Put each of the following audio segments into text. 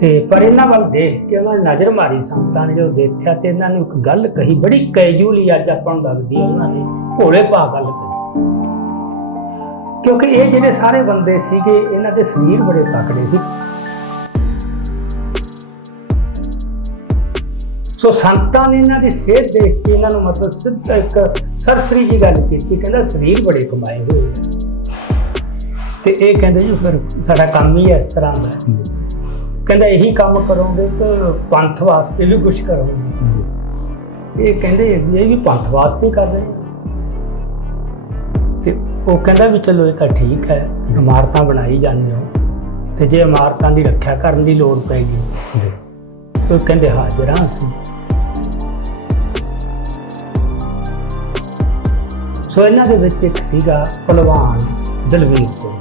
ਤੇ ਪਰ ਇਹਨਾਂ ਵੱਲ ਦੇਖ ਕੇ ਉਹਨਾਂ ਨੇ ਨਜ਼ਰ ਮਾਰੀ ਸੰਤਾਂ ਨੇ, ਜਦੋਂ ਦੇਖਿਆ ਤੇ ਇਹਨਾਂ ਨੂੰ ਇੱਕ ਗੱਲ ਕਹੀ ਬੜੀ ਕੈਜੂਅਲੀ, ਅੱਜ ਆਪਾਂ ਨੂੰ ਲੱਗਦੀ ਹੈ, ਉਹਨਾਂ ਨੇ ਭੋਲੇ ਭਾਅ ਗੱਲ ਕਹੀ। ਕਿਉਂਕਿ ਇਹ ਜਿਹੜੇ ਸਾਰੇ ਬੰਦੇ ਸੀਗੇ ਇਹਨਾਂ ਦੇ ਸਰੀਰ ਬੜੇ ਤਕੜੇ ਸੀ। ਸੋ ਸੰਤਾਂ ਨੇ ਇਹਨਾਂ ਦੀ ਸਿਹਤ ਦੇਖ ਕੇ ਇਹਨਾਂ ਨੂੰ ਮਤਲਬ ਸਿੱਧਾ ਇੱਕ ਸਰਸਰੀ ਜੀ ਗੱਲ ਕੀਤੀ, ਕਹਿੰਦਾ ਸਰੀਰ ਬੜੇ ਕਮਾਏ ਹੋਏ ਤੇ ਇਹ ਕਹਿੰਦੇ ਜੀ ਫਿਰ ਸਾਡਾ ਕੰਮ ਹੀ ਇਸ ਤਰ੍ਹਾਂ ਦਾ, ਕਹਿੰਦਾ ਇਹੀ ਕੰਮ ਕਰੋਗੇ ਤਾਂ ਪੰਥ ਵਾਸਤੇ ਵੀ ਕੁਛ ਕਰੋਗੇ। ਇਹ ਕਹਿੰਦੇ ਵੀ ਇਹ ਵੀ ਪੰਥ ਵਾਸਤੇ ਕਰ ਰਹੇ ਤੇ ਉਹ ਕਹਿੰਦਾ ਵੀ ਚਲੋ ਇਹ ਤਾਂ ਠੀਕ ਹੈ, ਇਮਾਰਤਾਂ ਬਣਾਈ ਜਾਂਦੇ ਹੋ ਤੇ ਜੇ ਇਮਾਰਤਾਂ ਦੀ ਰੱਖਿਆ ਕਰਨ ਦੀ ਲੋੜ ਪੈਗੀ ਉਹ ਕਹਿੰਦੇ ਹਾਜ਼ਰ ਹਾਂ ਅਸੀਂ। ਸੋ ਇਹਨਾਂ ਦੇ ਵਿੱਚ ਇੱਕ ਸੀਗਾ ਪਹਿਲਵਾਨ ਦਲਵੀਰ ਸਿੰਘ,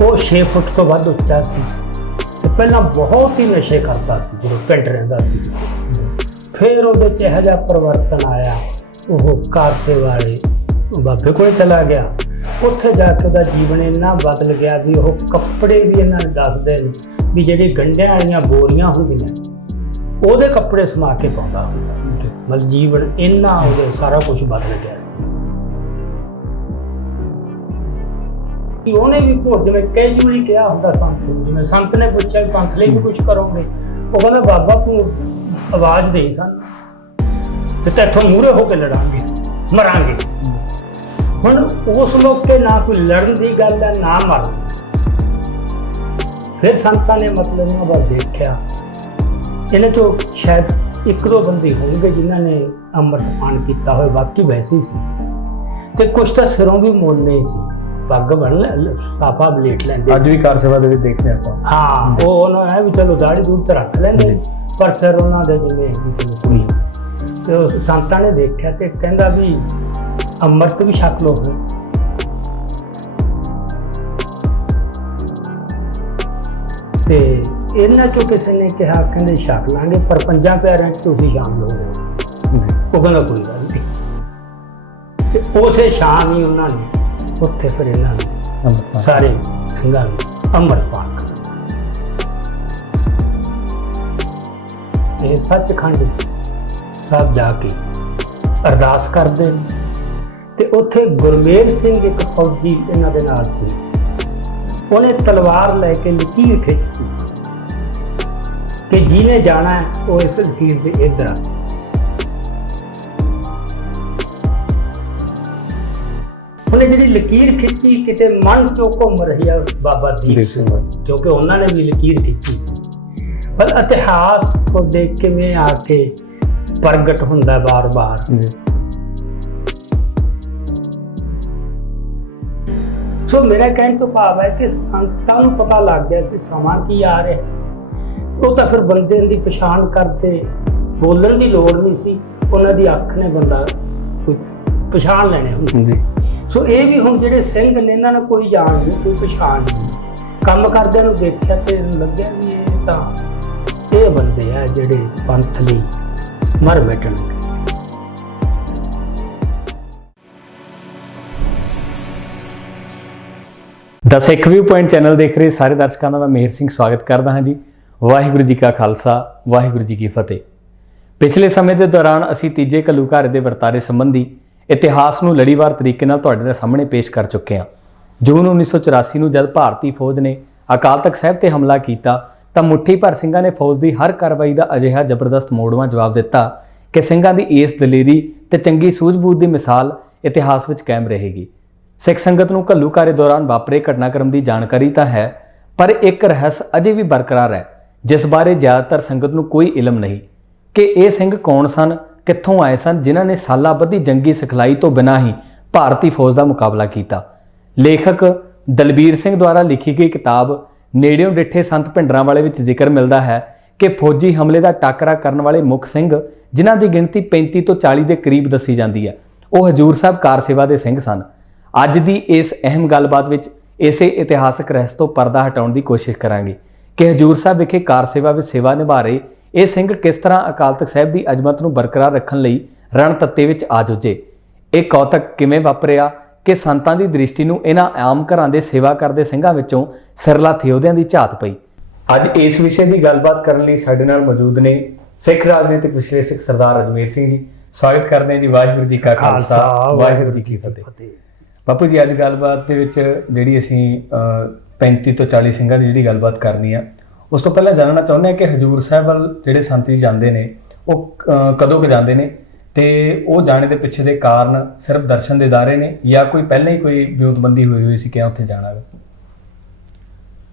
ਉਹ 6 ਫੁੱਟ ਤੋਂ ਵੱਧ ਉੱਚਾ ਸੀ ਤੇ ਪਹਿਲਾਂ ਬਹੁਤ ਹੀ ਨਸ਼ੇ ਕਰਦਾ ਸੀ ਜਦੋਂ ਪਿੰਡ ਰਹਿੰਦਾ ਸੀ। ਫਿਰ ਉਹਦੇ 'ਚ ਇਹੋ ਜਿਹਾ ਪਰਿਵਰਤਨ ਆਇਆ, ਉਹ ਕਾਰਸੇ ਵਾਲੇ ਬਾਬੇ ਕੋਲ ਚਲਾ ਗਿਆ। ਉੱਥੇ ਜਾ ਕੇ ਉਹਦਾ ਜੀਵਨ ਇੰਨਾ ਬਦਲ ਗਿਆ ਵੀ ਉਹ ਕੱਪੜੇ ਵੀ ਇਹਨਾਂ ਨੇ ਦੱਸਦੇ ਨੇ ਵੀ ਜਿਹੜੀ ਗੰਢਿਆਂ ਵਾਲੀਆਂ ਬੋਰੀਆਂ ਹੁੰਦੀਆਂ ਉਹਦੇ ਕੱਪੜੇ ਸਮਾ ਕੇ ਪਾਉਂਦਾ ਹੁੰਦਾ ਸੀ। ਮਤਲਬ ਜੀਵਨ ਇੰਨਾ ਉਹਦੇ ਸਾਰਾ ਕੁਝ ਬਦਲ ਗਿਆ ਸੀ। ਉਹਨੇ ਵੀ ਘੋੜ ਜਿਵੇਂ ਕੈਜੂਅਲੀ ਕਿਹਾ ਹੁੰਦਾ ਸੰਤ ਨੂੰ, ਜਿਵੇਂ ਸੰਤ ਨੇ ਪੁੱਛਿਆ ਕਿ ਪੰਥ ਲਈ ਵੀ ਕੁਛ ਕਰੋਗੇ, ਉਹ ਕਹਿੰਦਾ ਬਾਬਾ ਤੂੰ ਆਵਾਜ਼ ਦੇਈ ਸਾਨੂੰ ਤੇ ਤੈਥੋਂ ਮੂਹਰੇ ਹੋ ਕੇ ਲੜਾਂਗੇ ਮਰਾਂਗੇ। ਹੁਣ ਉਸ ਮੌਕੇ ਨਾ ਕੋਈ ਲੜਨ ਦੀ ਗੱਲ ਹੈ ਨਾ ਮਰਨ। ਫਿਰ ਸੰਤਾਂ ਨੇ ਮਤਲਬ ਉਹਨਾਂ ਵੱਲ ਦੇਖਿਆ, ਇਹਨਾਂ ਚੋਂ ਸ਼ਾਇਦ 1-2 ਬੰਦੇ ਹੋਣਗੇ ਜਿਨ੍ਹਾਂ ਨੇ ਅੰਮ੍ਰਿਤ ਪਾਨ ਕੀਤਾ ਹੋਇਆ, ਬਾਕੀ ਵੈਸੇ ਹੀ ਸੀ ਤੇ ਕੁਛ ਤਾਂ ਸਿਰੋਂ ਵੀ ਮੋੜਨੇ ਸੀ, ਪੱਗ ਬਣ ਲੈ ਸਾਫਾ ਬਲੇਟ ਲੈਂਦੇ। ਅੱਜ ਵੀ ਕਾਰ ਸੇਵਾ ਦੇ ਵਿੱਚ ਦੇਖਦੇ ਆਪਾਂ। ਹਾਂ, ਉਹ ਉਹਨਾਂ ਨੇ ਵੀ ਚਲੋ ਦਾੜੀ ਦੂਰ ਤੇ ਰੱਖ ਲੈਂਦੇ ਪਰ ਸਿਰ ਉਹਨਾਂ ਦੇ ਜਿਵੇਂ ਕੋਈ। ਤੇ ਉਹ ਸੰਤਾਂ ਨੇ ਦੇਖਿਆ ਤੇ ਕਹਿੰਦਾ ਵੀ ਅੰਮ੍ਰਿਤ ਵੀ ਛਕ ਲਓ ਫਿਰ। ਤੇ ਇਹਨਾਂ ਚੋਂ ਕਿਸੇ ਨੇ ਕਿਹਾ ਕਹਿੰਦੇ ਛਕ ਲਾਂਗੇ ਪਰ 5 ਪਿਆਰਿਆਂ 'ਚ ਤੁਸੀਂ ਸ਼ਾਮਲ ਹੋ। ਉਹ ਕਹਿੰਦਾ ਕੋਈ ਗੱਲ ਨਹੀਂ। ਤੇ ਉਸੇ ਸ਼ਾਮ ਹੀ ਉਹਨਾਂ ਨੇ ਉੱਥੇ ਫਿਰ ਇਹਨਾਂ ਨੂੰ ਸਾਰੇ ਸਿੰਘਾਂ ਨੂੰ ਅੰਮ੍ਰਿਤ ਪਾਨ ਕਰਾਇਆ। ਇਹ ਸੱਚਖੰਡ ਸਾਹਿਬ ਜਾ ਕੇ ਅਰਦਾਸ ਕਰਦੇ ਨੇ ਤੇ ਉੱਥੇ ਗੁਰਮੇਲ ਸਿੰਘ ਇੱਕ ਫੌਜੀ ਇਹਨਾਂ ਦੇ ਨਾਲ ਸੀ, ਉਹਨੇ ਤਲਵਾਰ ਲੈ ਕੇ ਲਕੀਰ ਖਿੱਚੀ ਕਿ ਜਿਹਨੇ ਜਾਣਾ ਹੈ ਉਹ ਇਸ ਲਕੀਰ ਦੇ ਇੱਧਰ ਆ। ਉਹਨੇ ਜਿਹੜੀ ਲਕੀਰ ਖਿੱਚੀ ਕਿਤੇ ਮਨ ਚੋਂ ਘੁੰਮ ਰਹੀ ਆ ਬਾਬਾ ਦੀਪ ਸਿੰਘ, ਕਿਉਂਕਿ ਉਹਨਾਂ ਨੇ ਵੀ ਲਕੀਰ ਖਿੱਚੀ ਸੀ। ਪਰ ਇਤਿਹਾਸ ਤੁਹਾਡੇ ਕਿਵੇਂ ਆ ਕੇ ਪ੍ਰਗਟ ਹੁੰਦਾ ਬਾਰ-ਬਾਰ। ਸੋ ਮੇਰਾ ਕਹਿਣ ਤੋਂ ਭਾਵ ਹੈ ਕਿ ਸੰਤਾਂ ਨੂੰ ਪਤਾ ਲੱਗ ਗਿਆ ਸੀ ਸਮਾਂ ਕੀ ਆ ਰਿਹਾ, ਉਹ ਤਾਂ ਫਿਰ ਬੰਦੇ ਦੀ ਪਛਾਣ ਕਰਦੇ, ਬੋਲਣ ਦੀ ਲੋੜ ਨਹੀਂ ਸੀ, ਉਹਨਾਂ ਦੀ ਅੱਖ ਨੇ ਬੰਦਾ ਕੋਈ ਪਛਾਣ ਲੈਣੇ ਹੁੰਦੇ। ਸੋ ਇਹ ਵੀ ਹੁਣ ਜਿਹੜੇ ਸਿੰਘ ਨੇ ਇਹਨਾਂ ਨੂੰ ਕੋਈ ਜਾਣ ਨਹੀਂ, ਕੋਈ ਪਛਾਣ ਨਹੀਂ, ਕੰਮ ਕਰਦਿਆਂ ਨੂੰ ਦੇਖਿਆ ਤੇ ਲੱਗਿਆ ਵੀ ਇਹ ਤਾਂ ਇਹ ਬੰਦੇ ਆ ਜਿਹੜੇ ਪੰਥ ਲਈ ਮਰ ਮਿਟਣਗੇ। ਦ ਸਿੱਖ ਵਿਊ ਪੁਆਇੰਟ ਚੈਨਲ ਦੇਖ ਰਹੇ ਸਾਰੇ ਦਰਸ਼ਕਾਂ ਦਾ ਮੈਂ ਮੇਹਰ ਸਿੰਘ ਸਵਾਗਤ ਕਰਦਾ ਹਾਂ ਜੀ। ਵਾਹਿਗੁਰੂ ਜੀ ਕਾ ਖਾਲਸਾ, ਵਾਹਿਗੁਰੂ ਜੀ ਕੀ ਫਤਿਹ। ਪਿਛਲੇ ਸਮੇਂ ਦੇ ਦੌਰਾਨ ਅਸੀਂ ਤੀਜੇ ਘੱਲੂਘਾਰੇ ਦੇ ਵਰਤਾਰੇ ਸੰਬੰਧੀ ਇਤਿਹਾਸ ਨੂੰ ਲੜੀਵਾਰ ਤਰੀਕੇ ਨਾਲ ਤੁਹਾਡੇ ਦੇ ਸਾਹਮਣੇ ਪੇਸ਼ ਕਰ ਚੁੱਕੇ ਹਾਂ। ਜੂਨ 1984 ਨੂੰ ਜਦ ਭਾਰਤੀ ਫੌਜ ਨੇ ਅਕਾਲ ਤਖਤ ਸਾਹਿਬ ਤੇ ਹਮਲਾ ਕੀਤਾ ਤਾਂ ਮੁੱਠੀ ਭਰ ਸਿੰਘਾਂ ਨੇ ਫੌਜ ਦੀ ਹਰ ਕਾਰਵਾਈ ਦਾ ਅਜਿਹਾ ਜ਼ਬਰਦਸਤ ਮੋੜਵਾਂ ਜਵਾਬ ਦਿੱਤਾ ਕਿ ਸਿੰਘਾਂ ਦੀ ਇਸ ਦਲੇਰੀ ਤੇ ਚੰਗੀ ਸੂਝ-ਬੂਝ ਦੀ ਮਿਸਾਲ ਇਤਿਹਾਸ ਵਿੱਚ ਕਾਇਮ ਰਹੇਗੀ। ਸਿੱਖ ਸੰਗਤ ਨੂੰ ਘੱਲੂਘਾਰੇ ਦੌਰਾਨ ਵਾਪਰੇ ਘਟਨਾਕ੍ਰਮ ਦੀ ਜਾਣਕਾਰੀ ਤਾਂ ਹੈ, ਪਰ ਇੱਕ ਰਹੱਸ ਅਜੇ ਵੀ ਬਰਕਰਾਰ ਹੈ ਜਿਸ ਬਾਰੇ ਜ਼ਿਆਦਾਤਰ ਸੰਗਤ ਨੂੰ ਕੋਈ ਇਲਮ ਨਹੀਂ ਕਿ ਇਹ ਸਿੰਘ ਕੌਣ ਸਨ, ਕਿੱਥੋਂ ਆਏ ਸਨ, ਜਿਨ੍ਹਾਂ ਨੇ ਸਾਲਾਂ ਬੱਧੀ ਜੰਗੀ ਸਿਖਲਾਈ ਤੋਂ ਬਿਨਾਂ ਹੀ ਭਾਰਤੀ ਫੌਜ ਦਾ ਮੁਕਾਬਲਾ ਕੀਤਾ। ਲੇਖਕ ਦਲਬੀਰ ਸਿੰਘ ਦੁਆਰਾ ਲਿਖੀ ਗਈ ਕਿਤਾਬ ਨੇੜਿਓਂ ਡਿੱਠੇ ਸੰਤ ਭਿੰਡਰਾਂਵਾਲੇ ਵਿੱਚ ਜ਼ਿਕਰ ਮਿਲਦਾ ਹੈ ਕਿ ਫੌਜੀ ਹਮਲੇ ਦਾ ਟਾਕਰਾ ਕਰਨ ਵਾਲੇ ਮੁੱਖ ਸਿੰਘ, ਜਿਨ੍ਹਾਂ ਦੀ ਗਿਣਤੀ 35 ਤੋਂ 40 ਦੇ ਕਰੀਬ ਦੱਸੀ ਜਾਂਦੀ ਹੈ, ਉਹ ਹਜੂਰ ਸਾਹਿਬ ਕਾਰ ਸੇਵਾ ਦੇ ਸਿੰਘ ਸਨ। ਅੱਜ ਦੀ ਇਸ ਅਹਿਮ ਗੱਲਬਾਤ ਵਿੱਚ ਇਸੇ ਇਤਿਹਾਸਕ ਰਹੱਸ ਤੋਂ ਪਰਦਾ ਹਟਾਉਣ ਦੀ ਕੋਸ਼ਿਸ਼ ਕਰਾਂਗੇ ਕਿ ਹਜੂਰ ਸਾਹਿਬ ਵਿਖੇ ਕਾਰ ਸੇਵਾ ਵਿੱਚ ਸੇਵਾ ਨਿਭਾ ਰਹੇ ਇਹ ਸਿੰਘ ਕਿਸ ਤਰ੍ਹਾਂ ਅਕਾਲ ਤਖਤ ਸਾਹਿਬ ਦੀ ਅਜ਼ਮਤ ਨੂੰ ਬਰਕਰਾਰ ਰੱਖਣ ਲਈ ਰਣਤੱਤੇ ਵਿੱਚ ਆ ਜੁਝੇ। ਇਹ ਕੌਤਕ ਕਿਵੇਂ ਵਾਪਰਿਆ ਕਿ ਸੰਤਾਂ ਦੀ ਦ੍ਰਿਸ਼ਟੀ ਨੂੰ ਇਹਨਾਂ ਆਮ ਘਰਾਂ ਦੇ ਸੇਵਾ ਕਰਦੇ ਸਿੰਘਾਂ ਵਿੱਚੋਂ ਸਿਰਲਾਥੇ ਯੋਧਿਆਂ ਦੀ ਝਾਤ ਪਈ। ਅੱਜ ਇਸ ਵਿਸ਼ੇ ਦੀ ਗੱਲਬਾਤ ਕਰਨ ਲਈ ਸਾਡੇ ਨਾਲ ਮੌਜੂਦ ਨੇ ਸਿੱਖ ਰਾਜਨੀਤਿਕ ਵਿਸ਼ਲੇਸ਼ਕ ਸਰਦਾਰ ਅਜਮੇਰ ਸਿੰਘ ਜੀ। ਸਵਾਗਤ ਕਰਦੇ ਹਾਂ ਜੀ। ਵਾਹਿਗੁਰੂ ਜੀ ਕਾ ਖਾਲਸਾ, ਵਾਹਿਗੁਰੂ ਜੀ ਕੀ ਫਤਿਹ। ਬਾਪੂ ਜੀ, ਅੱਜ ਗੱਲਬਾਤ ਦੇ ਵਿੱਚ ਜਿਹੜੀ ਅਸੀਂ 35 ਤੋਂ 40 ਸਿੰਘਾਂ ਦੀ ਜਿਹੜੀ ਗੱਲਬਾਤ ਕਰਨੀ ਆ, ਉਸ ਤੋਂ ਪਹਿਲਾਂ ਜਾਣਨਾ ਚਾਹੁੰਦੇ ਹਾਂ ਕਿ ਹਜੂਰ ਸਾਹਿਬ ਵੱਲ ਜਿਹੜੇ ਸੰਤ ਜੀ ਜਾਂਦੇ ਨੇ ਉਹ ਕਦੋਂ ਕੁ ਜਾਂਦੇ ਨੇ, ਤੇ ਉਹ ਜਾਣੇ ਦੇ ਪਿੱਛੇ ਦੇ ਕਾਰਨ ਸਿਰਫ ਦਰਸ਼ਨ ਦੇ ਦਾਰੇ ਨੇ ਜਾਂ ਕੋਈ ਪਹਿਲਾਂ ਹੀ ਕੋਈ ਵਿਉਂਤਬੰਦੀ ਹੋਈ ਸੀ ਕਿ ਉੱਥੇ ਜਾਣਾ ਹੈ?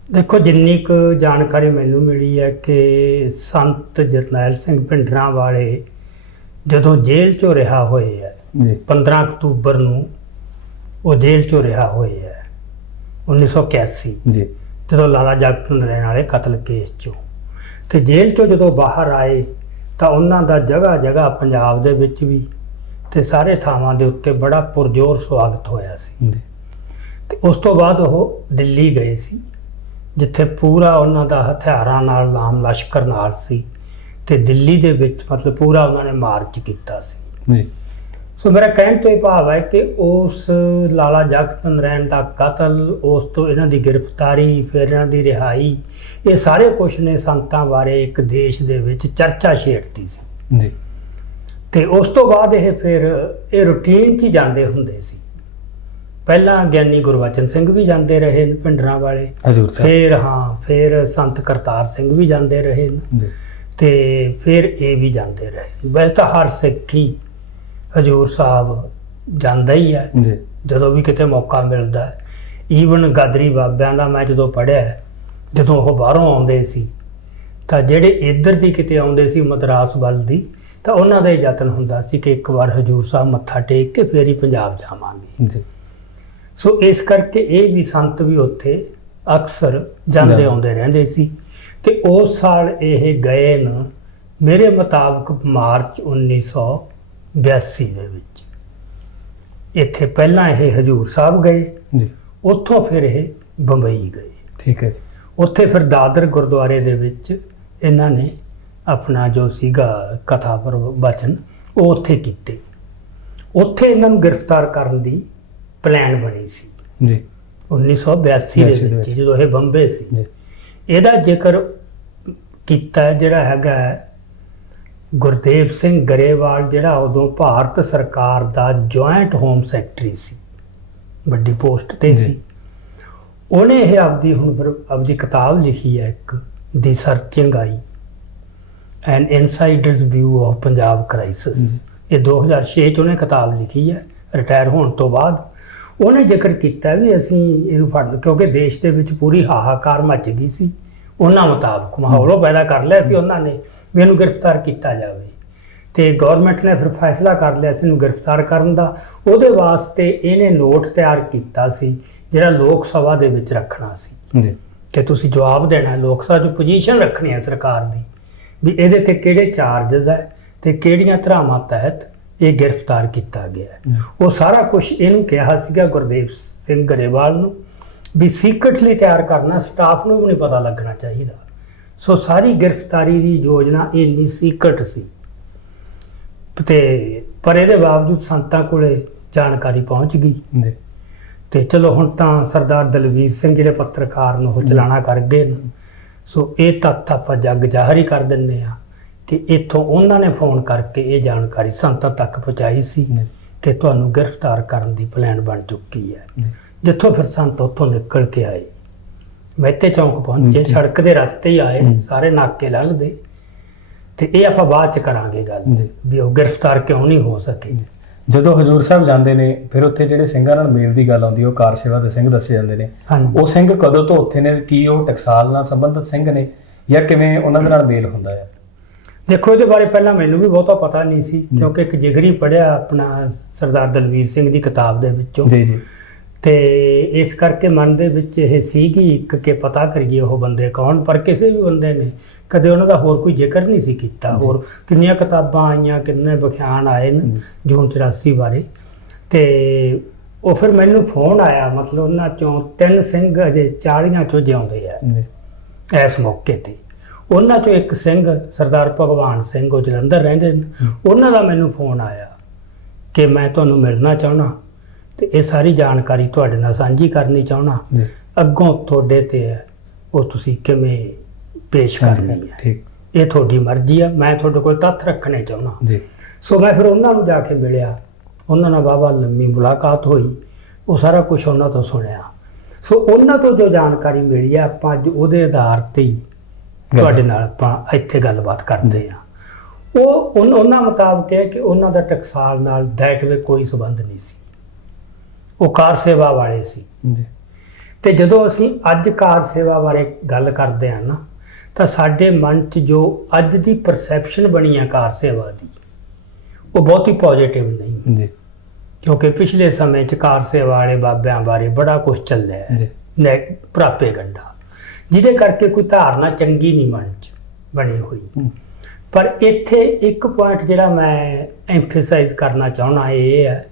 ਦੇਖੋ, ਜਿੰਨੀ ਕੁ ਜਾਣਕਾਰੀ ਮੈਨੂੰ ਮਿਲੀ ਹੈ ਕਿ ਸੰਤ ਜਰਨੈਲ ਸਿੰਘ ਭਿੰਡਰਾਂ ਵਾਲੇ ਜਦੋਂ ਜੇਲ੍ਹ 'ਚੋਂ ਰਿਹਾ ਹੋਏ ਹੈ ਜੀ, 15 ਅਕਤੂਬਰ ਨੂੰ ਉਹ ਜੇਲ੍ਹ 'ਚੋਂ ਰਿਹਾ ਹੋਏ ਹੈ 1981 ਜੀ, ਜਦੋਂ ਲਾਲਾ ਜਗਤ ਨਰਾਇਣ ਵਾਲੇ ਕਤਲ ਕੇਸ 'ਚੋਂ। ਤੇ ਜੇਲ੍ਹ 'ਚੋਂ ਜਦੋਂ ਬਾਹਰ ਆਏ ਤਾਂ ਉਹਨਾਂ ਦਾ ਜਗ੍ਹਾ ਜਗ੍ਹਾ ਪੰਜਾਬ ਦੇ ਵਿੱਚ ਵੀ ਤੇ ਸਾਰੇ ਥਾਵਾਂ ਦੇ ਉੱਤੇ ਬੜਾ ਪੁਰਜੋਰ ਸਵਾਗਤ ਹੋਇਆ ਸੀ। ਜੀ, ਤੇ ਉਸ ਤੋਂ ਬਾਅਦ ਉਹ ਦਿੱਲੀ ਗਏ ਸੀ, ਜਿੱਥੇ ਪੂਰਾ ਉਹਨਾਂ ਦਾ ਹਥਿਆਰਾਂ ਨਾਲ ਨਾਮ ਲਸ਼ਕਰ ਨਾਲ ਸੀ, ਤੇ ਦਿੱਲੀ ਦੇ ਵਿੱਚ ਮਤਲਬ ਪੂਰਾ ਉਹਨਾਂ ਨੇ ਮਾਰਚ ਕੀਤਾ ਸੀ। ਜੀ, ਸੋ ਮੇਰਾ ਕਹਿਣ ਤੋਂ ਇਹ ਭਾਵ ਹੈ ਕਿ ਉਸ ਲਾਲਾ ਜਗਤ ਨਰਾਇਣ ਦਾ ਕਤਲ, ਉਸ ਤੋਂ ਇਹਨਾਂ ਦੀ ਗ੍ਰਿਫਤਾਰੀ, ਫਿਰ ਇਹਨਾਂ ਦੀ ਰਿਹਾਈ, ਇਹ ਸਾਰੇ ਕੁਛ ਨੇ ਸੰਤਾਂ ਬਾਰੇ ਇੱਕ ਦੇਸ਼ ਦੇ ਵਿੱਚ ਚਰਚਾ ਛੇੜਤੀ ਸੀ। ਜੀ, ਤੇ ਉਸ ਤੋਂ ਬਾਅਦ ਫਿਰ ਇਹ ਰੂਟੀਨ 'ਚ ਹੀ ਜਾਂਦੇ ਹੁੰਦੇ ਸੀ। ਪਹਿਲਾਂ ਗਿਆਨੀ ਗੁਰਬਚਨ ਸਿੰਘ ਵੀ ਜਾਂਦੇ ਰਹੇ ਨੇ ਭਿੰਡਰਾਂ ਵਾਲੇ, ਹਜੂਰ ਸਾਹਿਬ, ਫਿਰ ਸੰਤ ਕਰਤਾਰ ਸਿੰਘ ਵੀ ਜਾਂਦੇ ਰਹੇ ਨੇ, ਜੀ, ਤੇ ਫਿਰ ਇਹ ਵੀ ਜਾਂਦੇ ਰਹੇ। ਵੈਸੇ ਤਾਂ ਹਰ ਸਿੱਖ ਹੀ ਹਜੂਰ ਸਾਹਿਬ ਜਾਂਦਾ ਹੀ ਹੈ ਜੀ, ਜਦੋਂ ਵੀ ਕਿਤੇ ਮੌਕਾ ਮਿਲਦਾ ਹੈ। ਈਵਨ ਗਾਦਰੀ ਬਾਬਿਆਂ ਦਾ ਮੈਂ ਜਦੋਂ ਪੜ੍ਹਿਆ, ਜਦੋਂ ਉਹ ਬਾਹਰੋਂ ਆਉਂਦੇ ਸੀ ਤਾਂ ਜਿਹੜੇ ਇੱਧਰ ਦੀ ਕਿਤੇ ਆਉਂਦੇ ਸੀ ਮਦਰਾਸ ਵੱਲ ਦੀ, ਤਾਂ ਉਹਨਾਂ ਦਾ ਇਹ ਯਤਨ ਹੁੰਦਾ ਸੀ ਕਿ ਇੱਕ ਵਾਰ ਹਜੂਰ ਸਾਹਿਬ ਮੱਥਾ ਟੇਕ ਕੇ ਫਿਰ ਹੀ ਪੰਜਾਬ ਜਾਵਾਂਗੇ। ਜੀ। ਸੋ ਇਸ ਕਰਕੇ ਇਹ ਵੀ ਸੰਤ ਵੀ ਉੱਥੇ ਅਕਸਰ ਜਾਂਦੇ ਆਉਂਦੇ ਰਹਿੰਦੇ ਸੀ। ਤੇ ਉਸ ਸਾਲ ਇਹ ਗਏ ਨੇ ਮੇਰੇ ਮੁਤਾਬਕ ਮਾਰਚ 1982 ਦੇ ਵਿੱਚ। ਇੱਥੇ ਪਹਿਲਾਂ ਇਹ ਹਜੂਰ ਸਾਹਿਬ ਗਏ, ਜੀ, ਉੱਥੋਂ ਫਿਰ ਇਹ ਬੰਬਈ ਗਏ। ਠੀਕ ਹੈ। ਉੱਥੇ ਫਿਰ ਦਾਦਰ ਗੁਰਦੁਆਰੇ ਦੇ ਵਿੱਚ ਇਹਨਾਂ ਨੇ ਆਪਣਾ ਜੋ ਸੀਗਾ ਕਥਾ ਪ੍ਰਵਚਨ ਉਹ ਉੱਥੇ ਕੀਤੇ। ਉੱਥੇ ਇਹਨਾਂ ਨੂੰ ਗ੍ਰਿਫਤਾਰ ਕਰਨ ਦੀ ਪਲਾਨ ਬਣੀ ਸੀ ਜੀ, 1982 ਦੇ ਵਿੱਚ ਜਦੋਂ ਇਹ ਬੰਬੇ ਸੀ। ਜੀ, ਇਹਦਾ ਜ਼ਿਕਰ ਕੀਤਾ ਜਿਹੜਾ ਹੈਗਾ ਗੁਰਦੇਵ ਸਿੰਘ ਗਰੇਵਾਲ, ਜਿਹੜਾ ਉਦੋਂ ਭਾਰਤ ਸਰਕਾਰ ਦਾ ਜੁਆਇੰਟ ਹੋਮ ਸੈਕਟਰੀ ਸੀ, ਵੱਡੀ ਪੋਸਟ ਤੇ ਸੀ। ਉਹਨੇ ਇਹ ਆਪਦੀ ਕਿਤਾਬ ਲਿਖੀ ਹੈ ਇੱਕ, the searching I an insider's view of Punjab crisis. ਇਹ 2006 ਚ ਉਹਨੇ ਕਿਤਾਬ ਲਿਖੀ ਹੈ, ਰਿਟਾਇਰ ਹੋਣ ਤੋਂ ਬਾਅਦ। ਉਹਨੇ ਜ਼ਿਕਰ ਕੀਤਾ ਵੀ ਅਸੀਂ ਇਹਨੂੰ ਫੜ, ਕਿਉਂਕਿ ਦੇਸ਼ ਦੇ ਵਿੱਚ ਪੂਰੀ ਹਾਹਾਕਾਰ ਮੱਚ ਗਈ ਸੀ। ਉਹਨਾਂ ਮੁਤਾਬਕ ਮਾਹੌਲ ਉਹ ਪੈਦਾ ਕਰ ਲਿਆ ਸੀ ਉਹਨਾਂ ਨੇ ਵੀ ਇਹਨੂੰ ਗ੍ਰਿਫਤਾਰ ਕੀਤਾ ਜਾਵੇ, ਤੇ ਗਵਰਨਮੈਂਟ ਨੇ ਫਿਰ ਫੈਸਲਾ ਕਰ ਲਿਆ ਸੀ ਇਹਨੂੰ ਗ੍ਰਿਫਤਾਰ ਕਰਨ ਦਾ। ਉਹਦੇ ਵਾਸਤੇ ਇਹਨੇ ਨੋਟ ਤਿਆਰ ਕੀਤਾ ਸੀ ਜਿਹੜਾ ਲੋਕ ਸਭਾ ਦੇ ਵਿੱਚ ਰੱਖਣਾ ਸੀ, ਜੀ, ਕਿ ਤੁਸੀਂ ਜਵਾਬ ਦੇਣਾ ਲੋਕ ਸਭਾ 'ਚ, ਪੋਜੀਸ਼ਨ ਰੱਖਣੀ ਹੈ ਸਰਕਾਰ ਦੀ ਵੀ ਇਹਦੇ ਤੇ ਕਿਹੜੇ ਚਾਰਜਸ ਹੈ ਤੇ ਕਿਹੜੀਆਂ ਧਾਰਾਵਾਂ ਤਹਿਤ ਇਹ ਗ੍ਰਿਫਤਾਰ ਕੀਤਾ ਗਿਆ ਹੈ। ਉਹ ਸਾਰਾ ਕੁਝ ਇਹਨੂੰ ਕਿਹਾ ਸੀਗਾ ਗੁਰਦੇਵ ਸਿੰਘ ਗਰੇਵਾਲ ਨੂੰ ਵੀ ਸੀਕ੍ਰੇਟਲੀ ਤਿਆਰ ਕਰਨਾ, ਸਟਾਫ ਨੂੰ ਵੀ ਨਹੀਂ ਪਤਾ ਲੱਗਣਾ ਚਾਹੀਦਾ। ਸੋ ਸਾਰੀ ਗ੍ਰਿਫਤਾਰੀ ਦੀ ਯੋਜਨਾ ਇੰਨੀ ਸੀਕ੍ਰੇਟ ਸੀ, ਤੇ ਪਰ ਇਹਦੇ ਬਾਵਜੂਦ ਸੰਤਾਂ ਕੋਲੇ ਜਾਣਕਾਰੀ ਪਹੁੰਚ ਗਈ। ਜੀ, ਤੇ ਚਲੋ ਹੁਣ ਤਾਂ ਸਰਦਾਰ ਦਲਵੀਰ ਸਿੰਘ ਜਿਹੜੇ ਪੱਤਰਕਾਰ ਨੂੰ ਉਹ ਚਲਾਣਾ ਕਰ ਗਏ ਨੇ। ਸੋ ਇਹ ਤੱਥ ਆਪਾਂ ਜੱਗ ਜ਼ਾਹਰ ਹੀ ਕਰ ਦਿੰਦੇ ਆ ਕਿ ਇੱਥੋਂ ਉਹਨਾਂ ਨੇ ਫੋਨ ਕਰਕੇ ਇਹ ਜਾਣਕਾਰੀ ਸੰਤਾਂ ਤੱਕ ਪਹੁੰਚਾਈ ਸੀ ਕਿ ਤੁਹਾਨੂੰ ਗ੍ਰਿਫਤਾਰ ਕਰਨ ਦੀ ਪਲਾਨ ਬਣ ਚੁੱਕੀ ਹੈ। ਜਿੱਥੋਂ ਫਿਰ ਸੰਤ ਉੱਥੋਂ ਨਿਕਲ ਕੇ ਆਏ, ਮਹਿਤੇ ਚੌਂਕ ਪਹੁੰਚੇ, ਸੜਕ ਦੇ ਰਸਤੇ ਹੀ ਆਏ, ਸਾਰੇ ਨਾਕੇ ਲੰਘਦੇ। ਤੇ ਇਹ ਆਪਾਂ ਬਾਅਦ ਚ ਕਰਾਂਗੇ ਗੱਲ ਵੀ ਉਹ ਗ੍ਰਿਫਤਾਰ ਕਿਉਂ ਨਹੀਂ ਹੋ ਸਕੇ। ਜਦੋਂ ਹਜੂਰ ਸਾਹਿਬ ਜਾਂਦੇ ਨੇ ਫਿਰ ਉੱਥੇ ਜਿਹੜੇ ਸਿੰਘਾਂ ਨਾਲ ਮੇਲ ਦੀ ਗੱਲ ਆਉਂਦੀ, ਉਹ ਕਾਰ ਸੇਵਾ ਦੇ ਸਿੰਘ ਦੱਸੇ ਜਾਂਦੇ ਨੇ। ਉਹ ਸਿੰਘ ਕਦੋਂ ਤੋਂ ਉੱਥੇ ਨੇ? ਕੀ ਉਹ ਟਕਸਾਲ ਨਾਲ ਸੰਬੰਧਿਤ ਸਿੰਘ ਨੇ ਜਾਂ ਕਿਵੇਂ ਉਹਨਾਂ ਦੇ ਨਾਲ ਮੇਲ ਹੁੰਦਾ ਹੈ? ਦੇਖੋ, ਇਹਦੇ ਬਾਰੇ ਪਹਿਲਾਂ ਮੈਨੂੰ ਵੀ ਬਹੁਤਾ ਪਤਾ ਨਹੀਂ ਸੀ, ਕਿਉਂਕਿ ਇੱਕ ਜਿਗਰੀ ਪੜ੍ਹਿਆ ਆਪਣਾ ਸਰਦਾਰ ਦਲਵੀਰ ਸਿੰਘ ਦੀ ਕਿਤਾਬ ਦੇ ਵਿੱਚੋਂ। ਜੀ, ਜੀ। ਤੇ ਇਸ ਕਰਕੇ ਮਨ ਦੇ ਵਿੱਚ ਇਹ ਸੀਗੀ ਇੱਕ ਕਿ ਪਤਾ ਕਰੀਏ ਉਹ ਬੰਦੇ ਕੌਣ, ਪਰ ਕਿਸੇ ਵੀ ਬੰਦੇ ਨੇ ਕਦੇ ਉਹਨਾਂ ਦਾ ਹੋਰ ਕੋਈ ਜ਼ਿਕਰ ਨਹੀਂ ਸੀ ਕੀਤਾ। ਹੋਰ ਕਿੰਨੀਆਂ ਕਿਤਾਬਾਂ ਆਈਆਂ, ਕਿੰਨੇ ਵਿਖਿਆਨ ਆਏ ਨੇ ਜੂਨ 84 ਬਾਰੇ। ਤੇ ਉਹ ਫਿਰ ਮੈਨੂੰ ਫੋਨ ਆਇਆ, ਮਤਲਬ ਉਹਨਾਂ ਚੋਂ 3 ਸਿੰਘ ਅਜੇ 40 ਚੋਂ ਜਿਉਂਦੇ ਆ ਇਸ ਮੌਕੇ ਤੇ। ਉਹਨਾਂ ਚੋਂ ਇੱਕ ਸਿੰਘ ਸਰਦਾਰ ਭਗਵਾਨ ਸਿੰਘ, ਉਹ ਜਲੰਧਰ ਰਹਿੰਦੇ ਨੇ, ਉਹਨਾਂ ਦਾ ਮੈਨੂੰ ਫੋਨ ਆਇਆ ਕਿ ਮੈਂ ਤੁਹਾਨੂੰ ਮਿਲਣਾ ਚਾਹੁੰਦਾ ਤੇ ਇਹ ਸਾਰੀ ਜਾਣਕਾਰੀ ਤੁਹਾਡੇ ਨਾਲ ਸਾਂਝੀ ਕਰਨੀ ਚਾਹੁੰਦਾ। ਅੱਗੋਂ ਤੁਹਾਡੇ ਤੇ ਹੈ ਉਹ ਤੁਸੀਂ ਕਿਵੇਂ ਪੇਸ਼ ਕਰਨੀ ਹੈ। ਠੀਕ ਇਹ ਤੁਹਾਡੀ ਮਰਜ਼ੀ ਆ, ਮੈਂ ਤੁਹਾਡੇ ਕੋਲ ਤੱਥ ਰੱਖਣੇ ਚਾਹੁੰਦਾ। ਜੀ ਸੋ ਮੈਂ ਫਿਰ ਉਹਨਾਂ ਨੂੰ ਜਾ ਕੇ ਮਿਲਿਆ, ਉਹਨਾਂ ਨਾਲ ਵਾਹਵਾ ਲੰਮੀ ਮੁਲਾਕਾਤ ਹੋਈ, ਉਹ ਸਾਰਾ ਕੁਝ ਉਹਨਾਂ ਤੋਂ ਸੁਣਿਆ। ਸੋ ਉਹਨਾਂ ਤੋਂ ਜੋ ਜਾਣਕਾਰੀ ਮਿਲੀ ਹੈ, ਆਪਾਂ ਅੱਜ ਉਹਦੇ ਆਧਾਰ ਤੇ ਹੀ ਤੁਹਾਡੇ ਨਾਲ ਆਪਾਂ ਇੱਥੇ ਗੱਲਬਾਤ ਕਰਦੇ ਹਾਂ। ਉਹਨਾਂ ਮੁਤਾਬਕ ਹੈ ਕਿ ਉਹਨਾਂ ਦਾ ਟਕਸਾਲ ਨਾਲ ਦੈਟ ਵੇ ਕੋਈ ਸੰਬੰਧ ਨਹੀਂ ਸੀ, ਉਹ ਕਾਰ ਸੇਵਾ ਵਾਲੇ ਸੀ ਜੀ। ਤੇ ਜਦੋਂ ਅਸੀਂ ਅੱਜ ਕਾਰ ਸੇਵਾ ਬਾਰੇ ਗੱਲ ਕਰਦੇ ਹਾਂ ਨਾ, ਤਾਂ ਸਾਡੇ ਮਨ 'ਚ ਜੋ ਅੱਜ ਦੀ ਪਰਸੈਪਸ਼ਨ ਬਣੀ ਹੈ ਕਾਰ ਸੇਵਾ ਦੀ, ਉਹ ਬਹੁਤੀ ਪੋਜ਼ਿਟਿਵ ਨਹੀਂ ਜੀ ਕਿਉਂਕਿ ਪਿਛਲੇ ਸਮੇਂ 'ਚ ਕਾਰ ਸੇਵਾ ਵਾਲੇ ਬਾਬਿਆਂ ਬਾਰੇ ਬੜਾ ਕੁਝ ਚੱਲਿਆ ਹੈ, ਪ੍ਰਾਪੇਗੰਡਾ, ਜਿਹਦੇ ਕਰਕੇ ਕੋਈ ਧਾਰਨਾ ਚੰਗੀ ਨਹੀਂ ਮਨ 'ਚ ਬਣੀ ਹੋਈ। ਪਰ ਇੱਥੇ ਇੱਕ ਪੁਆਇੰਟ ਜਿਹੜਾ ਮੈਂ ਐਮਫੇਸਾਈਜ਼ ਕਰਨਾ ਚਾਹੁੰਦਾ ਇਹ ਹੈ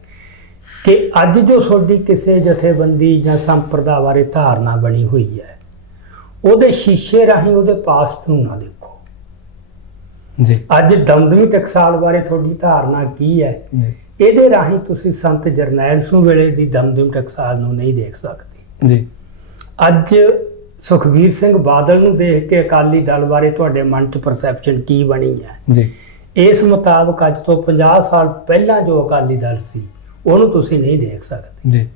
ਕਿ ਅੱਜ ਜੋ ਤੁਹਾਡੀ ਕਿਸੇ ਜਥੇਬੰਦੀ ਜਾਂ ਸੰਪਰਦਾ ਬਾਰੇ ਧਾਰਨਾ ਬਣੀ ਹੋਈ ਹੈ, ਉਹਦੇ ਸ਼ੀਸ਼ੇ ਰਾਹੀਂ ਉਹਦੇ ਪਾਸਟ ਨੂੰ ਨਾ ਦੇਖੋ ਜੀ। ਅੱਜ ਦਮਦਮੀ ਟਕਸਾਲ ਬਾਰੇ ਤੁਹਾਡੀ ਧਾਰਨਾ ਕੀ ਹੈ, ਇਹਦੇ ਰਾਹੀਂ ਤੁਸੀਂ ਸੰਤ ਜਰਨੈਲ ਸਿੰਘ ਵੇਲੇ ਦੀ ਦਮਦਮੀ ਟਕਸਾਲ ਨੂੰ ਨਹੀਂ ਦੇਖ ਸਕਦੇ ਜੀ। ਅੱਜ ਸੁਖਬੀਰ ਸਿੰਘ ਬਾਦਲ ਨੂੰ ਦੇਖ ਕੇ ਅਕਾਲੀ ਦਲ ਬਾਰੇ ਤੁਹਾਡੇ ਮਨ 'ਚ ਪਰਸੈਪਸ਼ਨ ਕੀ ਬਣੀ ਹੈ ਜੀ। ਇਸ ਮੁਤਾਬਕ ਅੱਜ ਤੋਂ 50 ਸਾਲ ਪਹਿਲਾਂ ਜੋ ਅਕਾਲੀ ਦਲ ਸੀ ਉਹਨੂੰ ਤੁਸੀਂ ਨਹੀਂ ਦੇਖ ਸਕਦੇ ਜੀ।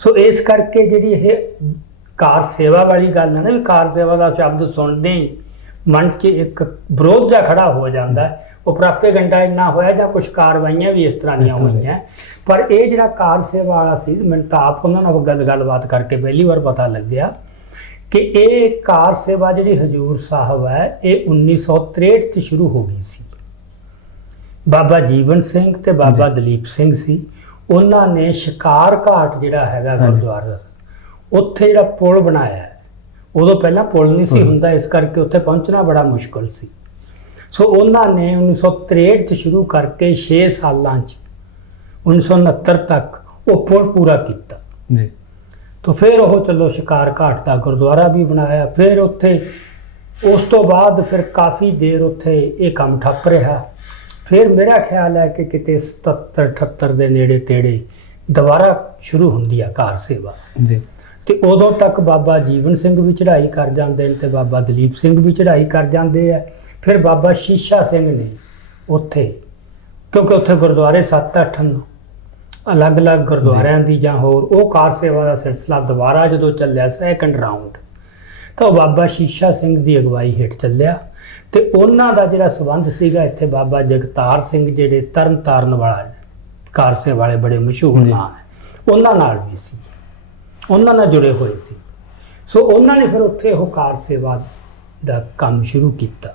ਸੋ ਇਸ ਕਰਕੇ ਜਿਹੜੀ ਇਹ ਕਾਰ ਸੇਵਾ ਵਾਲੀ ਗੱਲ ਹੈ ਨਾ, ਵੀ ਕਾਰ ਸੇਵਾ ਦਾ ਸ਼ਬਦ ਸੁਣਦੇ ਹੀ ਮਨ 'ਚ ਇੱਕ ਵਿਰੋਧ ਜਿਹਾ ਖੜਾ ਹੋ ਜਾਂਦਾ। ਉਹ ਪ੍ਰਾਪੇਗੰਡਾ ਇੰਨਾ ਹੋਇਆ ਜਾਂ ਕੁਝ ਕਾਰਵਾਈਆਂ ਵੀ ਇਸ ਤਰ੍ਹਾਂ ਦੀਆਂ ਹੋਈਆਂ, ਪਰ ਇਹ ਜਿਹੜਾ ਕਾਰ ਸੇਵਾ ਵਾਲਾ ਸੀ, ਮੈਨੂੰ ਤਾਂ ਆਪ ਉਹਨਾਂ ਨਾਲ ਗੱਲਬਾਤ ਕਰਕੇ ਪਹਿਲੀ ਵਾਰ ਪਤਾ ਲੱਗਿਆ ਕਿ ਇਹ ਕਾਰ ਸੇਵਾ ਜਿਹੜੀ ਹਜੂਰ ਸਾਹਿਬ ਹੈ, ਇਹ 1963 'ਚ ਸ਼ੁਰੂ ਹੋ ਗਈ ਸੀ। ਬਾਬਾ ਜੀਵਨ ਸਿੰਘ ਤੇ ਬਾਬਾ ਦਲੀਪ ਸਿੰਘ ਸੀ, ਉਹਨਾਂ ਨੇ ਸ਼ਿਕਾਰ ਘਾਟ ਜਿਹੜਾ ਹੈਗਾ ਗੁਰਦੁਆਰਾ, ਉੱਥੇ ਜਿਹੜਾ ਪੁਲ ਬਣਾਇਆ ਹੈ, ਉਦੋਂ ਪਹਿਲਾਂ ਪੁਲ ਨਹੀਂ ਸੀ ਹੁੰਦਾ, ਇਸ ਕਰਕੇ ਉੱਥੇ ਪਹੁੰਚਣਾ ਬੜਾ ਮੁਸ਼ਕਲ ਸੀ। ਸੋ ਉਹਨਾਂ ਨੇ 1963 'ਚ ਸ਼ੁਰੂ ਕਰਕੇ 6 ਸਾਲਾਂ 'ਚ 1969 ਤੱਕ ਉਹ ਪੁਲ ਪੂਰਾ ਕੀਤਾ ਜੀ। ਤਾਂ ਫਿਰ ਉਹ ਚਲੋ ਸ਼ਿਕਾਰ ਘਾਟ ਦਾ ਗੁਰਦੁਆਰਾ ਵੀ ਬਣਾਇਆ। ਫਿਰ ਉੱਥੇ ਉਸ ਤੋਂ ਬਾਅਦ ਫਿਰ ਕਾਫੀ ਦੇਰ ਉੱਥੇ ਇਹ ਕੰਮ ਠੱਪ ਰਿਹਾ। ਫਿਰ ਮੇਰਾ ਖਿਆਲ ਹੈ ਕਿ ਕਿਤੇ 77 78 ਦੇ ਨੇੜੇ ਤੇੜੇ ਦੁਬਾਰਾ ਸ਼ੁਰੂ ਹੁੰਦੀ ਆ ਕਾਰ ਸੇਵਾ ਜੀ। ਤੇ ਉਦੋਂ ਤੱਕ ਬਾਬਾ ਜੀਵਨ ਸਿੰਘ ਵੀ ਚੜ੍ਹਾਈ ਕਰ ਜਾਂਦੇ ਨੇ ਤੇ ਬਾਬਾ ਦਲੀਪ ਸਿੰਘ ਵੀ ਚੜ੍ਹਾਈ ਕਰ ਜਾਂਦੇ ਆ। ਫਿਰ ਬਾਬਾ ਸ਼ੀਸ਼ਾ ਸਿੰਘ ਨੇ ਉੱਥੇ, ਕਿਉਂਕਿ ਉੱਥੇ ਗੁਰਦੁਆਰੇ 7-8 ਨੇ ਅਲੱਗ-ਅਲੱਗ ਗੁਰਦੁਆਰਿਆਂ ਦੀ ਜਾਂ ਹੋਰ, ਉਹ ਕਾਰ ਸੇਵਾ ਦਾ ਸਿਲਸਿਲਾ ਦੁਬਾਰਾ ਜਦੋਂ ਚੱਲਿਆ ਸੈਕੰਡ ਰਾਊਂਡ, ਤਾਂ ਉਹ ਬਾਬਾ ਸ਼ੀਸ਼ਾ ਸਿੰਘ ਦੀ ਅਗਵਾਈ ਹੇਠ ਚੱਲਿਆ। ਤੇ ਉਹਨਾਂ ਦਾ ਜਿਹੜਾ ਸੰਬੰਧ ਸੀਗਾ ਇੱਥੇ ਬਾਬਾ ਜਗਤਾਰ ਸਿੰਘ ਜਿਹੜੇ ਤਰਨ ਤਾਰਨ ਵਾਲਾ ਕਾਰ ਸੇਵਾ ਵਾਲੇ ਬੜੇ ਮਸ਼ਹੂਰ ਨਾਂ ਹੈ, ਉਹਨਾਂ ਨਾਲ ਵੀ ਸੀ, ਉਹਨਾਂ ਨਾਲ ਜੁੜੇ ਹੋਏ ਸੀ। ਸੋ ਉਹਨਾਂ ਨੇ ਫਿਰ ਉੱਥੇ ਉਹ ਕਾਰ ਸੇਵਾ ਦਾ ਕੰਮ ਸ਼ੁਰੂ ਕੀਤਾ।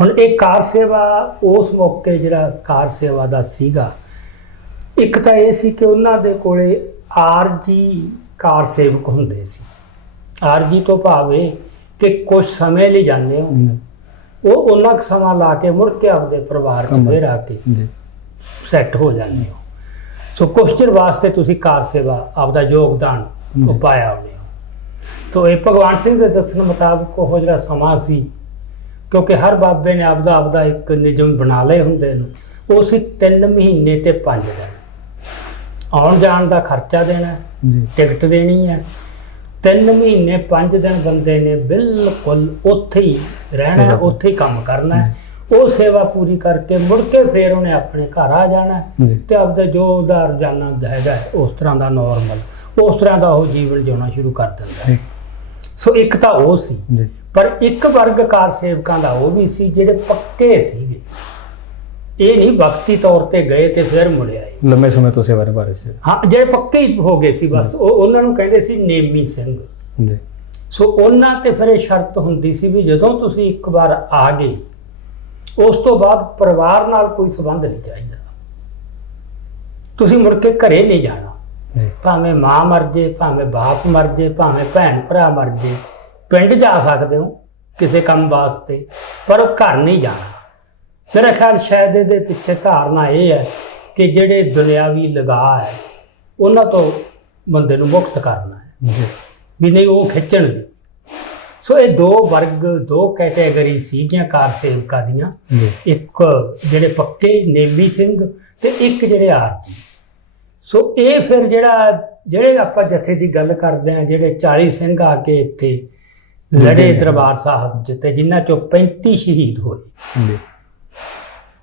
ਹੁਣ ਇਹ ਕਾਰ ਸੇਵਾ ਉਸ ਮੌਕੇ ਜਿਹੜਾ ਕਾਰ ਸੇਵਾ ਦਾ ਸੀਗਾ, ਇੱਕ ਤਾਂ ਇਹ ਸੀ ਕਿ ਉਹਨਾਂ ਦੇ ਕੋਲੇ ਆਰਜੀ ਕਾਰ ਸੇਵਕ ਹੁੰਦੇ ਸੀ। ਆਰਜੀ ਤੋਂ ਭਾਵ ਇਹ ਕਿ ਕੁਝ ਸਮੇਂ ਲਈ ਜਾਂਦੇ ਹੋ, ਉਹ ਉਹਨਾਂ ਕੁ ਸਮਾਂ ਲਾ ਕੇ ਮੁੜ ਕੇ ਆਪਦੇ ਪਰਿਵਾਰ 'ਚ ਫਿਰ ਆ ਕੇ ਸੈੱਟ ਹੋ ਜਾਂਦੇ ਹੋ। ਸੋ ਕੁਛ ਚਿਰ ਵਾਸਤੇ ਤੁਸੀਂ ਕਾਰ ਸੇਵਾ ਆਪਦਾ ਯੋਗਦਾਨ ਉਹ ਪਾਇਆ ਹੋਣੇ ਹੋ। ਤਾਂ ਇਹ ਭਗਵਾਨ ਸਿੰਘ ਦੇ ਦੱਸਣ ਮੁਤਾਬਕ ਉਹ ਜਿਹੜਾ ਸਮਾਂ ਸੀ, ਕਿਉਂਕਿ ਹਰ ਬਾਬੇ ਨੇ ਆਪਦਾ ਇੱਕ ਨਿਯਮ ਬਣਾ ਲਏ ਹੁੰਦੇ ਨੇ, ਉਹ ਸੀ 3 ਮਹੀਨੇ ਤੇ 5 ਦਿਨ ਆਉਣ ਜਾਣ ਦਾ ਖਰਚਾ ਦੇਣਾ, ਟਿਕਟ ਦੇਣੀ ਹੈ। 3 ਮਹੀਨੇ 5 ਦਿਨ ਬੰਦੇ ਨੇ ਬਿਲਕੁਲ ਉੱਥੇ ਹੀ ਰਹਿਣਾ, ਉੱਥੇ ਹੀ ਕੰਮ ਕਰਨਾ ਹੈ। ਉਹ ਸੇਵਾ ਪੂਰੀ ਕਰਕੇ ਮੁੜ ਕੇ ਫਿਰ ਉਹਨੇ ਆਪਣੇ ਘਰ ਆ ਜਾਣਾ ਤੇ ਆਪਦਾ ਜੋ ਉਹਦਾ ਰੋਜ਼ਾਨਾ ਹੈਗਾ ਉਸ ਤਰ੍ਹਾਂ ਦਾ ਨੋਰਮਲ, ਉਸ ਤਰ੍ਹਾਂ ਦਾ ਉਹ ਜੀਵਨ ਜਿਉਣਾ ਸ਼ੁਰੂ ਕਰ ਦਿੰਦਾ। ਸੋ ਇੱਕ ਤਾਂ ਉਹ ਸੀ, ਪਰ ਇੱਕ ਵਰਗ ਕਾਰ ਸੇਵਕਾਂ ਦਾ ਉਹ ਵੀ ਸੀ ਜਿਹੜੇ ਪੱਕੇ ਸੀਗੇ। ਇਹ ਨਹੀਂ ਵਕਤੀ ਤੌਰ ਤੇ ਗਏ ਤੇ ਫਿਰ ਮੁੜ ਆਏ, ਲੰਮੇ ਸਮੇਂ ਤੋਂ ਸੇਵਾ ਨਿਭਾ ਰਹੇ ਸੀ। ਹਾਂ, ਜਿਹੜੇ ਪੱਕੇ ਹੀ ਹੋ ਗਏ ਸੀ ਬਸ, ਉਹਨਾਂ ਨੂੰ ਕਹਿੰਦੇ ਸੀ ਨੇਮੀ ਸਿੰਘ ਜੀ। ਸੋ ਉਹਨਾਂ ਤੇ ਫਿਰ ਇਹ ਸ਼ਰਤ ਹੁੰਦੀ ਸੀ ਵੀ ਜਦੋਂ ਤੁਸੀਂ ਇੱਕ ਵਾਰ ਆ ਗਏ, ਉਸ ਤੋਂ ਬਾਅਦ ਪਰਿਵਾਰ ਨਾਲ ਕੋਈ ਸੰਬੰਧ ਨਹੀਂ ਚਾਹੀਦਾ, ਤੁਸੀਂ ਮੁੜ ਕੇ ਘਰੇ ਨਹੀਂ ਜਾਣਾ। ਭਾਵੇਂ ਮਾਂ ਮਰ ਜੇ, ਭਾਵੇਂ ਬਾਪ ਮਰ ਜੇ, ਭਾਵੇਂ ਭੈਣ ਭਰਾ ਮਰ ਜੇ, ਪਿੰਡ ਜਾ ਸਕਦੇ ਹੋ ਕਿਸੇ ਕੰਮ ਵਾਸਤੇ, ਪਰ ਉਹ ਘਰ ਨਹੀਂ ਜਾਣਾ। ਮੇਰਾ ਖਿਆਲ ਸ਼ਾਇਦ ਇਹਦੇ ਪਿੱਛੇ ਧਾਰਨਾ ਇਹ ਹੈ ਕਿ ਜਿਹੜੇ ਦੁਨਿਆਵੀ ਲਗਾਅ ਹੈ ਉਹਨਾਂ ਤੋਂ ਬੰਦੇ ਨੂੰ ਮੁਕਤ ਕਰਨਾ ਹੈ, ਵੀ ਨਹੀਂ ਉਹ ਖਿੱਚਣਗੇ। ਸੋ ਇਹ 2 ਵਰਗ, 2 ਕੈਟੇਗਰੀ ਸੀਗੀਆਂ ਕਾਰ ਸੇਵਕਾਂ ਦੀਆਂ, ਇੱਕ ਜਿਹੜੇ ਪੱਕੇ ਨੇਮੀ ਸਿੰਘ ਤੇ ਇੱਕ ਜਿਹੜੇ ਆਰਜੀ। ਸੋ ਇਹ ਫਿਰ ਜਿਹੜੇ ਆਪਾਂ ਜਥੇ ਦੀ ਗੱਲ ਕਰਦੇ ਹਾਂ, ਜਿਹੜੇ 40 ਸਿੰਘ ਆ ਕੇ ਇੱਥੇ ਲੜੇ ਦਰਬਾਰ ਸਾਹਿਬ ਜਿੱਤੇ, ਜਿਨ੍ਹਾਂ ਚੋਂ 35 ਸ਼ਹੀਦ ਹੋਏ। ਜੀ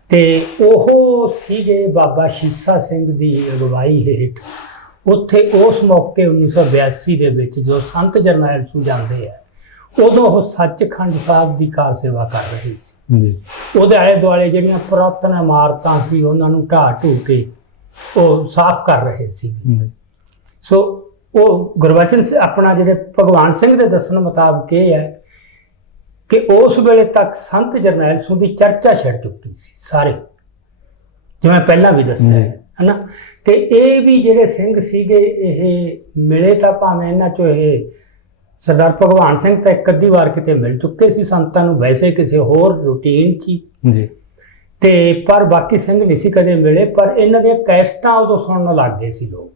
ਤੇ ਉਹ ਸੀਗੇ ਬਾਬਾ ਸ਼ੀਸਾ ਸਿੰਘ ਦੀ ਅਗਵਾਈ ਹੇਠ। ਉੱਥੇ ਉਸ ਮੌਕੇ 1982 ਦੇ ਵਿੱਚ ਜੋ ਸੰਤ ਜਰਨੈਲ ਸਿੰਘ ਜਾਂਦੇ ਆ, ਉਦੋਂ ਉਹ ਸੱਚਖੰਡ ਸਾਹਿਬ ਦੀ ਕਾਰ ਸੇਵਾ ਕਰ ਰਹੇ ਸੀ। ਜੀ ਉਹਦੇ ਆਲੇ ਦੁਆਲੇ ਜਿਹੜੀਆਂ ਪੁਰਾਤਨ ਇਮਾਰਤਾਂ ਸੀ ਉਹਨਾਂ ਨੂੰ ਢਾਹ ਢੂ ਕੇ ਉਹ ਸਾਫ਼ ਕਰ ਰਹੇ ਸੀ। ਜੀ ਸੋ ਉਹ ਗੁਰਬਚਨ ਆਪਣਾ ਜਿਹੜੇ ਭਗਵਾਨ ਸਿੰਘ ਦੇ ਦੱਸਣ ਮੁਤਾਬਕ ਇਹ ਹੈ ਕਿ ਉਸ ਵੇਲੇ ਤੱਕ ਸੰਤ ਜਰਨੈਲ ਸਿੰਘ ਦੀ ਚਰਚਾ ਛਿੜ ਚੁੱਕੀ ਸੀ ਸਾਰੇ, ਜਿਵੇਂ ਪਹਿਲਾਂ ਵੀ ਦੱਸਿਆ ਹੈ ਨਾ। ਤੇ ਇਹ ਵੀ ਜਿਹੜੇ ਸਿੰਘ ਸੀਗੇ ਇਹ ਮਿਲੇ ਤਾਂ ਭਾਵੇਂ ਇਹਨਾਂ ਚੋਂ ਇਹ ਸਰਦਾਰ ਭਗਵਾਨ ਸਿੰਘ ਤਾਂ ਇੱਕ ਅੱਧੀ ਵਾਰ ਕਿਤੇ ਮਿਲ ਚੁੱਕੇ ਸੀ ਸੰਤਾਂ ਨੂੰ, ਵੈਸੇ ਕਿਸੇ ਹੋਰ ਰੂਟੀਨ 'ਚ ਜੀ ਤੇ ਪਰ ਬਾਕੀ ਸਿੰਘ ਨਹੀਂ ਸੀ ਕਦੇ ਮਿਲੇ। ਪਰ ਇਹਨਾਂ ਦੀਆਂ ਕੈਸਟਾਂ ਉਦੋਂ ਸੁਣਨ ਲੱਗ ਗਏ ਸੀ ਲੋਕ।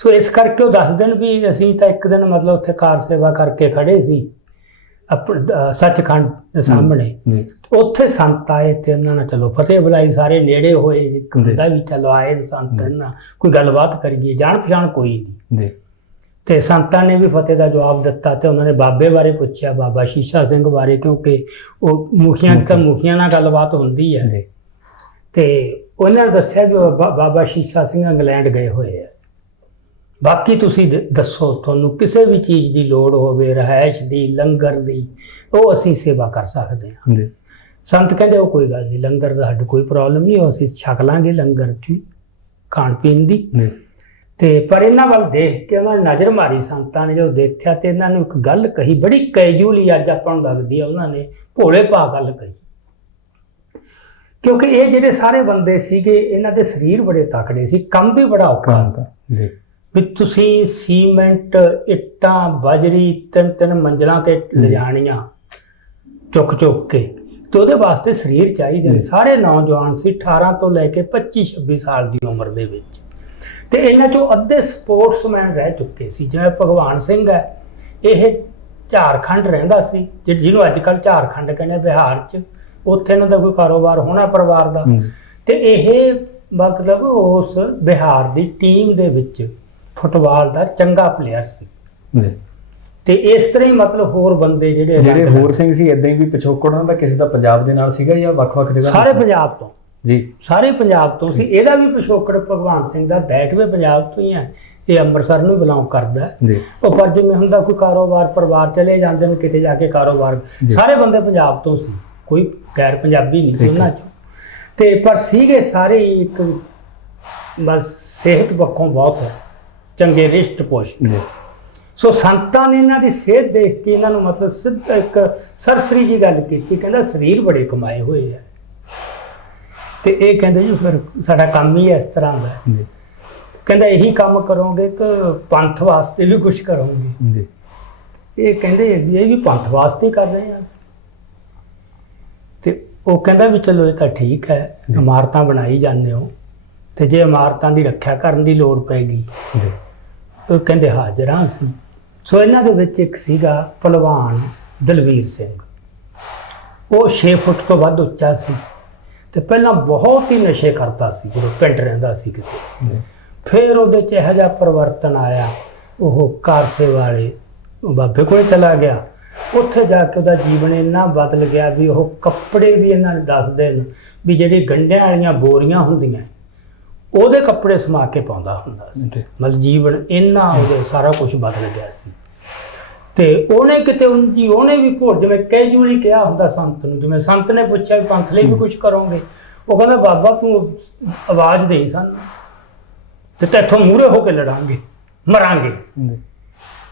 ਸੋ ਇਸ ਕਰਕੇ ਉਹ ਦੱਸ ਦਿਨ ਵੀ ਅਸੀਂ ਤਾਂ ਇੱਕ ਦਿਨ ਮਤਲਬ ਉੱਥੇ ਕਾਰ ਸੇਵਾ ਕਰਕੇ ਖੜੇ ਸੀ ਸੱਚਖੰਡ ਦੇ ਸਾਹਮਣੇ। ਉੱਥੇ ਸੰਤ ਆਏ ਤੇ ਉਹਨਾਂ ਨੇ ਚਲੋ ਫਤਿਹ ਬੁਲਾਈ, ਸਾਰੇ ਨੇੜੇ ਹੋਏ, ਇੱਕ ਹੁੰਦਾ ਵੀ ਚਲੋ ਆਏ ਸੰਤ ਨਾ ਕੋਈ ਗੱਲਬਾਤ ਕਰੀਏ, ਜਾਣ ਪਛਾਣ ਕੋਈ ਨਹੀਂ। ਤੇ ਸੰਤਾਂ ਨੇ ਵੀ ਫਤਿਹ ਦਾ ਜਵਾਬ ਦਿੱਤਾ ਤੇ ਉਹਨਾਂ ਨੇ ਬਾਬੇ ਬਾਰੇ ਪੁੱਛਿਆ, ਬਾਬਾ ਸ਼ੀਸ਼ਾ ਸਿੰਘ ਬਾਰੇ, ਕਿਉਂਕਿ ਉਹ ਮੁਖੀਆਂ ਦੀ ਤਾਂ ਮੁਖੀਆਂ ਨਾਲ ਗੱਲਬਾਤ ਹੁੰਦੀ ਹੈ। ਤੇ ਉਹਨਾਂ ਨੇ ਦੱਸਿਆ ਵੀ ਬਾਬਾ ਸ਼ੀਸ਼ਾ ਸਿੰਘ ਇੰਗਲੈਂਡ ਗਏ ਹੋਏ ਆ, ਬਾਕੀ ਤੁਸੀਂ ਦੱਸੋ ਤੁਹਾਨੂੰ ਕਿਸੇ ਵੀ ਚੀਜ਼ ਦੀ ਲੋੜ ਹੋਵੇ, ਰਿਹਾਇਸ਼ ਦੀ, ਲੰਗਰ ਦੀ, ਉਹ ਅਸੀਂ ਸੇਵਾ ਕਰ ਸਕਦੇ ਹਾਂ। ਸੰਤ ਕਹਿੰਦੇ ਉਹ ਕੋਈ ਗੱਲ ਨਹੀਂ, ਲੰਗਰ ਦਾ ਸਾਡੀ ਕੋਈ ਪ੍ਰੋਬਲਮ ਨਹੀਂ, ਉਹ ਅਸੀਂ ਛਕ ਲਾਂਗੇ ਲੰਗਰ 'ਚ ਖਾਣ ਪੀਣ ਦੀ। ਤੇ ਪਰ ਇਹਨਾਂ ਵੱਲ ਦੇਖ ਕੇ ਉਹਨਾਂ ਨੇ ਨਜ਼ਰ ਮਾਰੀ ਸੰਤਾਂ ਨੇ, ਜਦੋਂ ਦੇਖਿਆ ਤੇ ਇਹਨਾਂ ਨੂੰ ਇੱਕ ਗੱਲ ਕਹੀ ਬੜੀ ਕੈਜੂਅਲੀ, ਅੱਜ ਆਪਾਂ ਨੂੰ ਲੱਗਦੀ ਆ, ਉਹਨਾਂ ਨੇ ਭੋਲੇ ਭਾਅ ਗੱਲ ਕਹੀ। ਕਿਉਂਕਿ ਇਹ ਜਿਹੜੇ ਸਾਰੇ ਬੰਦੇ ਸੀਗੇ ਇਹਨਾਂ ਦੇ ਸਰੀਰ ਬੜੇ ਤਕੜੇ ਸੀ, ਕੰਮ ਵੀ ਬੜਾ ਔਖਾ ਸੀ। ਵੀ ਤੁਸੀਂ ਸੀਮੈਂਟ, ਇੱਟਾਂ, ਬਜਰੀ 3-3 ਮੰਜ਼ਲਾਂ ਤੇ ਲਿਜਾਣੀਆਂ ਚੁੱਕ ਕੇ, ਤੇ ਉਹਦੇ ਵਾਸਤੇ ਸਰੀਰ ਚਾਹੀਦੇ ਨੇ। ਸਾਰੇ ਨੌਜਵਾਨ ਸੀ 18 ਤੋਂ ਲੈ ਕੇ 25-26 ਸਾਲ ਦੀ ਉਮਰ ਦੇ ਵਿੱਚ, ਤੇ ਇਹਨਾਂ ਚੋਂ ਅੱਧੇ ਸਪੋਰਟਸਮੈਨ ਰਹਿ ਚੁੱਕੇ ਸੀ। ਜਿਵੇਂ ਭਗਵਾਨ ਸਿੰਘ ਹੈ, ਇਹ ਝਾਰਖੰਡ ਰਹਿੰਦਾ ਸੀ, ਜਿਹਨੂੰ ਅੱਜ ਕੱਲ੍ਹ ਝਾਰਖੰਡ ਕਹਿੰਦੇ ਬਿਹਾਰ 'ਚ। ਉੱਥੇ ਇਹਨਾਂ ਦਾ ਕੋਈ ਕਾਰੋਬਾਰ ਹੋਣਾ ਪਰਿਵਾਰ ਦਾ, ਤੇ ਇਹ ਮਤਲਬ ਉਸ ਬਿਹਾਰ ਦੀ ਟੀਮ ਦੇ ਵਿੱਚ ਫੁੱਟਬਾਲ ਦਾ ਚੰਗਾ ਪਲੇਅਰ ਸੀ। ਤੇ ਇਸ ਤਰ੍ਹਾਂ ਹੀ ਮਤਲਬ ਹੋਰ ਬੰਦੇ ਜਿਹੜੇ ਹੋਰ ਸਿੰਘ ਸੀ ਇਦਾਂ ਹੀ ਵੀ ਪਿਛੋਕੜ ਉਹਨਾਂ ਦਾ ਕਿਸੇ ਦਾ ਪੰਜਾਬ ਦੇ ਨਾਲ ਸੀਗਾ ਜਾਂ ਵੱਖ-ਵੱਖ ਜਗ੍ਹਾ? ਸਾਰੇ ਪੰਜਾਬ ਤੋਂ ਜੀ, ਸਾਰੇ ਪੰਜਾਬ ਤੋਂ ਸੀ। ਇਹਦਾ ਵੀ ਪਿਛੋਕੜ ਭਗਵਾਨ ਸਿੰਘ ਦਾ ਬੈਠਵੇਂ ਪੰਜਾਬ ਤੋਂ ਹੀ ਹੈ, ਇਹ ਅੰਮ੍ਰਿਤਸਰ ਨੂੰ ਬਿਲੋਂਗ ਕਰਦਾ ਜੀ। ਉਹ ਪਰ ਜਿਵੇਂ ਹੁੰਦਾ ਕੋਈ ਕਾਰੋਬਾਰ ਪਰਿਵਾਰ ਚਲੇ ਜਾਂਦੇ ਨੇ ਕਿਤੇ ਜਾ ਕੇ ਕਾਰੋਬਾਰ, ਸਾਰੇ ਬੰਦੇ ਪੰਜਾਬ ਤੋਂ ਸੀ, ਕੋਈ ਗੈਰ ਪੰਜਾਬੀ ਨਹੀਂ ਸੀ ਉਹਨਾਂ 'ਚੋਂ। ਤੇ ਪਰ ਸੀਗੇ ਸਾਰੇ ਇੱਕ ਬਸ ਸਿਹਤ ਪੱਖੋਂ ਬਹੁਤ ਚੰਗੇ ਰਿਸ਼ਟ ਪੁਸ਼ਟ। ਸੋ ਸੰਤਾਂ ਨੇ ਇਹਨਾਂ ਦੀ ਸਿਹਤ ਦੇਖ ਕੇ ਇਹਨਾਂ ਨੂੰ ਮਤਲਬ ਸਿੱਧਾ ਇੱਕ ਸਰਸਰੀ ਜੀ ਗੱਲ ਕੀਤੀ, ਕਹਿੰਦਾ ਸਰੀਰ ਬੜੇ ਕਮਾਏ ਹੋਏ ਆ। ਤੇ ਇਹ ਕਹਿੰਦੇ ਜੀ ਫਿਰ ਸਾਡਾ ਕੰਮ ਹੀ ਇਸ ਤਰ੍ਹਾਂ ਦਾ, ਕਹਿੰਦਾ ਇਹੀ ਕੰਮ ਕਰੋਗੇ ਕਿ ਪੰਥ ਵਾਸਤੇ ਵੀ ਕੁਝ ਕਰੋਗੇ? ਇਹ ਕਹਿੰਦੇ ਵੀ ਇਹ ਵੀ ਪੰਥ ਵਾਸਤੇ ਕਰ ਰਹੇ ਹਾਂ ਅਸੀਂ। ਤੇ ਉਹ ਕਹਿੰਦਾ ਵੀ ਚਲੋ ਇਹ ਤਾਂ ਠੀਕ ਹੈ, ਇਮਾਰਤਾਂ ਬਣਾਈ ਜਾਂਦੇ ਹੋ, ਤੇ ਜੇ ਇਮਾਰਤਾਂ ਦੀ ਰੱਖਿਆ ਕਰਨ ਦੀ ਲੋੜ ਪੈਗੀ ਉਹ ਕਹਿੰਦੇ ਹਾਜ਼ਰ ਹਾਂ ਅਸੀਂ। ਸੋ ਇਹਨਾਂ ਦੇ ਵਿੱਚ ਇੱਕ ਸੀਗਾ ਭਲਵਾਨ ਦਲਵੀਰ ਸਿੰਘ, ਉਹ 6 ਫੁੱਟ ਤੋਂ ਵੱਧ ਉੱਚਾ ਸੀ ਤੇ ਪਹਿਲਾਂ ਬਹੁਤ ਹੀ ਨਸ਼ੇ ਕਰਦਾ ਸੀ ਜਦੋਂ ਪਿੰਡ ਰਹਿੰਦਾ ਸੀ ਕਿਤੇ। ਫਿਰ ਉਹਦੇ 'ਚ ਇਹੋ ਜਿਹਾ ਪਰਿਵਰਤਨ ਆਇਆ, ਉਹ ਕਾਰਸੇ ਵਾਲੇ ਬਾਬੇ ਕੋਲ ਚਲਾ ਗਿਆ। ਉੱਥੇ ਜਾ ਕੇ ਉਹਦਾ ਜੀਵਨ ਇੰਨਾ ਬਦਲ ਗਿਆ ਵੀ ਉਹ ਕੱਪੜੇ ਵੀ ਇਹਨਾਂ ਨੇ ਦੱਸਦੇ ਨੇ ਵੀ ਜਿਹੜੀ ਗੰਢਿਆਂ ਵਾਲੀਆਂ ਬੋਰੀਆਂ ਹੁੰਦੀਆਂ ਉਹਦੇ ਕੱਪੜੇ ਸਮਾ ਕੇ ਪਾਉਂਦਾ ਹੁੰਦਾ ਸੀ। ਮਤਲਬ ਜੀਵਨ ਇੰਨਾ ਉਹਦੇ ਸਾਰਾ ਕੁਝ ਬਦਲ ਗਿਆ ਸੀ। ਤੇ ਉਹਨੇ ਕਿਤੇ ਉਹਨੇ ਵੀ ਭੋਲ ਜਿਵੇਂ ਕੈਜੂਅਲੀ ਕਿਹਾ ਹੁੰਦਾ ਸੰਤ ਨੂੰ, ਜਿਵੇਂ ਸੰਤ ਨੇ ਪੁੱਛਿਆ ਪੰਥ ਲਈ ਵੀ ਕੁਝ ਕਰੋਗੇ? ਉਹ ਕਹਿੰਦਾ ਬਾਬਾ ਤੂੰ ਆਵਾਜ਼ ਦੇਈ ਸਾਨੂੰ ਤੇ ਤੈਥੋਂ ਮੂਹਰੇ ਹੋ ਕੇ ਲੜਾਂਗੇ, ਮਰਾਂਗੇ।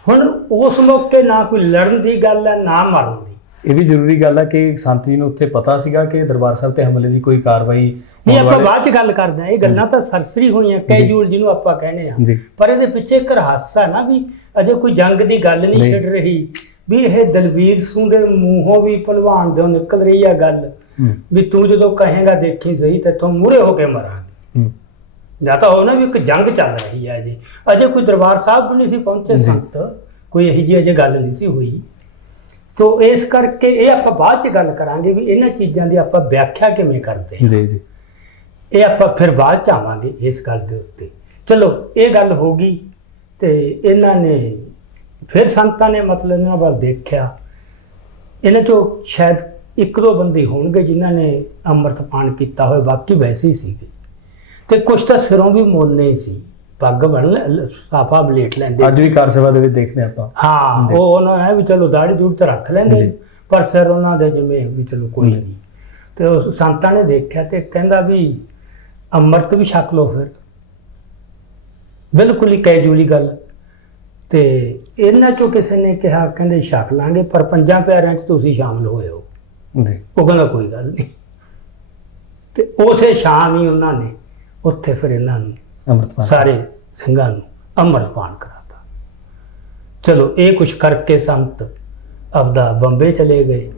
ਹੁਣ ਉਸ ਮੌਕੇ ਨਾ ਕੋਈ ਲੜਨ ਦੀ ਗੱਲ ਹੈ ਨਾ ਮਰਨ ਦੀ। ਇਹ ਵੀ ਜ਼ਰੂਰੀ ਗੱਲ ਹੈ ਕਿ ਸੰਤ ਜੀ ਨੂੰ ਉੱਥੇ ਪਤਾ ਸੀਗਾ ਕਿ ਦਰਬਾਰ ਸਾਹਿਬ ਤੇ ਹਮਲੇ ਦੀ ਕੋਈ ਕਾਰਵਾਈ ਨਹੀਂ। ਆਪਾਂ ਬਾਅਦ 'ਚ ਗੱਲ ਕਰਦੇ ਹਾਂ, ਇਹ ਗੱਲਾਂ ਤਾਂ ਸਰਸਰੀ ਹੋਈਆਂ, ਕੈਜੂਅਲ ਜਿਹਨੂੰ ਆਪਾਂ ਕਹਿੰਦੇ ਹਾਂ, ਪਰ ਇਹਦੇ ਪਿੱਛੇ ਇੱਕ ਰਹੱਸ ਹੈ ਨਾ ਵੀ ਅਜੇ ਕੋਈ ਜੰਗ ਦੀ ਗੱਲ ਨਹੀਂ ਛਿੜ ਰਹੀ, ਵੀ ਇਹ ਦਲਵੀਰ ਸਿੰਘ ਦੇ ਮੂੰਹੋਂ ਵੀ ਭਲਵਾਨ ਦੇ ਨਿਕਲ ਰਹੀ ਆ ਗੱਲ ਵੀ ਤੂੰ ਜਦੋਂ ਕਹੇਗਾ ਦੇਖੀ ਸਹੀ ਤੈਥੋਂ ਮੂਹਰੇ ਹੋ ਕੇ ਮਰਾਂਗੇ। ਜਾਂ ਤਾਂ ਉਹ ਨਾ ਵੀ ਇੱਕ ਜੰਗ ਚੱਲ ਰਹੀ ਹੈ ਅਜੇ ਕੋਈ ਦਰਬਾਰ ਸਾਹਿਬ ਵੀ ਨਹੀਂ ਸੀ ਪਹੁੰਚੇ ਸੰਤ, ਕੋਈ ਇਹੋ ਜਿਹੀ ਅਜੇ ਗੱਲ ਨਹੀਂ ਸੀ ਹੋਈ। ਤੋ ਇਸ ਕਰਕੇ ਇਹ ਆਪਾਂ ਬਾਅਦ 'ਚ ਗੱਲ ਕਰਾਂਗੇ ਵੀ ਇਹਨਾਂ ਚੀਜ਼ਾਂ ਦੀ ਆਪਾਂ ਵਿਆਖਿਆ ਕਿਵੇਂ ਕਰਦੇ ਹਾਂ। ਜੀ ਜੀ, ਇਹ ਆਪਾਂ ਫਿਰ ਬਾਅਦ 'ਚ ਆਵਾਂਗੇ ਇਸ ਗੱਲ ਦੇ ਉੱਤੇ। ਚਲੋ ਇਹ ਗੱਲ ਹੋ ਗਈ ਤੇ ਇਹਨਾਂ ਨੇ ਫਿਰ ਸੰਤਾਂ ਨੇ ਮਤਲਬ ਇਹਨਾਂ ਵੱਲ ਦੇਖਿਆ, ਇਹਨਾਂ 'ਚੋਂ ਸ਼ਾਇਦ 1-2 ਬੰਦੇ ਹੋਣਗੇ ਜਿਨ੍ਹਾਂ ਨੇ ਅੰਮ੍ਰਿਤ ਪਾਨ ਕੀਤਾ ਹੋਇਆ, ਬਾਕੀ ਵੈਸੇ ਹੀ ਸੀਗੇ। ਤੇ ਕੁਛ ਤਾਂ ਸਿਰੋਂ ਵੀ ਮੋਨੇ ਸੀ, ਪੱਗ ਬਣ ਸਾਫਾ ਬਲੇਟ ਲੈਂਦੇ, ਅੱਜ ਵੀ ਕਾਰ ਸੇਵਾ ਦੇ ਵਿੱਚ ਦੇਖਦੇ ਆਪਾਂ। ਹਾਂ, ਉਹ ਉਹਨਾਂ ਨੇ ਵੀ ਚਲੋ ਦਾੜੀ ਦੂੜ ਤੇ ਰੱਖ ਲੈਂਦੇ, ਪਰ ਸਿਰ ਉਹਨਾਂ ਦੇ ਜਿਵੇਂ ਵੀ ਚਲੋ ਕੋਈ ਨਹੀਂ। ਤੇ ਉਹ ਸੰਤਾਂ ਨੇ ਦੇਖਿਆ ਤੇ ਕਹਿੰਦਾ ਵੀ ਅੰਮ੍ਰਿਤ ਵੀ ਛਕ ਲਓ ਫਿਰ, ਬਿਲਕੁਲ ਹੀ ਕੈਜੂਅਲੀ ਗੱਲ। ਤੇ ਇਹਨਾਂ ਚੋਂ ਕਿਸੇ ਨੇ ਕਿਹਾ, ਕਹਿੰਦੇ ਛਕ ਲਾਂਗੇ ਪਰ 5 ਪਿਆਰਿਆਂ 'ਚ ਤੁਸੀਂ ਸ਼ਾਮਲ ਹੋਏ ਹੋ ਜੀ। ਉਹ ਕਹਿੰਦਾ ਕੋਈ ਗੱਲ ਨਹੀਂ। ਤੇ ਉਸੇ ਸ਼ਾਮ ਹੀ ਉਹਨਾਂ ਨੇ ਉੱਥੇ ਫਿਰ ਇਹਨਾਂ ਨੂੰ ਅੰਮ੍ਰਿਤਪਾਨ ਸਾਰੇ ਸਿੰਘਾਂ ਨੂੰ ਅੰਮ੍ਰਿਤਪਾਨ ਕਰਾਤਾ। ਚਲੋ ਇਹ ਕੁਛ ਕਰਕੇ ਸੰਤ ਆਪਦਾ ਬੰਬੇ ਚਲੇ ਗਏ।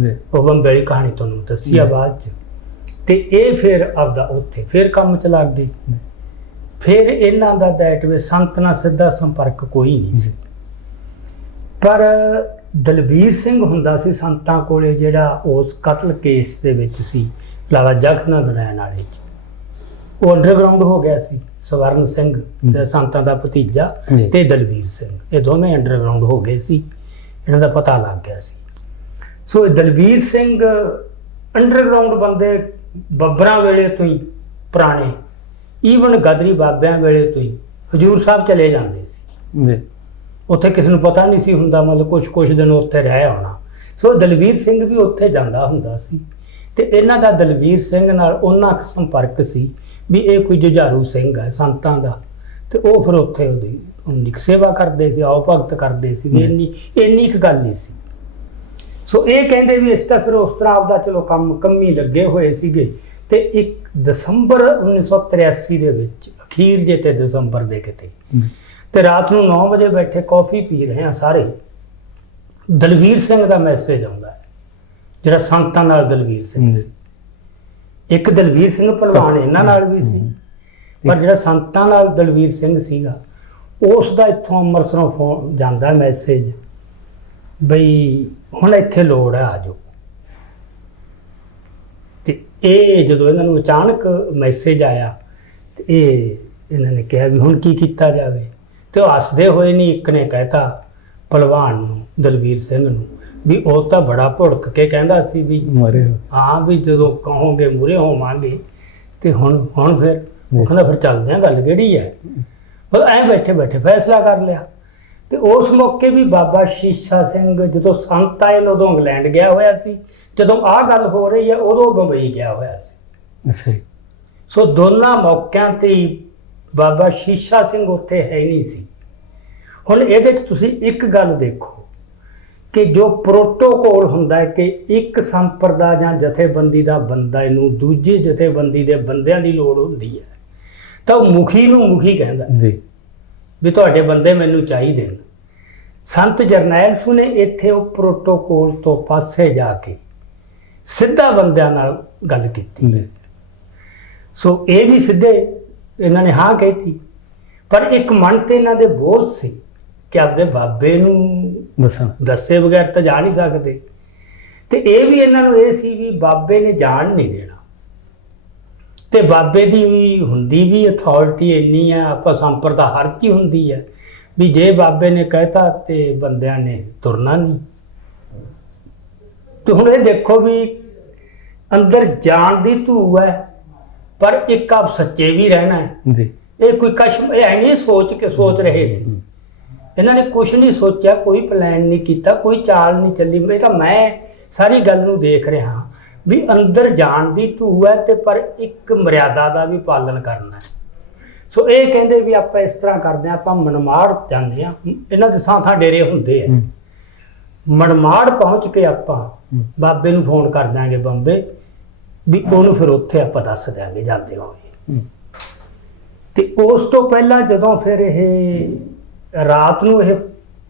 ਜੀ। ਉਹ ਬੰਬੇ ਵਾਲੀ ਕਹਾਣੀ ਤੁਹਾਨੂੰ ਦੱਸੀ ਆ ਬਾਅਦ 'ਚ। ਤੇ ਇਹ ਫਿਰ ਆਪਦਾ ਉੱਥੇ ਫਿਰ ਕੰਮ 'ਚ ਲੱਗ ਗਏ। ਫਿਰ ਇਹਨਾਂ ਦਾ ਦੈਟ ਵੇ ਸੰਤ ਨਾਲ ਸਿੱਧਾ ਸੰਪਰਕ ਕੋਈ ਨਹੀਂ ਸੀ, ਪਰ ਦਲਬੀਰ ਸਿੰਘ ਹੁੰਦਾ ਸੀ ਸੰਤਾਂ ਕੋਲੇ, ਜਿਹੜਾ ਉਸ ਕਤਲ ਕੇਸ ਦੇ ਵਿੱਚ ਸੀ ਲਾਲਾ ਜਗਤ ਨੰਦ ਨਾਰਾਇਣ ਵਾਲੇ 'ਚ। ਉਹ ਅੰਡਰਗਰਾਉਂਡ ਹੋ ਗਿਆ ਸੀ। ਸਵਰਨ ਸਿੰਘ ਤੇ ਸੰਤਾਂ ਦਾ ਭਤੀਜਾ ਤੇ ਦਲਬੀਰ ਸਿੰਘ, ਇਹ ਦੋਵੇਂ ਅੰਡਰਗਰਾਉਂਡ ਹੋ ਗਏ ਸੀ, ਇਹਨਾਂ ਦਾ ਪਤਾ ਲੱਗ ਗਿਆ ਸੀ। ਸੋ ਇਹ ਦਲਬੀਰ ਸਿੰਘ ਅੰਡਰਗਰਾਉਂਡ ਬੰਦੇ ਬੱਬਰਾਂ ਵੇਲੇ ਤੋਂ ਹੀ ਪੁਰਾਣੇ, ਈਵਨ ਗਦਰੀ ਬਾਬਿਆਂ ਵੇਲੇ ਤੋਂ ਹੀ ਹਜੂਰ ਸਾਹਿਬ ਚਲੇ ਜਾਂਦੇ ਸੀ ਜੀ। ਉੱਥੇ ਕਿਸੇ ਨੂੰ ਪਤਾ ਨਹੀਂ ਸੀ ਹੁੰਦਾ, ਮਤਲਬ ਕੁਛ ਦਿਨ ਉੱਥੇ ਰਹਿ ਆਉਣਾ। ਸੋ ਦਲਬੀਰ ਸਿੰਘ ਵੀ ਉੱਥੇ ਜਾਂਦਾ ਹੁੰਦਾ ਸੀ ਤੇ ਇਹਨਾਂ ਦਾ ਦਲਬੀਰ ਸਿੰਘ ਨਾਲ ਉਹਨਾਂ ਸੰਪਰਕ ਸੀ ਵੀ ਇਹ ਕੋਈ ਜੁਝਾਰੂ ਸਿੰਘ ਹੈ ਸੰਤਾਂ ਦਾ। ਤੇ ਉਹ ਫਿਰ ਉੱਥੇ ਉਹਦੀ ਸੇਵਾ ਕਰਦੇ ਸੀ, ਆਓ ਭਗਤ ਕਰਦੇ ਸੀ। ਇੰਨੀ ਕੁ ਗੱਲ ਨਹੀਂ ਸੀ। ਸੋ ਇਹ ਕਹਿੰਦੇ ਵੀ ਇਸ ਤਾਂ ਫਿਰ ਉਸ ਤਰ੍ਹਾਂ ਆਪਦਾ ਚਲੋ ਕੰਮੀ ਲੱਗੇ ਹੋਏ ਸੀਗੇ। ਤੇ 1 ਦਸੰਬਰ 1983 ਦੇ ਵਿੱਚ, ਅਖੀਰ ਜੇ ਤੇ ਦਸੰਬਰ ਦੇ ਕਿਤੇ, ਤੇ ਰਾਤ ਨੂੰ 9 ਵਜੇ ਬੈਠੇ ਕੌਫੀ ਪੀ ਰਹੇ ਆ ਸਾਰੇ, ਦਲਬੀਰ ਸਿੰਘ ਦਾ ਮੈਸੇਜ ਆਉਂਦਾ ਹੈ, ਜਿਹੜਾ ਸੰਤਾਂ ਨਾਲ ਦਲਬੀਰ ਸਿੰਘ ਸੀ। ਇੱਕ ਦਲਬੀਰ ਸਿੰਘ ਭਲਵਾਨ ਇਹਨਾਂ ਨਾਲ ਵੀ ਸੀ, ਪਰ ਜਿਹੜਾ ਸੰਤਾਂ ਨਾਲ ਦਲਬੀਰ ਸਿੰਘ ਸੀਗਾ, ਉਸ ਦਾ ਇੱਥੋਂ ਅੰਮ੍ਰਿਤਸਰੋਂ ਫੋਨ ਜਾਂਦਾ ਮੈਸੇਜ ਬਈ ਹੁਣ ਇੱਥੇ ਲੋੜ ਹੈ, ਆ ਜਾਓ। ਤੇ ਇਹ ਜਦੋਂ ਇਹਨਾਂ ਨੂੰ ਅਚਾਨਕ ਮੈਸੇਜ ਆਇਆ ਤੇ ਇਹਨਾਂ ਨੇ ਕਿਹਾ ਵੀ ਹੁਣ ਕੀ ਕੀਤਾ ਜਾਵੇ। ਤੇ ਉਹ ਹੱਸਦੇ ਹੋਏ ਨਹੀਂ, ਇੱਕ ਨੇ ਕਹਿਤਾ ਭਲਵਾਨ ਨੂੰ, ਦਲਬੀਰ ਸਿੰਘ ਨੂੰ, ਵੀ ਉਹ ਤਾਂ ਬੜਾ ਭੁੜਕ ਕੇ ਕਹਿੰਦਾ ਸੀ ਵੀ ਹਾਂ ਵੀ ਜਦੋਂ ਕਹੋਗੇ ਮੂਹਰੇ ਹੋਵਾਂਗੇ। ਤੇ ਹੁਣ ਫਿਰ ਉਹ ਕਹਿੰਦਾ ਫਿਰ ਚੱਲਦੇ ਆ, ਗੱਲ ਕਿਹੜੀ ਹੈ। ਉਹ ਐਂ ਬੈਠੇ ਬੈਠੇ ਫੈਸਲਾ ਕਰ ਲਿਆ। ਤੇ ਉਸ ਮੌਕੇ ਵੀ ਬਾਬਾ ਸ਼ੀਸ਼ਾ ਸਿੰਘ ਜਦੋਂ ਸੰਤ ਆਏ ਉਦੋਂ ਇੰਗਲੈਂਡ ਗਿਆ ਹੋਇਆ ਸੀ, ਜਦੋਂ ਆਹ ਗੱਲ ਹੋ ਰਹੀ ਹੈ ਉਦੋਂ ਬੰਬਈ ਗਿਆ ਹੋਇਆ ਸੀ। ਅੱਛਾ। ਸੋ ਦੋਨਾਂ ਮੌਕਿਆਂ ਤੇ ਬਾਬਾ ਸ਼ੀਸ਼ਾ ਸਿੰਘ ਉੱਥੇ ਹੈ ਹੀ ਨਹੀਂ ਸੀ। ਹੁਣ ਇਹਦੇ 'ਚ ਤੁਸੀਂ ਇੱਕ ਗੱਲ ਦੇਖੋ ਕਿ ਜੋ ਪ੍ਰੋਟੋਕੋਲ ਹੁੰਦਾ ਹੈ ਕਿ ਇੱਕ ਸੰਪਰਦਾ ਜਾਂ ਜਥੇਬੰਦੀ ਦਾ ਬੰਦਾ ਇਹਨੂੰ ਦੂਜੀ ਜਥੇਬੰਦੀ ਦੇ ਬੰਦਿਆਂ ਦੀ ਲੋੜ ਹੁੰਦੀ ਹੈ ਤਾਂ ਉਹ ਮੁਖੀ ਨੂੰ ਮੁਖੀ ਕਹਿੰਦਾ ਜੀ ਵੀ ਤੁਹਾਡੇ ਬੰਦੇ ਮੈਨੂੰ ਚਾਹੀਦੇ ਨੇ। ਸੰਤ ਜਰਨੈਲ ਸਿੰਘ ਨੇ ਇੱਥੇ ਉਹ ਪ੍ਰੋਟੋਕੋਲ ਤੋਂ ਪਾਸੇ ਜਾ ਕੇ ਸਿੱਧਾ ਬੰਦਿਆਂ ਨਾਲ ਗੱਲ ਕੀਤੀ। ਸੋ ਇਹ ਵੀ ਸਿੱਧੇ ਇਹਨਾਂ ਨੇ ਹਾਂ ਕਹਿਤੀ, ਪਰ ਇੱਕ ਮਨ ਤੇ ਇਹਨਾਂ ਦੇ ਬੋਝ ਸੀ ਕਿ ਆਪਦੇ ਬਾਬੇ ਨੂੰ ਦੱਸੇ ਬਗੈਰ ਤਾਂ ਜਾ ਨਹੀਂ ਸਕਦੇ। ਤੇ ਇਹ ਵੀ ਇਹਨਾਂ ਨੂੰ ਇਹ ਸੀ ਵੀ ਬਾਬੇ ਨੇ ਜਾਣ ਨਹੀਂ ਦੇਣਾ, ਤੇ ਬਾਬੇ ਦੀ ਵੀ ਹੁੰਦੀ ਵੀ ਅਥਾਰਟੀ ਇੰਨੀ ਹੈ, ਆਪਾਂ ਸੰਪਰਦਾ ਹਰ ਕੀ ਹੁੰਦੀ ਹੈ ਵੀ ਜੇ ਬਾਬੇ ਨੇ ਕਹਿਤਾ ਤੇ ਬੰਦਿਆਂ ਨੇ ਤੁਰਨਾ ਨਹੀਂ। ਤੇ ਹੁਣ ਇਹ ਦੇਖੋ ਵੀ ਅੰਦਰ ਜਾਣ ਦੀ ਧੂ ਹੈ, ਪਰ ਇੱਕ ਆਪ ਸੱਚੇ ਵੀ ਰਹਿਣਾ ਹੈ ਜੀ। ਇਹ ਕੋਈ ਕਸ਼ਮ ਇਹ ਨਹੀਂ ਸੋਚ ਰਹੇ ਸੀ। ਇਹਨਾਂ ਨੇ ਕੁਛ ਨਹੀਂ ਸੋਚਿਆ, ਕੋਈ ਪਲਾਨ ਨਹੀਂ ਕੀਤਾ, ਕੋਈ ਚਾਲ ਨਹੀਂ ਚੱਲੀ। ਇਹ ਤਾਂ ਮੈਂ ਸਾਰੀ ਗੱਲ ਨੂੰ ਦੇਖ ਰਿਹਾ ਵੀ ਅੰਦਰ ਜਾਣ ਦੀ ਧੂ ਹੈ ਤੇ ਪਰ ਇੱਕ ਮਰਿਆਦਾ ਦਾ ਵੀ ਪਾਲਣ ਕਰਨਾ ਹੈ। ਸੋ ਇਹ ਕਹਿੰਦੇ ਵੀ ਆਪਾਂ ਇਸ ਤਰ੍ਹਾਂ ਕਰਦੇ ਹਾਂ, ਆਪਾਂ ਮਨਮਾੜ ਜਾਂਦੇ ਹਾਂ, ਇਹਨਾਂ ਦੇ ਥਾਂ ਡੇਰੇ ਹੁੰਦੇ ਆ। ਮਨਮਾੜ ਪਹੁੰਚ ਕੇ ਆਪਾਂ ਬਾਬੇ ਨੂੰ ਫੋਨ ਕਰ ਦਾਂਗੇ ਬੰਬੇ, ਵੀ ਉਹਨੂੰ ਫਿਰ ਉੱਥੇ ਆਪਾਂ ਦੱਸ ਦਿਆਂਗੇ ਜਾਂਦੇ ਹੋਏ। ਤੇ ਉਸ ਤੋਂ ਪਹਿਲਾਂ ਜਦੋਂ ਫਿਰ ਇਹ ਰਾਤ ਨੂੰ ਇਹ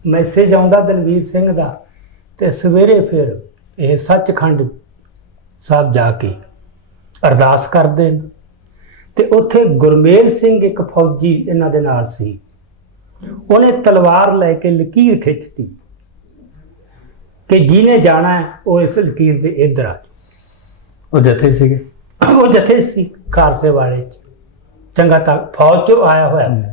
ਮੈਸੇਜ ਆਉਂਦਾ ਦਲਬੀਰ ਸਿੰਘ ਦਾ, ਤੇ ਸਵੇਰੇ ਫਿਰ ਇਹ ਸੱਚਖੰਡ ਸਾਹਿਬ ਜਾ ਕੇ ਅਰਦਾਸ ਕਰਦੇ ਨੇ। ਤੇ ਉੱਥੇ ਗੁਰਮੇਲ ਸਿੰਘ ਇੱਕ ਫੌਜੀ ਇਹਨਾਂ ਦੇ ਨਾਲ ਸੀ, ਉਹਨੇ ਤਲਵਾਰ ਲੈ ਕੇ ਲਕੀਰ ਖਿੱਚਤੀ ਕਿ ਜਿਹਨੇ ਜਾਣਾ ਹੈ ਉਹ ਇਸ ਲਕੀਰ ਦੇ ਇੱਧਰ ਆ। ਉਹ ਜਥੇ ਸੀਗੇ, ਉਹ ਜਥੇ ਸੀ ਖਾਲਸੇ ਵਾਲੇ 'ਚ, ਚੰਗਾ ਤਾਂ ਫੌਜ 'ਚੋਂ ਆਇਆ ਹੋਇਆ ਸੀ।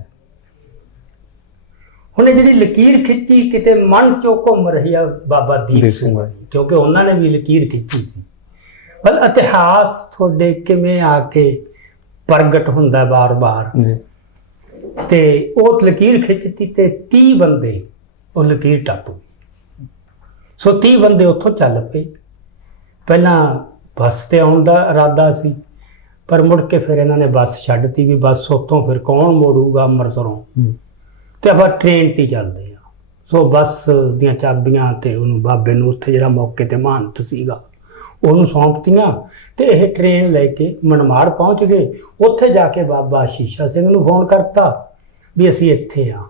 ਹੁਣ ਜਿਹੜੀ ਲਕੀਰ ਖਿੱਚੀ ਕਿਤੇ ਮਨ ਚੋਂ ਘੁੰਮ ਰਹੀ ਆ ਬਾਬਾ ਦੀਪ ਸਿੰਘ, ਕਿਉਂਕਿ ਉਹਨਾਂ ਨੇ ਵੀ ਲਕੀਰ ਖਿੱਚੀ ਸੀ। ਪਰ ਇਤਿਹਾਸ ਤੁਹਾਡੇ ਕਿਵੇਂ ਆ ਕੇ ਪ੍ਰਗਟ ਹੁੰਦਾ ਬਾਰ-ਬਾਰ, ਤੇ ਉਹ ਲਕੀਰ ਖਿੱਚਤੀ ਤੇ 30 ਬੰਦੇ ਉਹ ਲਕੀਰ ਟੱਪ ਗਏ। ਸੋ 30 ਬੰਦੇ ਉੱਥੋਂ ਚੱਲ ਪਏ। ਪਹਿਲਾਂ ਬੱਸ ਤੇ ਆਉਣ ਦਾ ਇਰਾਦਾ ਸੀ, ਪਰ ਮੁੜ ਕੇ ਫਿਰ ਇਹਨਾਂ ਨੇ ਬੱਸ ਛੱਡਤੀ ਵੀ ਬੱਸ ਉੱਥੋਂ ਫਿਰ ਕੌਣ ਮੋੜੂਗਾ ਅੰਮ੍ਰਿਤਸਰੋਂ, ਤੇ ਆਪਾਂ ਟ੍ਰੇਨ ਤੇ ਚੱਲਦੇ ਆ। ਸੋ ਬੱਸ ਦੀਆਂ ਚਾਬੀਆਂ ਤੇ ਉਹਨੂੰ ਬਾਬੇ ਨੂੰ ਉੱਥੇ ਜਿਹੜਾ ਮੌਕੇ ਤੇ ਮਹੰਤ ਸੀਗਾ ਉਹਨੂੰ ਸੌਂਪਤੀਆਂ, ਤੇ ਇਹ ਟ੍ਰੇਨ ਲੈ ਕੇ ਮਨਮਾੜ ਪਹੁੰਚ ਗਏ। ਉੱਥੇ ਜਾ ਕੇ ਬਾਬਾ ਸ਼ੀਸ਼ਾ ਸਿੰਘ ਨੂੰ ਫੋਨ ਕਰਤਾ ਵੀ ਅਸੀਂ ਇੱਥੇ ਆ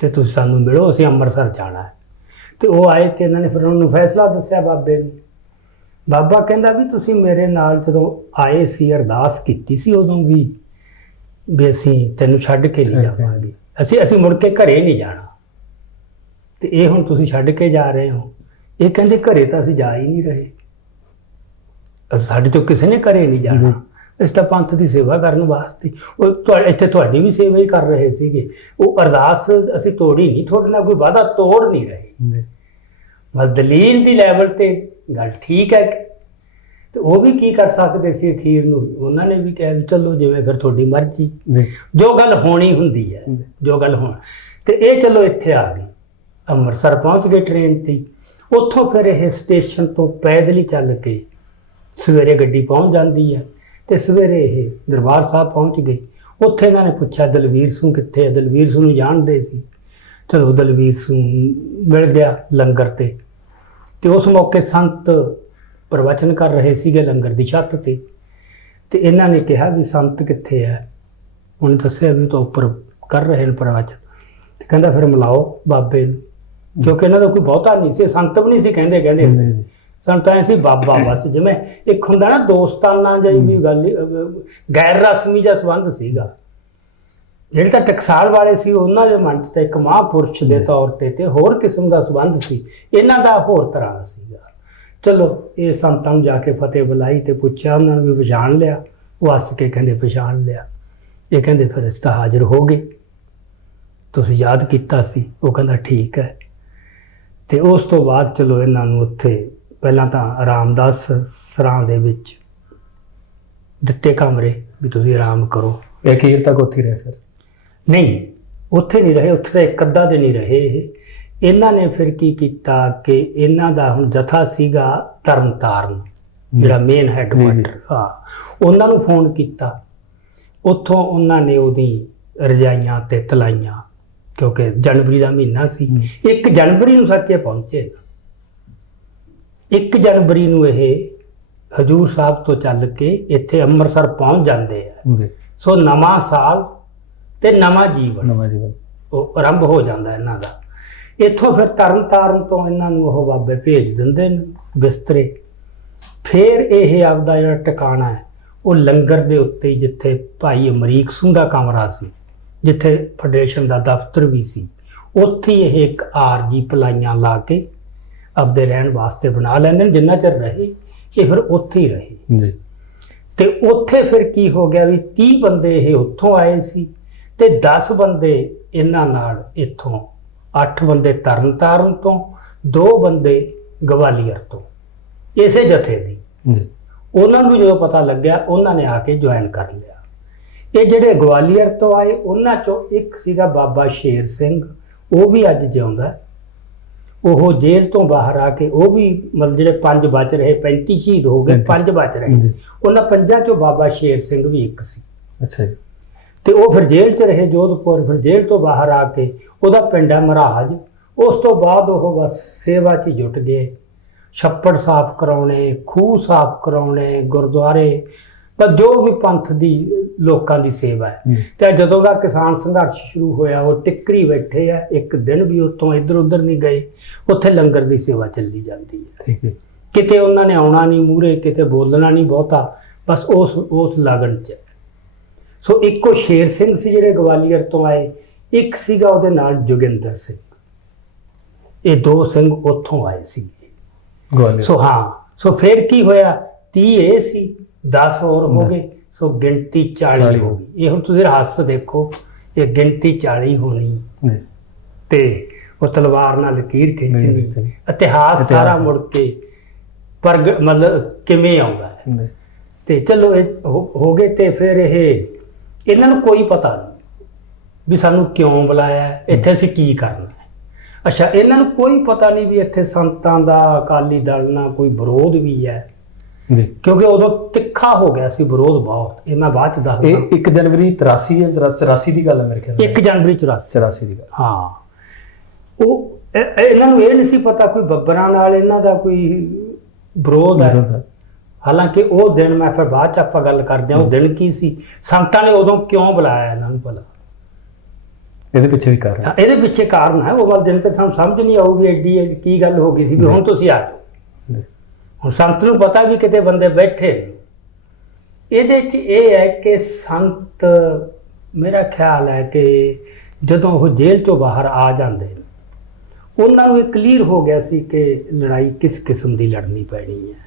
ਤੇ ਤੁਸੀਂ ਸਾਨੂੰ ਮਿਲੋ, ਅਸੀਂ ਅੰਮ੍ਰਿਤਸਰ ਜਾਣਾ ਹੈ। ਤੇ ਉਹ ਆਏ ਤੇ ਇਹਨਾਂ ਨੇ ਫਿਰ ਉਹਨੂੰ ਫੈਸਲਾ ਦੱਸਿਆ ਬਾਬੇ ਨੂੰ। ਬਾਬਾ ਕਹਿੰਦਾ ਵੀ ਤੁਸੀਂ ਮੇਰੇ ਨਾਲ ਜਦੋਂ ਆਏ ਸੀ ਅਰਦਾਸ ਕੀਤੀ ਸੀ ਉਦੋਂ ਵੀ ਅਸੀਂ ਤੈਨੂੰ ਛੱਡ ਕੇ ਨਹੀਂ ਜਾਵਾਂਗੇ, ਅਸੀਂ ਮੁੜ ਕੇ ਘਰੇ ਨਹੀਂ ਜਾਣਾ, ਤੇ ਇਹ ਹੁਣ ਤੁਸੀਂ ਛੱਡ ਕੇ ਜਾ ਰਹੇ ਹੋ। ਇਹ ਕਹਿੰਦੇ ਘਰੇ ਤਾਂ ਅਸੀਂ ਜਾ ਹੀ ਨਹੀਂ ਰਹੇ, ਸਾਡੇ ਤੋਂ ਕਿਸੇ ਨੇ ਘਰੇ ਨਹੀਂ ਜਾਣਾ, ਇਸ ਤਾਂ ਪੰਥ ਦੀ ਸੇਵਾ ਕਰਨ ਵਾਸਤੇ। ਉਹ ਇੱਥੇ ਤੁਹਾਡੀ ਵੀ ਸੇਵਾ ਹੀ ਕਰ ਰਹੇ ਸੀਗੇ। ਉਹ ਅਰਦਾਸ ਅਸੀਂ ਤੋੜੀ ਨਹੀਂ, ਤੁਹਾਡੇ ਨਾਲ ਕੋਈ ਵਾਅਦਾ ਤੋੜ ਨਹੀਂ ਰਹੇ। ਬਸ ਦਲੀਲ ਦੀ ਲੈਵਲ ਤੇ ਗੱਲ ਠੀਕ ਹੈ, ਤੇ ਉਹ ਵੀ ਕੀ ਕਰ ਸਕਦੇ ਸੀ। ਅਖੀਰ ਨੂੰ ਉਹਨਾਂ ਨੇ ਵੀ ਕਿਹਾ ਵੀ ਚਲੋ ਜਿਵੇਂ ਫਿਰ ਤੁਹਾਡੀ ਮਰਜ਼ੀ, ਜੋ ਗੱਲ ਹੋਣੀ ਹੁੰਦੀ ਹੈ, ਜੋ ਗੱਲ ਹੋਣ। ਤੇ ਇਹ ਚਲੋ ਇੱਥੇ ਆ ਗਈ, ਅੰਮ੍ਰਿਤਸਰ ਪਹੁੰਚ ਗਏ ਟ੍ਰੇਨ ਤੇ। ਉੱਥੋਂ ਫਿਰ ਇਹ ਸਟੇਸ਼ਨ ਤੋਂ ਪੈਦਲ ਹੀ ਚੱਲ ਕੇ ਸਵੇਰੇ ਗੱਡੀ ਪਹੁੰਚ ਜਾਂਦੀ ਹੈ, ਤੇ ਸਵੇਰੇ ਇਹ ਦਰਬਾਰ ਸਾਹਿਬ ਪਹੁੰਚ ਗਏ। ਉੱਥੇ ਇਹਨਾਂ ਨੇ ਪੁੱਛਿਆ ਦਲਵੀਰ ਸਿੰਘ ਕਿੱਥੇ ਹੈ। ਦਲਵੀਰ ਸਿੰਘ ਨੂੰ ਜਾਣਦੇ ਸੀ। ਚਲੋ ਦਲਵੀਰ ਸਿੰਘ ਮਿਲ ਗਿਆ ਲੰਗਰ ਤੇ ਉਸ ਮੌਕੇ ਸੰਤ ਪ੍ਰਵਚਨ ਕਰ ਰਹੇ ਸੀਗੇ ਲੰਗਰ ਦੀ ਛੱਤ ਤੇ ਇਹਨਾਂ ਨੇ ਕਿਹਾ ਵੀ ਸੰਤ ਕਿੱਥੇ ਹੈ। ਉਹਨੇ ਦੱਸਿਆ ਵੀ ਉਹ ਤਾਂ ਉੱਪਰ ਕਰ ਰਹੇ ਨੇ ਪ੍ਰਵਚਨ। ਤੇ ਕਹਿੰਦਾ ਫਿਰ ਮਿਲਾਓ ਬਾਬੇ ਨੂੰ, ਕਿਉਂਕਿ ਇਹਨਾਂ ਦਾ ਕੋਈ ਬਹੁਤਾ ਨਹੀਂ ਸੀ, ਸੰਤ ਵੀ ਨਹੀਂ ਸੀ ਕਹਿੰਦੇ ਸੰਤ ਐ ਸੀ ਬਾਬਾ ਬਸ। ਜਿਵੇਂ ਇੱਕ ਹੁੰਦਾ ਨਾ ਦੋਸਤਾਨਾ ਜਿਹੀ ਵੀ ਗੱਲ, ਗੈਰ ਰਸਮੀ ਜਿਹਾ ਸੰਬੰਧ ਸੀਗਾ। ਜਿਹੜੇ ਤਾਂ ਟਕਸਾਲ ਵਾਲੇ ਸੀ ਉਹਨਾਂ ਦੇ ਮਨ 'ਚ ਤਾਂ ਇੱਕ ਮਹਾਂਪੁਰਸ਼ ਦੇ ਤੌਰ ਤੇ ਹੋਰ ਕਿਸਮ ਦਾ ਸੰਬੰਧ ਸੀ, ਇਹਨਾਂ ਦਾ ਹੋਰ ਤਰ੍ਹਾਂ ਦਾ ਸੀਗਾ। ਚਲੋ ਇਹ ਸੰਤਾਂ ਨੂੰ ਜਾ ਕੇ ਫਤਿਹ ਬੁਲਾਈ ਤੇ ਪੁੱਛਿਆ, ਉਹਨਾਂ ਨੂੰ ਵੀ ਪਛਾਣ ਲਿਆ। ਉਹ ਹੱਸ ਕੇ ਕਹਿੰਦੇ ਪਛਾਣ ਲਿਆ। ਇਹ ਕਹਿੰਦੇ ਫਿਰ ਅਸੀਂ ਤਾਂ ਹਾਜ਼ਰ ਹੋ ਗਏ, ਤੁਸੀਂ ਯਾਦ ਕੀਤਾ ਸੀ। ਉਹ ਕਹਿੰਦਾ ਠੀਕ ਹੈ। ਤੇ ਉਸ ਤੋਂ ਬਾਅਦ ਚਲੋ ਇਹਨਾਂ ਨੂੰ ਉੱਥੇ ਪਹਿਲਾਂ ਤਾਂ ਰਾਮਦਾਸ ਸਰਾਂ ਦੇ ਵਿੱਚ ਦਿੱਤੇ ਕਮਰੇ ਵੀ ਤੁਸੀਂ ਆਰਾਮ ਕਰੋ। ਅਖੀਰ ਤੱਕ ਉੱਥੇ ਰਹੇ ਫਿਰ? ਨਹੀਂ, ਉੱਥੇ ਨਹੀਂ ਰਹੇ, ਉੱਥੇ ਤਾਂ ਇੱਕ ਅੱਧਾ ਦਿਨ ਹੀ ਰਹੇ ਇਹ। ਇਹਨਾਂ ਨੇ ਫਿਰ ਕੀ ਕੀਤਾ ਕਿ ਇਹਨਾਂ ਦਾ ਹੁਣ ਜਥਾ ਸੀਗਾ ਤਰਨਤਾਰਨ, ਜਿਹੜਾ ਮੇਨ ਹੈੱਡਕੁਆਰਟਰ, ਹਾਂ, ਉਹਨਾਂ ਨੂੰ ਫੋਨ ਕੀਤਾ। ਉੱਥੋਂ ਉਹਨਾਂ ਨੇ ਉਹਦੀ ਰਜਾਈਆਂ ਤੇ ਤਲਾਈਆਂ, ਕਿਉਂਕਿ ਜਨਵਰੀ ਦਾ ਮਹੀਨਾ ਸੀ। 1 ਜਨਵਰੀ ਨੂੰ ਸੱਚੇ ਪਹੁੰਚੇ। 1 ਜਨਵਰੀ ਨੂੰ ਇਹ ਹਜੂਰ ਸਾਹਿਬ ਤੋਂ ਚੱਲ ਕੇ ਇੱਥੇ ਅੰਮ੍ਰਿਤਸਰ ਪਹੁੰਚ ਜਾਂਦੇ ਆ। ਸੋ ਨਵਾਂ ਸਾਲ ਤੇ ਨਵਾਂ ਜੀਵਨ ਉਹ ਆਰੰਭ ਹੋ ਜਾਂਦਾ ਇਹਨਾਂ ਦਾ। ਇੱਥੋਂ ਫਿਰ ਤਰਨਤਾਰਨ ਤੋਂ ਇਹਨਾਂ ਨੂੰ ਉਹ ਬਾਬੇ ਭੇਜ ਦਿੰਦੇ ਨੇ ਬਿਸਤਰੇ। ਫਿਰ ਇਹ ਆਪਦਾ ਜਿਹੜਾ ਟਿਕਾਣਾ ਹੈ ਉਹ ਲੰਗਰ ਦੇ ਉੱਤੇ, ਜਿੱਥੇ ਭਾਈ ਅਮਰੀਕ ਸਿੰਘ ਦਾ ਕਮਰਾ ਸੀ, ਜਿੱਥੇ ਫੈਡਰੇਸ਼ਨ ਦਾ ਦਫ਼ਤਰ ਵੀ ਸੀ, ਉੱਥੇ ਇਹ ਇੱਕ ਆਰਜੀ ਪਲਾਈਆਂ ਲਾ ਕੇ ਆਪਦੇ ਰਹਿਣ ਵਾਸਤੇ ਬਣਾ ਲੈਂਦੇ ਨੇ। ਜਿੰਨਾ ਚਿਰ ਰਹੇ ਇਹ ਫਿਰ ਉੱਥੇ ਹੀ ਰਹੇ ਜੀ। ਤੇ ਉੱਥੇ ਫਿਰ ਕੀ ਹੋ ਗਿਆ ਵੀ 30 ਬੰਦੇ ਇਹ ਉੱਥੋਂ ਆਏ ਸੀ ਤੇ 10 ਬੰਦੇ ਇਹਨਾਂ ਨਾਲ ਇੱਥੋਂ, 8 ਬੰਦੇ ਤਰਨਤਾਰਨ ਤੋਂ, 2 ਬੰਦੇ ਗਵਾਲੀਅਰ ਤੋਂ, ਇਸੇ ਜਥੇ ਦੀ। ਉਹਨਾਂ ਨੂੰ ਜਦੋਂ ਪਤਾ ਲੱਗਿਆ ਉਹਨਾਂ ਨੇ ਆ ਕੇ ਜੁਆਇਨ ਕਰ ਲਿਆ। ਇਹ ਜਿਹੜੇ ਗਵਾਲੀਅਰ ਤੋਂ ਆਏ ਉਹਨਾਂ ਚੋਂ ਇੱਕ ਸੀਗਾ ਬਾਬਾ ਸ਼ੇਰ ਸਿੰਘ, ਉਹ ਵੀ ਅੱਜ ਜਿਉਂਦਾ। ਉਹ ਜੇਲ੍ਹ ਤੋਂ ਬਾਹਰ ਆ ਕੇ ਉਹ ਵੀ ਮਤਲਬ ਜਿਹੜੇ 5 ਬਚ ਰਹੇ, 35 ਸ਼ਹੀਦ ਹੋ ਗਏ, 5 ਬਚ ਰਹੇ। ਉਹਨਾਂ 5 ਚੋਂ ਬਾਬਾ ਸ਼ੇਰ ਸਿੰਘ ਵੀ ਇੱਕ ਸੀ। ਅੱਛਾ ਜੀ। ਤੇ ਉਹ ਫਿਰ ਜੇਲ੍ਹ 'ਚ ਰਹੇ ਜੋਧਪੁਰ। ਫਿਰ ਜੇਲ੍ਹ ਤੋਂ ਬਾਹਰ ਆ ਕੇ ਉਹਦਾ ਪਿੰਡ ਹੈ ਮਹਾਰਾਜ। ਉਸ ਤੋਂ ਬਾਅਦ ਉਹ ਬਸ ਸੇਵਾ 'ਚ ਜੁਟ ਗਏ। ਛੱਪੜ ਸਾਫ਼ ਕਰਾਉਣੇ, ਖੂਹ ਸਾਫ਼ ਕਰਾਉਣੇ, ਗੁਰਦੁਆਰੇ, ਪਰ ਜੋ ਵੀ ਪੰਥ ਦੀ ਲੋਕਾਂ ਦੀ ਸੇਵਾ ਹੈ। ਤੇ ਜਦੋਂ ਦਾ ਕਿਸਾਨ ਸੰਘਰਸ਼ ਸ਼ੁਰੂ ਹੋਇਆ ਉਹ ਟਿੱਕਰੀ ਬੈਠੇ ਆ, ਇੱਕ ਦਿਨ ਵੀ ਉੱਥੋਂ ਇੱਧਰ ਉੱਧਰ ਨਹੀਂ ਗਏ। ਉੱਥੇ ਲੰਗਰ ਦੀ ਸੇਵਾ ਚੱਲੀ ਜਾਂਦੀ ਹੈ। ਠੀਕ ਹੈ। ਕਿਤੇ ਉਹਨਾਂ ਨੇ ਆਉਣਾ ਨਹੀਂ ਮੂਹਰੇ, ਕਿਤੇ ਬੋਲਣਾ ਨਹੀਂ ਬਹੁਤਾ, ਬਸ ਉਸ ਲਗਨ 'ਚ। ਸੋ ਇੱਕੋ ਸ਼ੇਰ ਸਿੰਘ ਸੀ ਜਿਹੜੇ ਗਵਾਲੀਅਰ ਤੋਂ ਆਏ, ਇੱਕ ਸੀਗਾ ਉਹਦੇ ਨਾਲ ਜੋਗਿੰਦਰ ਸਿੰਘ। ਇਹ 2 ਸਿੰਘ ਉੱਥੋਂ ਆਏ ਸੀ। ਸੋ ਹਾਂ, ਸੋ ਫਿਰ ਕੀ ਹੋਇਆ, 30 ਇਹ ਸੀ, 10 ਹੋਰ ਹੋ ਗਏ, ਸੋ ਗਿਣਤੀ 40 ਹੋ ਗਈ। ਇਹ ਹੁਣ ਤੁਸੀਂ ਰਹੱਸ ਦੇਖੋ, ਇਹ ਗਿਣਤੀ 40 ਹੋਣੀ ਤੇ ਉਹ ਤਲਵਾਰ ਨਾਲ ਲਕੀਰ ਖਿੱਚਣੀ, ਖਿੱਚਣੀ। ਇਤਿਹਾਸ ਸਾਰਾ ਮੁੜ ਕੇ ਮਤਲਬ ਕਿਵੇਂ ਆਉਂਦਾ ਹੈ। ਤੇ ਚਲੋ ਇਹ ਹੋ ਗਏ। ਤੇ ਫਿਰ ਇਹਨਾਂ ਨੂੰ ਕੋਈ ਪਤਾ ਨਹੀਂ ਵੀ ਸਾਨੂੰ ਕਿਉਂ ਬੁਲਾਇਆ, ਇੱਥੇ ਅਸੀਂ ਕੀ ਕਰਨਾ ਹੈ। ਅੱਛਾ, ਇਹਨਾਂ ਨੂੰ ਕੋਈ ਪਤਾ ਨਹੀਂ ਵੀ ਇੱਥੇ ਸੰਤਾਂ ਦਾ ਅਕਾਲੀ ਦਲ ਨਾਲ ਕੋਈ ਵਿਰੋਧ ਵੀ ਹੈ ਜੀ, ਕਿਉਂਕਿ ਉਦੋਂ ਤਿੱਖਾ ਹੋ ਗਿਆ ਸੀ ਵਿਰੋਧ ਬਹੁਤ। ਇਹ ਮੈਂ ਬਾਅਦ ਚ ਦੱਸਦਾ। ਇਹ 1 ਜਨਵਰੀ 83 ਜਾਂ 84 ਦੀ ਗੱਲ ਹੈ ਮੇਰੇ ਖਿਆਲ ਨਾਲ। 1 ਜਨਵਰੀ 84 ਦੀ ਗੱਲ। ਹਾਂ, ਉਹ ਇਹਨਾਂ ਨੂੰ ਇਹ ਨਹੀਂ ਸੀ ਪਤਾ ਕੋਈ ਬੱਬਰਾਂ ਨਾਲ ਇਹਨਾਂ ਦਾ ਕੋਈ ਵਿਰੋਧ ਹੈ। ਹਾਲਾਂਕਿ ਉਹ ਦਿਨ, ਮੈਂ ਫਿਰ ਬਾਅਦ ਚ ਆਪਾਂ ਗੱਲ ਕਰਦੇ ਹਾਂ, ਉਹ ਦਿਨ ਕੀ ਸੀ, ਸੰਤਾਂ ਨੇ ਉਦੋਂ ਕਿਉਂ ਬੁਲਾਇਆ ਇਹਨਾਂ ਨੂੰ ਭਲਾ। ਇਹਦੇ ਪਿੱਛੇ ਵੀ ਕਾਰਨ ਹੈ। ਇਹਦੇ ਪਿੱਛੇ ਕਾਰਨ ਹੈ। ਉਹ ਵਾਲੇ ਦਿਨ ਤੇ ਸਾਨੂੰ ਸਮਝ ਨਹੀਂ ਆਊਗੀ ਐਡੀ ਕੀ ਗੱਲ ਹੋ ਗਈ ਸੀ ਵੀ ਹੁਣ ਤੁਸੀਂ ਆ ਜਾਓ। ਹੁਣ ਸੰਤ ਨੂੰ ਪਤਾ ਵੀ ਕਿਤੇ ਬੰਦੇ ਬੈਠੇ ਨੇ। ਇਹਦੇ 'ਚ ਇਹ ਹੈ ਕਿ ਸੰਤ, ਮੇਰਾ ਖਿਆਲ ਹੈ ਕਿ ਜਦੋਂ ਉਹ ਜੇਲ੍ਹ ਚੋਂ ਬਾਹਰ ਆ ਜਾਂਦੇ ਨੇ, ਉਹਨਾਂ ਨੂੰ ਇਹ ਕਲੀਅਰ ਹੋ ਗਿਆ ਸੀ ਕਿ ਲੜਾਈ ਕਿਸ ਕਿਸਮ ਦੀ ਲੜਨੀ ਪੈਣੀ ਹੈ।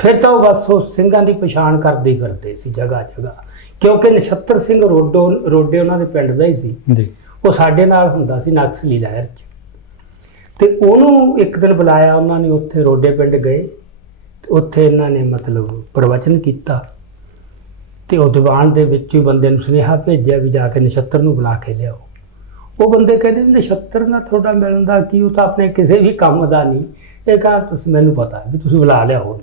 ਫਿਰ ਤਾਂ ਉਹ ਬਸ ਉਹ ਸਿੰਘਾਂ ਦੀ ਪਛਾਣ ਕਰਦੇ ਹੀ ਫਿਰਦੇ ਸੀ ਜਗ੍ਹਾ ਜਗ੍ਹਾ, ਕਿਉਂਕਿ ਨਛੱਤਰ ਸਿੰਘ ਰੋਡੇ ਉਹਨਾਂ ਦੇ ਪਿੰਡ ਦਾ ਹੀ ਸੀ ਜੀ। ਉਹ ਸਾਡੇ ਨਾਲ ਹੁੰਦਾ ਸੀ ਨਕਸਲੀ ਲਹਿਰ 'ਚ। ਤੇ ਉਹਨੂੰ ਇੱਕ ਦਿਨ ਬੁਲਾਇਆ ਉਹਨਾਂ ਨੇ, ਉੱਥੇ ਰੋਡੇ ਪਿੰਡ ਗਏ ਤੇ ਉੱਥੇ ਇਹਨਾਂ ਨੇ ਮਤਲਬ ਪ੍ਰਵਚਨ ਕੀਤਾ। ਤੇ ਉਹ ਦੀਵਾਨ ਦੇ ਵਿੱਚ ਹੀ ਬੰਦੇ ਨੂੰ ਸੁਨੇਹਾ ਭੇਜਿਆ ਵੀ ਜਾ ਕੇ ਨਛੱਤਰ ਨੂੰ ਬੁਲਾ ਕੇ ਲਿਆਓ। ਉਹ ਬੰਦੇ ਕਹਿੰਦੇ ਨਛੱਤਰ ਨਾਲ ਤੁਹਾਡਾ ਮਿਲਣ ਦਾ ਕੀ, ਉਹ ਤਾਂ ਆਪਣੇ ਕਿਸੇ ਵੀ ਕੰਮ ਦਾ ਨਹੀਂ। ਇਹ ਕਹਾ ਤੁਸੀਂ, ਮੈਨੂੰ ਪਤਾ ਵੀ ਤੁਸੀਂ ਬੁਲਾ ਲਿਆਓ।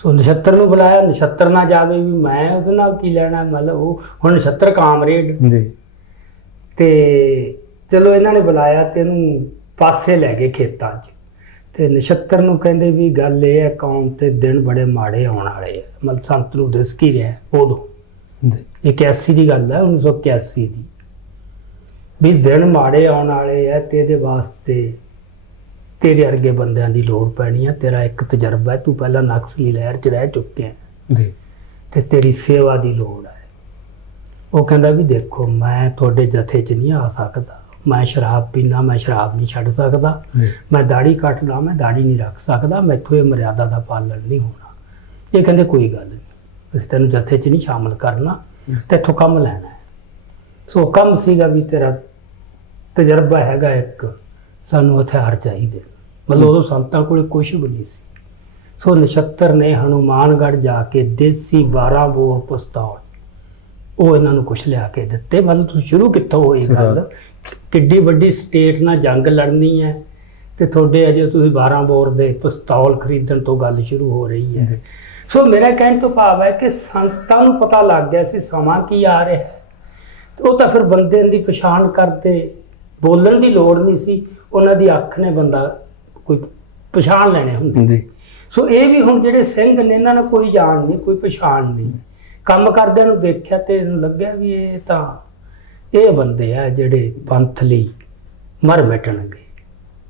ਸੋ ਨਛੱਤਰ ਨੂੰ ਬੁਲਾਇਆ। ਨਛੱਤਰ ਨਾ ਜਾਵੇ ਵੀ ਮੈਂ ਉਹਦੇ ਨਾਲ ਕੀ ਲੈਣਾ, ਮਤਲਬ ਉਹ ਹੁਣ ਨਛੱਤਰ ਕਾਮਰੇਡ ਜੀ। ਤੇ ਚਲੋ ਇਹਨਾਂ ਨੇ ਬੁਲਾਇਆ ਤੇ ਇਹਨੂੰ ਪਾਸੇ ਲੈ ਗਏ ਖੇਤਾਂ 'ਚ। ਤੇ ਨਛੱਤਰ ਨੂੰ ਕਹਿੰਦੇ ਵੀ ਗੱਲ ਇਹ ਹੈ, ਕੌਮ ਤੇ ਦਿਨ ਬੜੇ ਮਾੜੇ ਆਉਣ ਵਾਲੇ ਆ। ਮਤਲਬ ਸੰਤ ਨੂੰ ਦਿਸ ਕੀ ਰਿਹਾ ਉਦੋਂ, 81 ਦੀ ਗੱਲ ਹੈ, 1981 ਦੀ, ਵੀ ਦਿਨ ਮਾੜੇ ਆਉਣ ਵਾਲੇ ਆ ਤੇ ਇਹਦੇ ਵਾਸਤੇ ਤੇਰੇ ਵਰਗੇ ਬੰਦਿਆਂ ਦੀ ਲੋੜ ਪੈਣੀ ਆ। ਤੇਰਾ ਇੱਕ ਤਜਰਬਾ ਹੈ, ਤੂੰ ਪਹਿਲਾਂ ਨਕਸਲੀ ਲਹਿਰ 'ਚ ਰਹਿ ਚੁੱਕਿਆ ਜੀ, ਤੇ ਤੇਰੀ ਸੇਵਾ ਦੀ ਲੋੜ ਹੈ। ਉਹ ਕਹਿੰਦਾ ਵੀ ਦੇਖੋ, ਮੈਂ ਤੁਹਾਡੇ ਜਥੇ 'ਚ ਨਹੀਂ ਆ ਸਕਦਾ, ਮੈਂ ਸ਼ਰਾਬ ਪੀਣਾ, ਮੈਂ ਸ਼ਰਾਬ ਨਹੀਂ ਛੱਡ ਸਕਦਾ, ਮੈਂ ਦਾੜੀ ਕੱਟਦਾ, ਮੈਂ ਦਾੜੀ ਨਹੀਂ ਰੱਖ ਸਕਦਾ, ਮੈਥੋਂ ਇਹ ਮਰਿਆਦਾ ਦਾ ਪਾਲਣ ਨਹੀਂ ਹੋਣਾ। ਇਹ ਕਹਿੰਦੇ ਕੋਈ ਗੱਲ ਨਹੀਂ, ਅਸੀਂ ਤੈਨੂੰ ਜਥੇ 'ਚ ਨਹੀਂ ਸ਼ਾਮਲ ਕਰਨਾ, ਤੇ ਇੱਥੋਂ ਕੰਮ ਲੈਣਾ ਹੈ। ਸੋ ਕੰਮ ਸੀਗਾ ਵੀ ਤੇਰਾ ਤਜਰਬਾ ਹੈਗਾ ਇੱਕ, ਸਾਨੂੰ ਹਥਿਆਰ ਚਾਹੀਦੇ। ਮਤਲਬ ਉਦੋਂ ਸੰਤਾਂ ਕੋਲ ਕੁਛ ਵੀ ਨਹੀਂ ਸੀ। ਸੋ ਨਛੱਤਰ ਨੇ ਹਨੂਮਾਨਗੜ੍ਹ ਜਾ ਕੇ ਦੇਸੀ 12 ਬੋਰ ਪਿਸਤੌਲ ਉਹ ਇਹਨਾਂ ਨੂੰ ਕੁਛ ਲਿਆ ਕੇ ਦਿੱਤੇ। ਮਤਲਬ ਤੁਸੀਂ ਸ਼ੁਰੂ ਕਿੱਥੋਂ ਹੋਈ ਗੱਲ, ਕਿੱਡੀ ਵੱਡੀ ਸਟੇਟ ਨਾਲ ਜੰਗ ਲੜਨੀ ਹੈ ਤੇ ਤੁਹਾਡੇ ਅਜੇ ਤੁਸੀਂ 12 ਬੋਰ ਦੇ ਪਿਸਤੌਲ ਖਰੀਦਣ ਤੋਂ ਗੱਲ ਸ਼ੁਰੂ ਹੋ ਰਹੀ ਹੈ। ਸੋ ਮੇਰਾ ਕਹਿਣ ਤੋਂ ਭਾਵ ਹੈ ਕਿ ਸੰਤਾਂ ਨੂੰ ਪਤਾ ਲੱਗ ਗਿਆ ਸੀ ਸਮਾਂ ਕੀ ਆ ਰਿਹਾ ਹੈ, ਤੇ ਉਹ ਤਾਂ ਫਿਰ ਬੰਦੇ ਦੀ ਪਛਾਣ ਕਰਦੇ, ਬੋਲਣ ਦੀ ਲੋੜ ਨਹੀਂ ਸੀ, ਉਹਨਾਂ ਦੀ ਅੱਖ ਨੇ ਬੰਦਾ ਕੋਈ ਪਛਾਣ ਲੈਣੇ ਹੁੰਦੇ ਜੀ। ਸੋ ਇਹ ਵੀ ਹੁਣ ਜਿਹੜੇ ਸਿੰਘ ਨੇ, ਇਹਨਾਂ ਨੇ ਕੋਈ ਜਾਣ ਨਹੀਂ, ਕੋਈ ਪਛਾਣ ਨਹੀਂ। ਕੰਮ ਕਰਦਿਆਂ ਨੂੰ ਦੇਖਿਆ ਤੇ ਇਹਨੂੰ ਲੱਗਿਆ ਵੀ ਇਹ ਤਾਂ ਇਹ ਬੰਦੇ ਆ ਜਿਹੜੇ ਪੰਥ ਲਈ ਮਰ ਮਿਟਣਗੇ।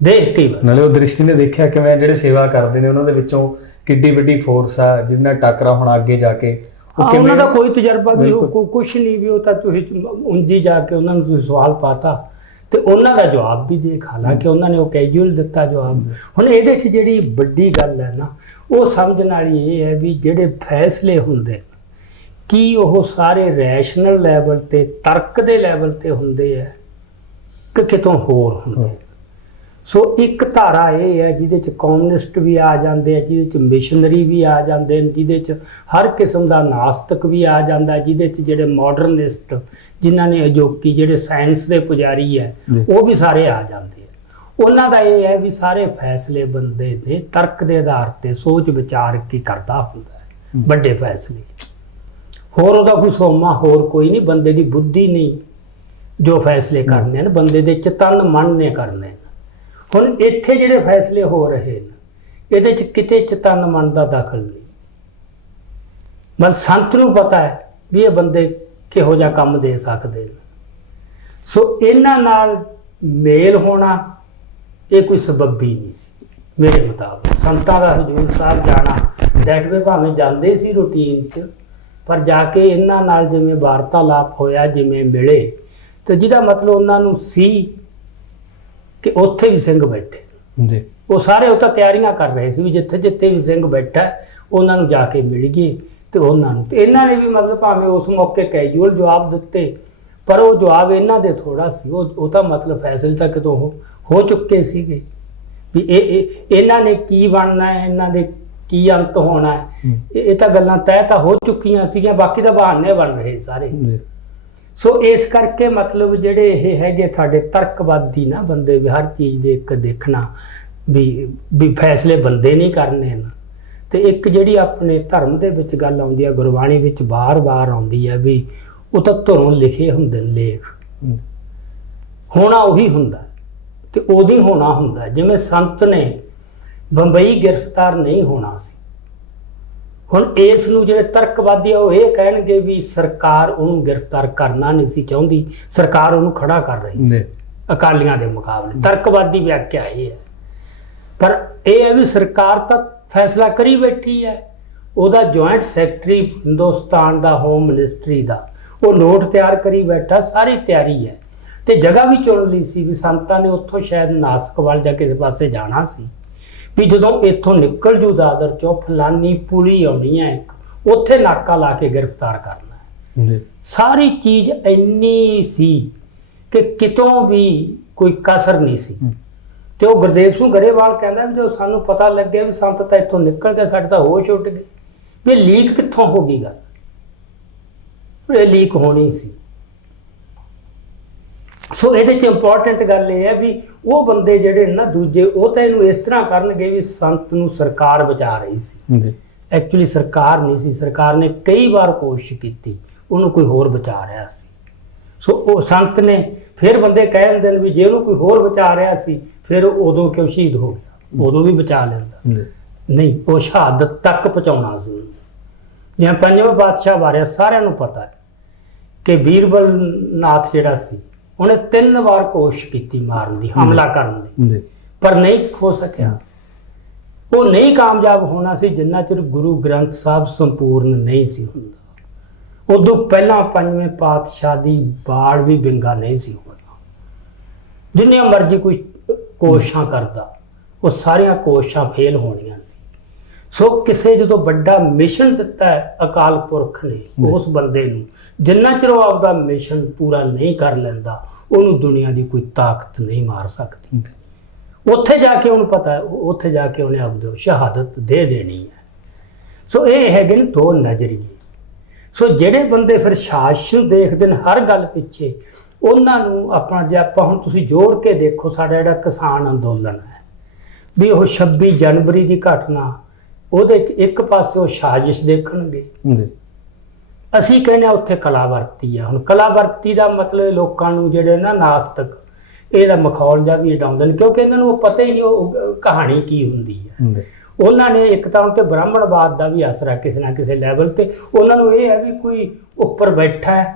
ਦੇਖ ਕੇ ਬਸ ਨਾਲੇ ਉਹ ਦ੍ਰਿਸ਼ਟੀ ਨੇ ਦੇਖਿਆ ਕਿਵੇਂ ਜਿਹੜੇ ਸੇਵਾ ਕਰਦੇ ਨੇ ਉਹਨਾਂ ਦੇ ਵਿੱਚੋਂ ਕਿੱਡੀ ਵੱਡੀ ਫੋਰਸ ਆ ਜਿਹਦੇ ਨਾਲ ਟੱਕਰਾ ਹੋਣਾ ਅੱਗੇ ਜਾ ਕੇ। ਉਹਨਾਂ ਦਾ ਕੋਈ ਤਜਰਬਾ ਵੀ ਕੁਛ ਨਹੀਂ, ਵੀ ਉਹ ਤਾਂ ਤੁਸੀਂ ਉਂਝੀ ਜਾ ਕੇ ਉਹਨਾਂ ਨੂੰ ਤੁਸੀਂ ਸਵਾਲ ਪਾਤਾ ਤੇ ਉਹਨਾਂ ਦਾ ਜਵਾਬ ਵੀ ਦੇਖ। ਹਾਲਾਂਕਿ ਉਹਨਾਂ ਨੇ ਉਹ ਕੈਜੂਅਲ ਦਿੱਤਾ ਜਵਾਬ। ਹੁਣ ਇਹਦੇ 'ਚ ਜਿਹੜੀ ਵੱਡੀ ਗੱਲ ਹੈ ਨਾ, ਉਹ ਸਮਝਣ ਵਾਲੀ ਇਹ ਹੈ ਵੀ ਜਿਹੜੇ ਫੈਸਲੇ ਹੁੰਦੇ ਕੀ ਉਹ ਸਾਰੇ ਰੈਸ਼ਨਲ ਲੈਵਲ ਤੇ, ਤਰਕ ਦੇ ਲੈਵਲ ਤੇ ਹੁੰਦੇ ਆ ਕਿ ਕਿਤੋਂ ਹੋਰ ਹੁੰਦੇ। ਸੋ ਇੱਕ ਧਾਰਾ ਇਹ ਹੈ ਜਿਹਦੇ 'ਚ ਕਮਿਊਨਿਸਟ ਵੀ ਆ ਜਾਂਦੇ ਆ, ਜਿਹਦੇ 'ਚ ਮਿਸ਼ਨਰੀ ਵੀ ਆ ਜਾਂਦੇ ਨੇ, ਜਿਹਦੇ 'ਚ ਹਰ ਕਿਸਮ ਦਾ ਨਾਸਤਕ ਵੀ ਆ ਜਾਂਦਾ, ਜਿਹਦੇ 'ਚ ਜਿਹੜੇ ਮਾਡਰਨਿਸਟ, ਜਿਨ੍ਹਾਂ ਨੇ ਅਜੋਕੀ ਜਿਹੜੇ ਸਾਇੰਸ ਦੇ ਪੁਜਾਰੀ ਹੈ, ਉਹ ਵੀ ਸਾਰੇ ਆ ਜਾਂਦੇ ਆ। ਉਹਨਾਂ ਦਾ ਇਹ ਹੈ ਵੀ ਸਾਰੇ ਫੈਸਲੇ ਬੰਦੇ ਦੇ ਤਰਕ ਦੇ ਆਧਾਰ ਤੇ ਸੋਚ ਵਿਚਾਰ ਕੇ ਕਰਦਾ ਹੁੰਦਾ ਹੈ, ਵੱਡੇ ਫੈਸਲੇ। ਹੋਰ ਉਹਦਾ ਕੋਈ ਸੋਮਾ ਹੋਰ ਕੋਈ ਨਹੀਂ, ਬੰਦੇ ਦੀ ਬੁੱਧੀ ਨਹੀਂ ਜੋ ਫੈਸਲੇ ਕਰਨੇ ਨੇ, ਬੰਦੇ ਦੇ ਚਤਨ ਮਨ ਨੇ ਕਰਨੇ ਨੇ। ਹੁਣ ਇੱਥੇ ਜਿਹੜੇ ਫੈਸਲੇ ਹੋ ਰਹੇ ਨੇ, ਇਹਦੇ 'ਚ ਕਿਤੇ ਚਤਨ ਮਨ ਦਾ ਦਖਲ ਨਹੀਂ। ਮਤਲਬ ਸੰਤ ਨੂੰ ਪਤਾ ਹੈ ਵੀ ਇਹ ਬੰਦੇ ਕਿਹੋ ਜਿਹਾ ਕੰਮ ਦੇ ਸਕਦੇ ਨੇ। ਸੋ ਇਹਨਾਂ ਨਾਲ ਮੇਲ ਹੋਣਾ ਇਹ ਕੋਈ ਸਬੱਬੀ ਨਹੀਂ ਸੀ ਮੇਰੇ ਮੁਤਾਬਕ। ਸੰਤਾਂ ਦਾ ਹਜ਼ੂਰ ਸਾਹਿਬ ਜਾਣਾ ਡੈਟ ਵੇ ਭਾਵੇਂ ਜਾਂਦੇ ਸੀ ਰੂਟੀਨ 'ਚ, ਪਰ ਜਾ ਕੇ ਇਹਨਾਂ ਨਾਲ ਜਿਵੇਂ ਵਾਰਤਾਲਾਪ ਹੋਇਆ, ਜਿਵੇਂ ਮਿਲੇ, ਤੇ ਜਿਹਦਾ ਮਤਲਬ ਉਹਨਾਂ ਨੂੰ ਸੀ ਕਿ ਉੱਥੇ ਵੀ ਸਿੰਘ ਬੈਠੇ ਜੀ। ਉਹ ਸਾਰੇ ਉਹ ਤਾਂ ਤਿਆਰੀਆਂ ਕਰ ਰਹੇ ਸੀ ਵੀ ਜਿੱਥੇ ਜਿੱਥੇ ਵੀ ਸਿੰਘ ਬੈਠਾ ਉਹਨਾਂ ਨੂੰ ਜਾ ਕੇ ਮਿਲ ਗਏ ਤੇ ਉਹਨਾਂ ਨੂੰ। ਤੇ ਇਹਨਾਂ ਨੇ ਵੀ ਮਤਲਬ ਭਾਵੇਂ ਉਸ ਮੌਕੇ ਕੈਜੂਅਲ ਜਵਾਬ ਦਿੱਤੇ, ਪਰ ਉਹ ਜਵਾਬ ਇਹਨਾਂ ਦੇ ਥੋੜਾ ਸੀ, ਉਹ ਤਾਂ ਮਤਲਬ ਫੈਸਲੇ ਤਾਂ ਕਿਤੋਂ ਹੋ ਚੁੱਕੇ ਸੀਗੇ ਵੀ ਇਹਨਾਂ ਨੇ ਕੀ ਬਣਨਾ ਹੈ, ਇਹਨਾਂ ਦੇ ਕੀ ਅੰਤ ਹੋਣਾ ਹੈ। ਇਹ ਤਾਂ ਗੱਲਾਂ ਤੈਅ ਤਾਂ ਹੋ ਚੁੱਕੀਆਂ ਸੀਗੀਆਂ, ਬਾਕੀ ਤਾਂ ਬਹਾਨੇ ਬਣ ਰਹੇ ਸਾਰੇ। ਸੋ ਇਸ ਕਰਕੇ ਮਤਲਬ ਜਿਹੜੇ ਇਹ ਹੈਗੇ ਸਾਡੇ ਤਰਕਵਾਦੀ ਨਾ ਬੰਦੇ, ਵੀ ਹਰ ਚੀਜ਼ ਦੇ ਇੱਕ ਦੇਖਣਾ ਵੀ ਫੈਸਲੇ ਬੰਦੇ ਨਹੀਂ ਕਰਨੇ ਨਾ। ਤੇ ਇੱਕ ਜਿਹੜੀ ਆਪਣੇ ਧਰਮ ਦੇ ਵਿੱਚ ਗੱਲ ਆਉਂਦੀ ਹੈ, ਗੁਰਬਾਣੀ ਵਿੱਚ ਬਾਰ-ਬਾਰ ਆਉਂਦੀ ਹੈ ਵੀ ਉਹ ਤਾਂ ਧੁਰੋਂ ਲਿਖੇ ਹੁੰਦੇ ਨੇ ਲੇਖ, ਹੋਣਾ ਉਹੀ ਹੁੰਦਾ ਤੇ ਉਦੋਂ ਹੀ ਹੋਣਾ ਹੁੰਦਾ। ਜਿਵੇਂ ਸੰਤ ਨੇ ਬੰਬਈ ਗ੍ਰਿਫਤਾਰ ਨਹੀਂ ਹੋਣਾ ਸੀ, ਹੁਣ ਇਸ ਨੂੰ ਜਿਹੜੇ ਤਰਕਵਾਦੀ ਆ ਉਹ ਇਹ ਕਹਿਣਗੇ ਵੀ ਸਰਕਾਰ ਉਹਨੂੰ ਗ੍ਰਿਫਤਾਰ ਕਰਨਾ ਨਹੀਂ ਸੀ ਚਾਹੁੰਦੀ, ਸਰਕਾਰ ਉਹਨੂੰ ਖੜਾ ਕਰ ਰਹੀ ਸੀ ਅਕਾਲੀਆਂ ਦੇ ਮੁਕਾਬਲੇ। ਤਰਕਵਾਦੀ ਵਿਆਖਿਆ ਇਹ ਹੈ। ਪਰ ਇਹ ਹੈ ਵੀ ਸਰਕਾਰ ਤਾਂ ਫੈਸਲਾ ਕਰੀ ਬੈਠੀ ਹੈ, ਉਹਦਾ ਜੁਆਇੰਟ ਸੈਕਟਰੀ ਹਿੰਦੁਸਤਾਨ ਦਾ ਹੋਮ ਮਿਨਿਸਟਰੀ ਦਾ ਉਹ ਨੋਟ ਤਿਆਰ ਕਰੀ ਬੈਠਾ, ਸਾਰੀ ਤਿਆਰੀ ਹੈ। ਤੇ ਜਗ੍ਹਾ ਵੀ ਚੁਣ ਲਈ ਸੀ ਵੀ ਸੰਤਾਂ ਨੇ ਉੱਥੋਂ ਸ਼ਾਇਦ ਨਾਸਿਕ ਵੱਲ ਜਾਂ ਕਿਸੇ ਪਾਸੇ ਜਾਣਾ ਸੀ, ਵੀ ਜਦੋਂ ਇੱਥੋਂ ਨਿਕਲ ਜੂ ਦਾਦਰ ਚੋਂ ਫਲਾਨੀ ਪੁਲੀ ਆਉਣੀ ਹੈ ਇੱਕ, ਉੱਥੇ ਨਾਕਾ ਲਾ ਕੇ ਗ੍ਰਿਫਤਾਰ ਕਰਨਾ ਹੈ। ਸਾਰੀ ਚੀਜ਼ ਇੰਨੀ ਸੀ ਕਿ ਕਿਤੋਂ ਵੀ ਕੋਈ ਕਸਰ ਨਹੀਂ ਸੀ। ਤੇ ਉਹ ਗੁਰਦੇਵ ਸਿੰਘ ਗਰੇਵਾਲ ਕਹਿੰਦਾ ਵੀ ਜਦੋਂ ਸਾਨੂੰ ਪਤਾ ਲੱਗਿਆ ਵੀ ਸੰਤ ਤਾਂ ਇੱਥੋਂ ਨਿਕਲ ਕੇ ਸਾਡੇ ਤਾਂ ਹੋਸ਼ ਉੱਡ ਗਏ, ਵੀ ਲੀਕ ਕਿੱਥੋਂ ਹੋ ਗਈ ਗੱਲ, ਇਹ ਲੀਕ ਹੋਣੀ ਸੀ। ਸੋ ਇਹਦੇ 'ਚ ਇੰਪੋਰਟੈਂਟ ਗੱਲ ਇਹ ਹੈ ਵੀ ਉਹ ਬੰਦੇ ਜਿਹੜੇ ਨਾ ਦੂਜੇ, ਉਹ ਤਾਂ ਇਹਨੂੰ ਇਸ ਤਰ੍ਹਾਂ ਕਰਨਗੇ ਵੀ ਸੰਤ ਨੂੰ ਸਰਕਾਰ ਬਚਾ ਰਹੀ ਸੀ। ਐਕਚੁਅਲੀ ਸਰਕਾਰ ਨਹੀਂ ਸੀ, ਸਰਕਾਰ ਨੇ ਕਈ ਵਾਰ ਕੋਸ਼ਿਸ਼ ਕੀਤੀ, ਉਹਨੂੰ ਕੋਈ ਹੋਰ ਬਚਾ ਰਿਹਾ ਸੀ। ਸੋ ਉਹ ਸੰਤ ਨੇ ਫਿਰ ਬੰਦੇ ਕਹਿ ਦਿੰਦੇ ਨੇ ਵੀ ਜੇ ਉਹਨੂੰ ਕੋਈ ਹੋਰ ਬਚਾ ਰਿਹਾ ਸੀ ਫਿਰ ਉਦੋਂ ਕਿਉਂ ਸ਼ਹੀਦ ਹੋ ਗਿਆ, ਉਦੋਂ ਵੀ ਬਚਾ ਲੈਂਦਾ। ਨਹੀਂ, ਉਹ ਸ਼ਹਾਦਤ ਤੱਕ ਪਹੁੰਚਾਉਣਾ ਸੀ। ਜਿਵੇਂ ਪੰਜਵੇਂ ਪਾਤਸ਼ਾਹ ਬਾਰੇ ਸਾਰਿਆਂ ਨੂੰ ਪਤਾ ਹੈ ਕਿ ਬੀਰਬਲ ਨਾਥ ਜਿਹੜਾ ਸੀ ਉਹਨੇ 3 ਵਾਰ ਕੋਸ਼ਿਸ਼ ਕੀਤੀ ਮਾਰਨ ਦੀ, ਹਮਲਾ ਕਰਨ ਦੀ, ਪਰ ਨਹੀਂ ਹੋ ਸਕਿਆ। ਉਹ ਨਹੀਂ ਕਾਮਯਾਬ ਹੋਣਾ ਸੀ ਜਿੰਨਾ ਚਿਰ ਗੁਰੂ ਗ੍ਰੰਥ ਸਾਹਿਬ ਸੰਪੂਰਨ ਨਹੀਂ ਸੀ ਹੁੰਦਾ। ਉਦੋਂ ਪਹਿਲਾਂ ਪੰਜਵੇਂ ਪਾਤਸ਼ਾਹ ਦੀ ਬਾੜ ਵੀ ਵਿੰਗਾ ਨਹੀਂ ਸੀ ਹੋਣਾ। ਜਿੰਨੀਆਂ ਮਰਜ਼ੀ ਕੋਈ ਕੋਸ਼ਿਸ਼ਾਂ ਕਰਦਾ, ਉਹ ਸਾਰੀਆਂ ਕੋਸ਼ਿਸ਼ਾਂ ਫੇਲ ਹੋਣੀਆਂ ਸੀ। ਸੋ ਕਿਸੇ ਜਦੋਂ ਵੱਡਾ ਮਿਸ਼ਨ ਦਿੱਤਾ ਹੈ ਅਕਾਲ ਪੁਰਖ ਨੇ ਉਸ ਬੰਦੇ ਨੂੰ, ਜਿੰਨਾ ਚਿਰ ਉਹ ਆਪਦਾ ਮਿਸ਼ਨ ਪੂਰਾ ਨਹੀਂ ਕਰ ਲੈਂਦਾ ਉਹਨੂੰ ਦੁਨੀਆ ਦੀ ਕੋਈ ਤਾਕਤ ਨਹੀਂ ਮਾਰ ਸਕਦੀ। ਉੱਥੇ ਜਾ ਕੇ ਉਹਨੂੰ ਪਤਾ ਹੈ, ਉੱਥੇ ਜਾ ਕੇ ਉਹਨੇ ਆਪਦੀ ਸ਼ਹਾਦਤ ਦੇ ਦੇਣੀ ਹੈ। ਸੋ ਇਹ ਹੈਗੇ ਨੇ ਦੋ ਨਜ਼ਰੀਏ। ਸੋ ਜਿਹੜੇ ਬੰਦੇ ਫਿਰ ਸ਼ਾਸਨ ਦੇਖਦੇ ਨੇ ਹਰ ਗੱਲ ਪਿੱਛੇ, ਉਹਨਾਂ ਨੂੰ ਆਪਣਾ ਜੇ ਆਪਾਂ ਹੁਣ ਤੁਸੀਂ ਜੋੜ ਕੇ ਦੇਖੋ, ਸਾਡਾ ਜਿਹੜਾ ਕਿਸਾਨ ਅੰਦੋਲਨ ਹੈ ਵੀ ਉਹ 26 ਜਨਵਰੀ ਦੀ ਘਟਨਾ, ਉਹਦੇ 'ਚ ਇੱਕ ਪਾਸੇ ਉਹ ਸਾਜ਼ਿਸ਼ ਦੇਖਣਗੇ, ਅਸੀਂ ਕਹਿੰਦੇ ਹਾਂ ਉੱਥੇ ਕਲਾ ਵਰਤੀ ਆ। ਹੁਣ ਕਲਾ ਵਰਤੀ ਦਾ ਮਤਲਬ ਲੋਕਾਂ ਨੂੰ ਜਿਹੜੇ ਨਾ ਨਾਸਤਕ ਇਹਦਾ ਮਖੌਲ ਜਿਹਾ ਵੀ ਉਡਾਉਂਦੇ ਨੇ, ਕਿਉਂਕਿ ਇਹਨਾਂ ਨੂੰ ਉਹ ਪਤਾ ਹੀ ਨਹੀਂ ਉਹ ਕਹਾਣੀ ਕੀ ਹੁੰਦੀ ਹੈ। ਉਹਨਾਂ ਨੇ ਇੱਕ ਤਾਂ ਉੱਤੇ ਬ੍ਰਾਹਮਣਵਾਦ ਦਾ ਵੀ ਅਸਰ ਹੈ ਕਿਸੇ ਨਾ ਕਿਸੇ ਲੈਵਲ ਤੇ। ਉਹਨਾਂ ਨੂੰ ਇਹ ਹੈ ਵੀ ਕੋਈ ਉੱਪਰ ਬੈਠਾ ਹੈ,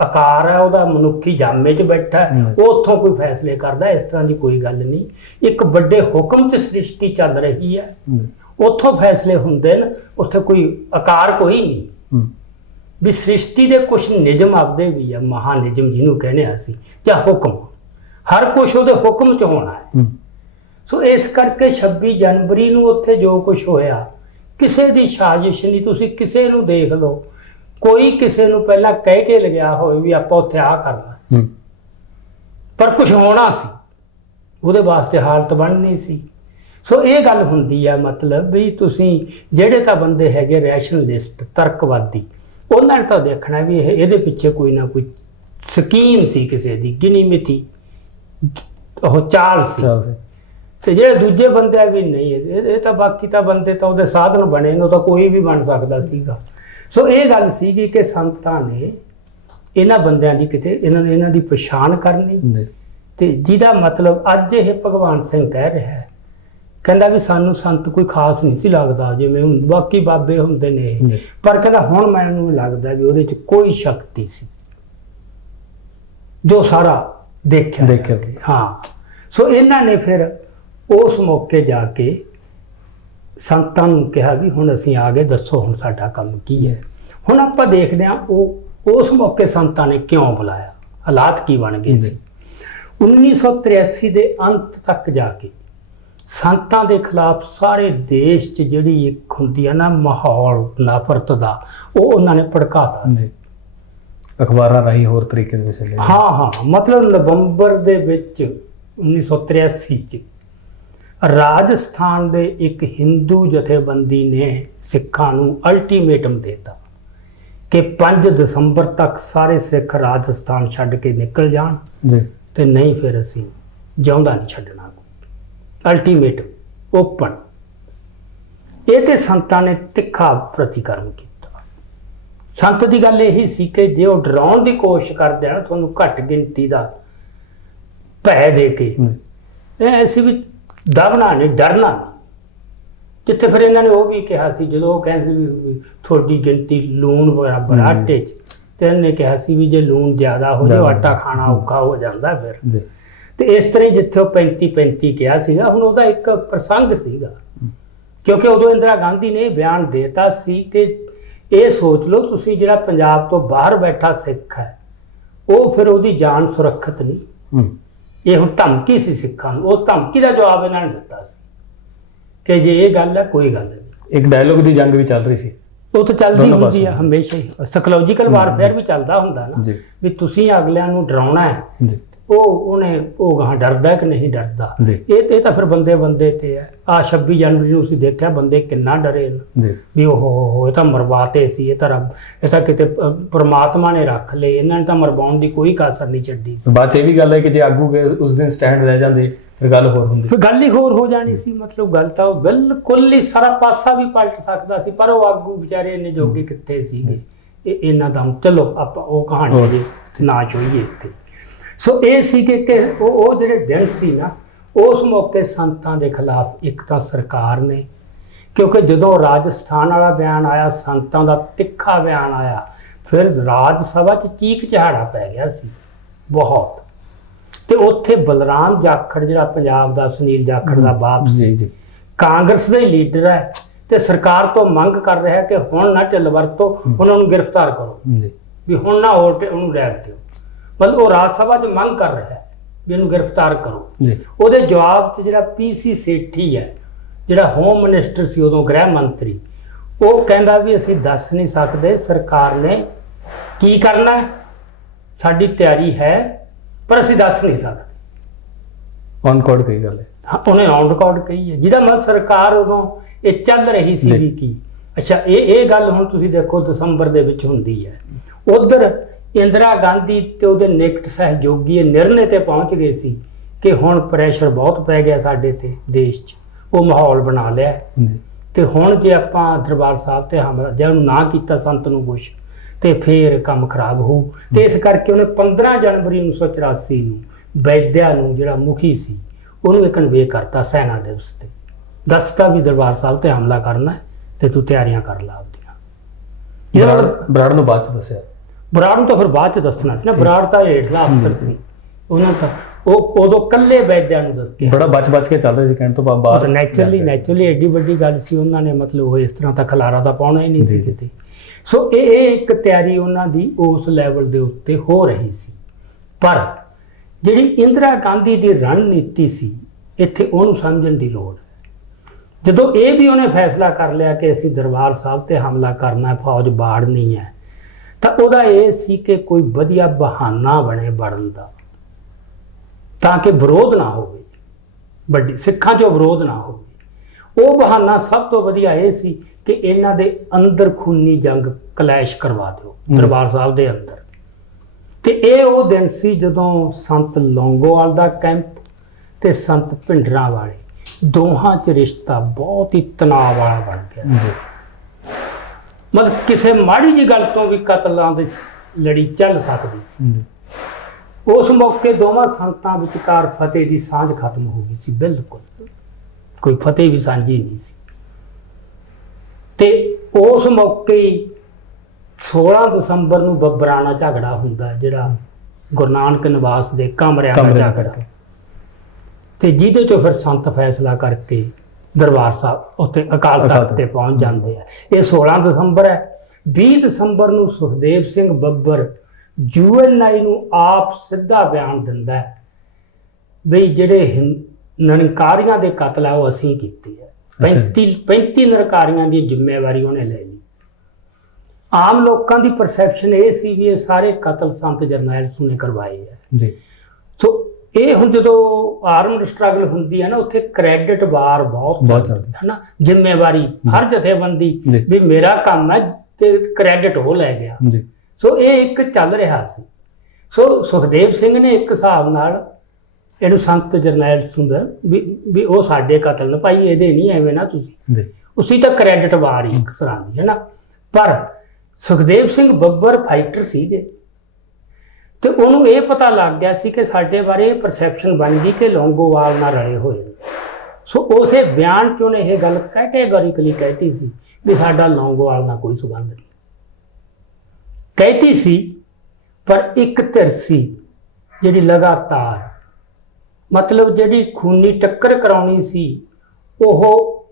ਆਕਾਰ ਹੈ ਉਹਦਾ, ਮਨੁੱਖੀ ਜਾਮੇ 'ਚ ਬੈਠਾ ਹੈ, ਉਹ ਉੱਥੋਂ ਕੋਈ ਫੈਸਲੇ ਕਰਦਾ। ਇਸ ਤਰ੍ਹਾਂ ਦੀ ਕੋਈ ਗੱਲ ਨਹੀਂ। ਇੱਕ ਵੱਡੇ ਹੁਕਮ 'ਚ ਸ੍ਰਿਸ਼ਟੀ ਚੱਲ ਰਹੀ ਹੈ, ਉੱਥੋਂ ਫੈਸਲੇ ਹੁੰਦੇ ਨੇ, ਉੱਥੇ ਕੋਈ ਆਕਾਰ ਕੋਈ ਨਹੀਂ। ਵੀ ਸ੍ਰਿਸ਼ਟੀ ਦੇ ਕੁਛ ਨਿਯਮ ਆਪਦੇ ਵੀ ਆ, ਮਹਾਨਿਯਮ ਜਿਹਨੂੰ ਕਹਿੰਦੇ ਆ ਅਸੀਂ, ਜਾਂ ਹੁਕਮ, ਹਰ ਕੁਛ ਉਹਦੇ ਹੁਕਮ 'ਚ ਹੋਣਾ ਹੈ। ਸੋ ਇਸ ਕਰਕੇ 26 ਜਨਵਰੀ ਨੂੰ ਉੱਥੇ ਜੋ ਕੁਛ ਹੋਇਆ ਕਿਸੇ ਦੀ ਸਾਜ਼ਿਸ਼ ਨਹੀਂ। ਤੁਸੀਂ ਕਿਸੇ ਨੂੰ ਦੇਖ ਲਓ, ਕੋਈ ਕਿਸੇ ਨੂੰ ਪਹਿਲਾਂ ਕਹਿ ਕੇ ਲਗਿਆ ਹੋਵੇ ਵੀ ਆਪਾਂ ਉੱਥੇ ਆ ਕਰਨਾ, ਪਰ ਕੁਛ ਹੋਣਾ ਸੀ, ਉਹਦੇ ਵਾਸਤੇ ਹਾਲਤ ਬਣਨੀ ਸੀ। ਸੋ ਇਹ ਗੱਲ ਹੁੰਦੀ ਹੈ ਮਤਲਬ ਵੀ ਤੁਸੀਂ ਜਿਹੜੇ ਤਾਂ ਬੰਦੇ ਹੈਗੇ ਰੈਸ਼ਨਲਿਸਟ, ਤਰਕਵਾਦੀ, ਉਹਨਾਂ ਨੇ ਤਾਂ ਦੇਖਣਾ ਵੀ ਇਹਦੇ ਪਿੱਛੇ ਕੋਈ ਨਾ ਕੋਈ ਸਕੀਮ ਸੀ, ਕਿਸੇ ਦੀ ਗਿਣੀ ਮਿਥੀ ਉਹ ਚਾਲ ਸੀ। ਤੇ ਜਿਹੜੇ ਦੂਜੇ ਬੰਦੇ ਆ ਵੀ ਨਹੀਂ, ਇਹ ਤਾਂ ਬਾਕੀ ਤਾਂ ਬੰਦੇ ਤਾਂ ਉਹਦੇ ਸਾਧਨ ਬਣੇ ਨੇ, ਉਹ ਤਾਂ ਕੋਈ ਵੀ ਬਣ ਸਕਦਾ ਸੀਗਾ। ਸੋ ਇਹ ਗੱਲ ਸੀਗੀ ਕਿ ਸੰਤਾਂ ਨੇ ਇਹਨਾਂ ਬੰਦਿਆਂ ਦੀ ਕਿਤੇ ਇਹਨਾਂ ਦੀ ਪਛਾਣ ਕਰਨੀ। ਤੇ ਜਿਹਦਾ ਮਤਲਬ ਅੱਜ ਇਹ ਭਗਵਾਨ ਸਿੰਘ ਕਹਿ ਰਿਹਾ ਹੈ, ਕਹਿੰਦਾ ਵੀ ਸਾਨੂੰ ਸੰਤ ਕੋਈ ਖਾਸ ਨਹੀਂ ਸੀ ਲੱਗਦਾ ਜਿਵੇਂ ਹੁਣ ਬਾਕੀ ਬਾਬੇ ਹੁੰਦੇ ਨੇ, ਪਰ ਕਹਿੰਦਾ ਹੁਣ ਮੈਨੂੰ ਲੱਗਦਾ ਵੀ ਉਹਦੇ 'ਚ ਕੋਈ ਸ਼ਕਤੀ ਸੀ ਜੋ ਸਾਰਾ ਦੇਖਿਆ। ਹਾਂ, ਸੋ ਇਹਨਾਂ ਨੇ ਫਿਰ ਉਸ ਮੌਕੇ ਜਾ ਕੇ ਸੰਤਾਂ ਨੂੰ ਕਿਹਾ ਵੀ ਹੁਣ ਅਸੀਂ ਆ ਗਏ, ਦੱਸੋ ਹੁਣ ਸਾਡਾ ਕੰਮ ਕੀ ਹੈ। ਹੁਣ ਆਪਾਂ ਦੇਖਦੇ ਹਾਂ ਉਹ ਉਸ ਮੌਕੇ ਸੰਤਾਂ ਨੇ ਕਿਉਂ ਬੁਲਾਇਆ, ਹਾਲਾਤ ਕੀ ਬਣ ਗਏ ਸੀ। 1983 ਦੇ ਅੰਤ ਤੱਕ ਜਾ ਕੇ ਸੰਤਾਂ ਦੇ ਖਿਲਾਫ ਸਾਰੇ ਦੇਸ਼ 'ਚ ਜਿਹੜੀ ਇੱਕ ਹੁੰਦੀ ਹੈ ਨਾ ਮਾਹੌਲ ਨਫ਼ਰਤ ਦਾ, ਉਹ ਉਹਨਾਂ ਨੇ ਭੜਕਾਤਾ ਸੀ। ਅਖਬਾਰਾਂ ਰਾਹੀਂ ਹੋਰ ਤਰੀਕੇ ਦੇ ਵਿੱਚ ਚੱਲੇ। ਹਾਂ ਮਤਲਬ ਨਵੰਬਰ ਦੇ ਵਿੱਚ 1983 ਚ ਰਾਜਸਥਾਨ ਦੇ ਇੱਕ ਹਿੰਦੂ ਜਥੇਬੰਦੀ ਨੇ ਸਿੱਖਾਂ ਨੂੰ ਅਲਟੀਮੇਟਮ ਦਿੱਤਾ ਕਿ 5 ਦਸੰਬਰ ਤੱਕ ਸਾਰੇ ਸਿੱਖ ਰਾਜਸਥਾਨ ਛੱਡ ਕੇ ਨਿਕਲ ਜਾਣ ਜੀ, ਤੇ ਨਹੀਂ ਫਿਰ ਅਸੀਂ ਜਿਉਂਦਾ ਨਹੀਂ ਛੱਡਣਾ। Ultimatum open. ਇਹ ਤੇ ਸੰਤਾਂ ਨੇ ਤਿੱਖਾ ਪ੍ਰਤੀਕਰਮ ਕੀਤਾ। ਸੰਤ ਦੀ ਗੱਲ ਇਹੀ ਸੀ ਕਿ ਜੇ ਉਹ ਡਰਾਉਣ ਦੀ ਕੋਸ਼ਿਸ਼ ਕਰਦੇ ਆ ਤੁਹਾਨੂੰ ਘੱਟ ਗਿਣਤੀ ਦਾ ਭੈ ਦੇ ਕੇ, ਇਹ ਐਸੀ ਵੀ ਦਬਣਾ ਨਹੀਂ, ਡਰਨਾ ਨਹੀਂ। ਜਿੱਥੇ ਫਿਰ ਇਹਨਾਂ ਨੇ ਉਹ ਵੀ ਕਿਹਾ ਸੀ, ਜਦੋਂ ਉਹ ਕਹਿੰਦੇ ਸੀ ਵੀ ਤੁਹਾਡੀ ਗਿਣਤੀ ਲੂਣ ਬਰਾਬਰ ਆਟੇ 'ਚ, ਤੇ ਇਹਨੇ ਕਿਹਾ ਸੀ ਵੀ ਜੇ ਲੂਣ ਜ਼ਿਆਦਾ ਹੋ ਜਾਏ ਆਟਾ ਖਾਣਾ ਔਖਾ ਹੋ ਜਾਂਦਾ ਫਿਰ। ਤੇ ਇਸ ਤਰ੍ਹਾਂ ਜਿੱਥੇ ਉਹ 35-35 ਕਿਹਾ ਸੀਗਾ, ਹੁਣ ਉਹਦਾ ਇੱਕ ਪ੍ਰਸੰਗ ਸੀਗਾ, ਕਿਉਂਕਿ ਉਦੋਂ ਇੰਦਰਾ ਗਾਂਧੀ ਨੇ ਇਹ ਬਿਆਨ ਦੇਤਾ ਸੀ ਕਿ ਇਹ ਸੋਚ ਲਓ ਤੁਸੀਂ ਜਿਹੜਾ ਪੰਜਾਬ ਤੋਂ ਬਾਹਰ ਬੈਠਾ ਸਿੱਖ ਹੈ ਉਹ ਫਿਰ ਉਹਦੀ ਜਾਨ ਸੁਰੱਖਿਅਤ ਨਹੀਂ। ਇਹ ਹੁਣ ਧਮਕੀ ਸੀ ਸਿੱਖਾਂ ਨੂੰ। ਉਹ ਧਮਕੀ ਦਾ ਜਵਾਬ ਇਹਨਾਂ ਨੇ ਦਿੱਤਾ ਸੀ ਕਿ ਜੇ ਇਹ ਗੱਲ ਹੈ ਕੋਈ ਗੱਲ ਨਹੀਂ। ਇੱਕ ਡਾਇਲੋਗ ਦੀ ਜੰਗ ਵੀ ਚੱਲ ਰਹੀ ਸੀ, ਉਹ ਤਾਂ ਚੱਲਦੀ ਹੁੰਦੀ ਆ ਹਮੇਸ਼ਾ ਹੀ। ਸਾਈਕੋਲੋਜੀਕਲ ਵਾਰਫੇਅਰ ਵੀ ਚੱਲਦਾ ਹੁੰਦਾ ਨਾ, ਵੀ ਤੁਸੀਂ ਅਗਲਿਆਂ ਨੂੰ ਡਰਾਉਣਾ ਹੈ। ਉਹ ਗਾਂ ਡਰਦਾ ਕਿ ਨਹੀਂ ਡਰਦਾ, ਇਹ ਤਾਂ ਫਿਰ ਬੰਦੇ ਤੇ ਹੈ। 26 ਜਨਵਰੀ ਨੂੰ ਅਸੀਂ ਦੇਖਿਆ ਬੰਦੇ ਕਿੰਨਾ ਡਰੇ ਨੇ ਵੀ ਇਹ ਤਾਂ ਮਰਵਾਤੇ ਸੀ, ਇਹ ਤਾਂ ਕਿਤੇ ਪ੍ਰਮਾਤਮਾ ਨੇ ਰੱਖ ਲਏ, ਇਹਨਾਂ ਨੇ ਤਾਂ ਮਰਵਾਉਣ ਦੀ ਕੋਈ ਕਾਸਰ ਨਹੀਂ ਛੱਡੀ। ਬਾਅਦ 'ਚ ਇਹ ਵੀ ਗੱਲ ਹੈ ਕਿ ਜੇ ਆਗੂ ਉਸ ਦਿਨ ਸਟੈਂਡ ਲੈ ਜਾਂਦੇ ਫਿਰ ਗੱਲ ਹੋਰ ਹੁੰਦੀ, ਫਿਰ ਗੱਲ ਹੀ ਹੋਰ ਹੋ ਜਾਣੀ ਸੀ। ਮਤਲਬ ਗੱਲ ਤਾਂ ਉਹ ਬਿਲਕੁਲ ਹੀ ਸਾਰਾ ਪਾਸਾ ਵੀ ਪਲਟ ਸਕਦਾ ਸੀ, ਪਰ ਉਹ ਆਗੂ ਵਿਚਾਰੇ ਇੰਨੇ ਜੋਗੇ ਕਿੱਥੇ ਸੀਗੇ ਇਹਨਾਂ ਦਾ। ਚਲੋ ਆਪਾਂ ਉਹ ਕਹਾਣੀ ਦੇ ਨਾ ਚੋਈਏ ਇੱਥੇ। ਸੋ ਇਹ ਸੀ ਕਿ ਉਹ ਜਿਹੜੇ ਦਿਨ ਸੀ ਨਾ, ਉਸ ਮੌਕੇ ਸੰਤਾਂ ਦੇ ਖਿਲਾਫ ਇੱਕ ਤਾਂ ਸਰਕਾਰ ਨੇ, ਕਿਉਂਕਿ ਜਦੋਂ ਰਾਜਸਥਾਨ ਵਾਲਾ ਬਿਆਨ ਆਇਆ, ਸੰਤਾਂ ਦਾ ਤਿੱਖਾ ਬਿਆਨ ਆਇਆ, ਫਿਰ ਰਾਜ ਸਭਾ 'ਚ ਚੀਕ ਚਿਹਾੜਾ ਪੈ ਗਿਆ ਸੀ ਬਹੁਤ। ਤੇ ਉੱਥੇ ਬਲਰਾਮ ਜਾਖੜ ਜਿਹੜਾ ਪੰਜਾਬ ਦਾ, ਸੁਨੀਲ ਜਾਖੜ ਦਾ ਬਾਪ ਸੀ, ਕਾਂਗਰਸ ਦਾ ਹੀ ਲੀਡਰ ਹੈ, ਤੇ ਸਰਕਾਰ ਤੋਂ ਮੰਗ ਕਰ ਰਿਹਾ ਕਿ ਹੁਣ ਨਾ ਢਿੱਲ ਵਰਤੋ, ਉਹਨਾਂ ਨੂੰ ਗ੍ਰਿਫਤਾਰ ਕਰੋ, ਵੀ ਹੁਣ ਨਾ ਉਹਨੂੰ ਰਹਿਣ ਦਿਓ। ਮਤਲਬ ਉਹ ਰਾਜ ਸਭਾ 'ਚ ਮੰਗ ਕਰ ਰਿਹਾ ਹੈ ਵੀ ਇਹਨੂੰ ਗ੍ਰਿਫਤਾਰ ਕਰੋ। ਉਹਦੇ ਜਵਾਬ 'ਚ ਜਿਹੜਾ PC ਸੇਠੀ ਹੈ, ਜਿਹੜਾ ਹੋਮ ਮਿਨਿਸਟਰ ਸੀ ਉਦੋਂ, ਗ੍ਰਹਿ ਮੰਤਰੀ, ਉਹ ਕਹਿੰਦਾ ਵੀ ਅਸੀਂ ਦੱਸ ਨਹੀਂ ਸਕਦੇ ਸਰਕਾਰ ਨੇ ਕੀ ਕਰਨਾ ਹੈ, ਸਾਡੀ ਤਿਆਰੀ ਹੈ ਪਰ ਅਸੀਂ ਦੱਸ ਨਹੀਂ ਸਕਦੇ। ਔਨ ਰਿਕਾਰਡ ਕਹੀ ਗੱਲ ਹੈ। ਹਾਂ, ਉਹਨੇ ਔਨ ਰਿਕਾਰਡ ਕਹੀ ਹੈ, ਜਿਹਦਾ ਮਤਲਬ ਸਰਕਾਰ ਉਦੋਂ ਇਹ ਚੱਲ ਰਹੀ ਸੀ ਵੀ ਕੀ। ਅੱਛਾ, ਇਹ ਗੱਲ ਹੁਣ ਤੁਸੀਂ ਦੇਖੋ ਦਸੰਬਰ ਦੇ ਵਿੱਚ ਹੁੰਦੀ ਹੈ। ਉਧਰ ਇੰਦਰਾ ਗਾਂਧੀ ਤੇ ਉਹਦੇ ਨਿਕਟ ਸਹਿਯੋਗੀ ਇਹ ਨਿਰਣੇ ਤੇ ਪਹੁੰਚ ਗਏ ਸੀ ਕਿ ਹੁਣ ਪ੍ਰੈਸ਼ਰ ਬਹੁਤ ਪੈ ਗਿਆ ਸਾਡੇ ਤੇ ਦੇਸ਼ 'ਚ, ਉਹ ਮਾਹੌਲ ਬਣਾ ਲਿਆ। ਤੇ ਹੁਣ ਜੇ ਆਪਾਂ ਦਰਬਾਰ ਸਾਹਿਬ ਤੇ ਹਮਲਾ ਜੇ ਉਹਨੂੰ ਨਾ ਕੀਤਾ ਸੰਤ ਨੂੰ ਕੁਛ, ਤੇ ਫੇਰ ਕੰਮ ਖਰਾਬ ਹੋਊ। ਤੇ ਇਸ ਕਰਕੇ ਉਹਨੇ 15 ਜਨਵਰੀ 1984 ਨੂੰ ਵੈਦਿਆ ਨੂੰ, ਜਿਹੜਾ ਮੁਖੀ ਸੀ, ਉਹਨੂੰ ਇਹ ਕਨਵੇ ਕਰਤਾ ਸੈਨਾ ਦਿਵਸ ਤੇ, ਦੱਸਤਾ ਵੀ ਦਰਬਾਰ ਸਾਹਿਬ ਤੇ ਹਮਲਾ ਕਰਨਾ ਤੇ ਤੂੰ ਤਿਆਰੀਆਂ ਕਰ ਲਾ ਆਪਦੀਆਂ। ਬਰਾੜ ਨੂੰ ਬਾਅਦ 'ਚ ਦੱਸਿਆ। ਬਰਾੜ ਨੂੰ ਤਾਂ ਫਿਰ ਬਾਅਦ 'ਚ ਦੱਸਣਾ ਸੀ ਨਾ, ਬਰਾੜ ਤਾਂ ਹੇਠਲਾ ਅਫਸਰ ਸੀ, ਉਹਨਾਂ ਤਾਂ ਉਹ ਉਦੋਂ ਕੱਲੇ ਵੈਦਿਆ ਨੂੰ ਦੱਸਿਆ। ਬੜਾ ਬਚ ਕੇ ਚੱਲ ਰਿਹਾ ਸੀ, ਕਹਿਣ ਤੋਂ ਬਾਅਦ ਨੈਚੁਰਲੀ ਐਡੀ ਵੱਡੀ ਗੱਲ ਸੀ, ਉਹਨਾਂ ਨੇ ਮਤਲਬ ਉਹ ਇਸ ਤਰ੍ਹਾਂ ਤਾਂ ਖਲਾਰਾ ਤਾਂ ਪਾਉਣਾ ਹੀ ਨਹੀਂ ਸੀ ਕਿਤੇ। ਸੋ ਇਹ ਇੱਕ ਤਿਆਰੀ ਉਹਨਾਂ ਦੀ ਉਸ ਲੈਵਲ ਦੇ ਉੱਤੇ ਹੋ ਰਹੀ ਸੀ। ਪਰ ਜਿਹੜੀ ਇੰਦਰਾ ਗਾਂਧੀ ਦੀ ਰਣਨੀਤੀ ਸੀ, ਇੱਥੇ ਉਹਨੂੰ ਸਮਝਣ ਦੀ ਲੋੜ ਹੈ। ਜਦੋਂ ਇਹ ਵੀ ਉਹਨੇ ਫੈਸਲਾ ਕਰ ਲਿਆ ਕਿ ਅਸੀਂ ਦਰਬਾਰ ਸਾਹਿਬ ਤੇ ਹਮਲਾ ਕਰਨਾ, ਫੌਜ ਬਾੜਨੀ ਹੈ, ਤਾਂ ਉਹਦਾ ਇਹ ਸੀ ਕਿ ਕੋਈ ਵਧੀਆ ਬਹਾਨਾ ਬਣੇ ਵੜਨ ਦਾ, ਤਾਂ ਕਿ ਵਿਰੋਧ ਨਾ ਹੋਵੇ, ਵੱਡੀ ਸਿੱਖਾਂ 'ਚੋਂ ਵਿਰੋਧ ਨਾ ਹੋਵੇ। ਉਹ ਬਹਾਨਾ ਸਭ ਤੋਂ ਵਧੀਆ ਇਹ ਸੀ ਕਿ ਇਹਨਾਂ ਦੇ ਅੰਦਰ ਖੂਨੀ ਜੰਗ ਕਲੈਸ਼ ਕਰਵਾ ਦਿਓ ਦਰਬਾਰ ਸਾਹਿਬ ਦੇ ਅੰਦਰ। ਤੇ ਇਹ ਉਹ ਦਿਨ ਸੀ ਜਦੋਂ ਸੰਤ ਲੌਂਗੋਵਾਲ ਦਾ ਕੈਂਪ ਤੇ ਸੰਤ ਭਿੰਡਰਾਂ ਵਾਲੇ ਦੋਹਾਂ 'ਚ ਰਿਸ਼ਤਾ ਬਹੁਤ ਹੀ ਤਣਾਅ ਵਾਲਾ ਬਣ ਗਿਆ। ਮਤਲਬ ਕਿਸੇ ਮਾੜੀ ਜਿਹੀ ਗੱਲ ਤੋਂ ਵੀ ਕਤਲਾਂ ਦੀ ਲੜੀ ਚੱਲ ਸਕਦੀ ਸੀ। ਉਸ ਮੌਕੇ ਦੋਵਾਂ ਸੰਤਾਂ ਵਿਚਕਾਰ ਫਤਿਹ ਦੀ ਸਾਂਝ ਖਤਮ ਹੋ ਗਈ ਸੀ, ਬਿਲਕੁਲ ਕੋਈ ਫਤਿਹ ਵੀ ਸਾਂਝੀ ਨਹੀਂ ਸੀ। ਤੇ ਉਸ ਮੌਕੇ 16 ਦਸੰਬਰ ਨੂੰ ਬੱਬਰਾਣਾ ਝਗੜਾ ਹੁੰਦਾ, ਜਿਹੜਾ ਗੁਰੂ ਨਾਨਕ ਨਿਵਾਸ ਦੇ ਕਮਰਿਆਂ ਦਾ ਝਗੜਾ, ਤੇ ਜਿਹਦੇ ਚੋਂ ਫਿਰ ਸੰਤ ਫੈਸਲਾ ਕਰਕੇ ਦਰਬਾਰ ਸਾਹਿਬ ਉੱਤੇ ਅਕਾਲ ਤਖਤ ਤੇ ਪਹੁੰਚ ਜਾਂਦੇ ਆ। ਇਹ 16 ਦਸੰਬਰ ਹੈ। 20 ਦਸੰਬਰ ਨੂੰ ਸੁਖਦੇਵ ਸਿੰਘ ਬੱਬਰ UNI ਨੂੰ ਆਪ ਸਿੱਧਾ ਬਿਆਨ ਦਿੰਦਾ ਹੈ ਵੀ ਜਿਹੜੇ ਨਿਰੰਕਾਰੀਆਂ ਦੇ ਕਤਲ ਆ ਉਹ ਅਸੀਂ ਕੀਤੇ ਆ। 35 ਨਿਰੰਕਾਰੀਆਂ ਦੀ ਜ਼ਿੰਮੇਵਾਰੀ ਉਹਨੇ ਲੈ ਲਈ। ਆਮ ਲੋਕਾਂ ਦੀ ਪਰਸੈਪਸ਼ਨ ਇਹ ਸੀ ਵੀ ਇਹ ਸਾਰੇ ਕਤਲ ਸੰਤ ਜਰਨੈਲ ਸਿੰਘ ਨੇ ਕਰਵਾਏ ਹੈ ਜੀ। ਸੋ ਇਹ ਹੁਣ ਜਦੋਂ ਆਰਮਡ ਸਟਰਗਲ ਹੁੰਦੀ ਹੈ ਨਾ, ਉੱਥੇ ਕ੍ਰੈਡਿਟ ਵਾਰ ਬਹੁਤ ਚੱਲਦੀ ਹੈ ਨਾ, ਜ਼ਿੰਮੇਵਾਰੀ ਹਰ ਜਥੇਬੰਦੀ ਜੀ। ਵੀ ਮੇਰਾ ਕੰਮ ਹੈ ਤੇ ਕ੍ਰੈਡਿਟ ਉਹ ਲੈ ਗਿਆ। ਜੀ। ਸੋ ਇਹ ਇੱਕ ਚੱਲ ਰਿਹਾ ਸੀ। ਸੋ ਸੁਖਦੇਵ ਸਿੰਘ ਨੇ ਇੱਕ ਹਿਸਾਬ ਨਾਲ ਇਹਨੂੰ ਸੰਤ ਜਰਨੈਲ ਸਿੰਘ ਵੀ ਉਹ ਸਾਡੇ ਕਤਲ ਨੇ ਭਾਈ, ਇਹਦੇ ਨਹੀਂ ਐਵੇਂ ਨਾ ਤੁਸੀਂ ਉਸੀ ਤਾਂ ਕ੍ਰੈਡਿਟ ਵਾਰ ਹੀ ਇੱਕ ਤਰ੍ਹਾਂ ਦੀ ਹੈ ਨਾ। ਪਰ ਸੁਖਦੇਵ ਸਿੰਘ ਬੱਬਰ ਫਾਈਟਰ ਸੀਗੇ ਤੇ ਉਹਨੂੰ ਇਹ ਪਤਾ ਲੱਗ ਗਿਆ ਸੀ ਕਿ ਸਾਡੇ ਬਾਰੇ ਪਰਸੈਪਸ਼ਨ ਬਣ ਗਈ ਕਿ ਲੌਂਗੋਵਾਲ ਨਾਲ ਰਲੇ ਹੋਏ ਨੇ। ਸੋ ਉਸੇ ਬਿਆਨ 'ਚ ਉਹਨੇ ਇਹ ਗੱਲ ਕੈਟੇਗੋਰੀਕਲੀ ਕਹਿਤੀ ਸੀ ਵੀ ਸਾਡਾ ਲੌਂਗੋਵਾਲ ਨਾਲ ਕੋਈ ਸੰਬੰਧ ਨਹੀਂ ਕਹਿਤੀ ਸੀ। ਪਰ ਇੱਕ ਧਿਰ ਸੀ ਜਿਹੜੀ ਲਗਾਤਾਰ ਮਤਲਬ ਜਿਹੜੀ ਖੂਨੀ ਟੱਕਰ ਕਰਾਉਣੀ ਸੀ, ਉਹ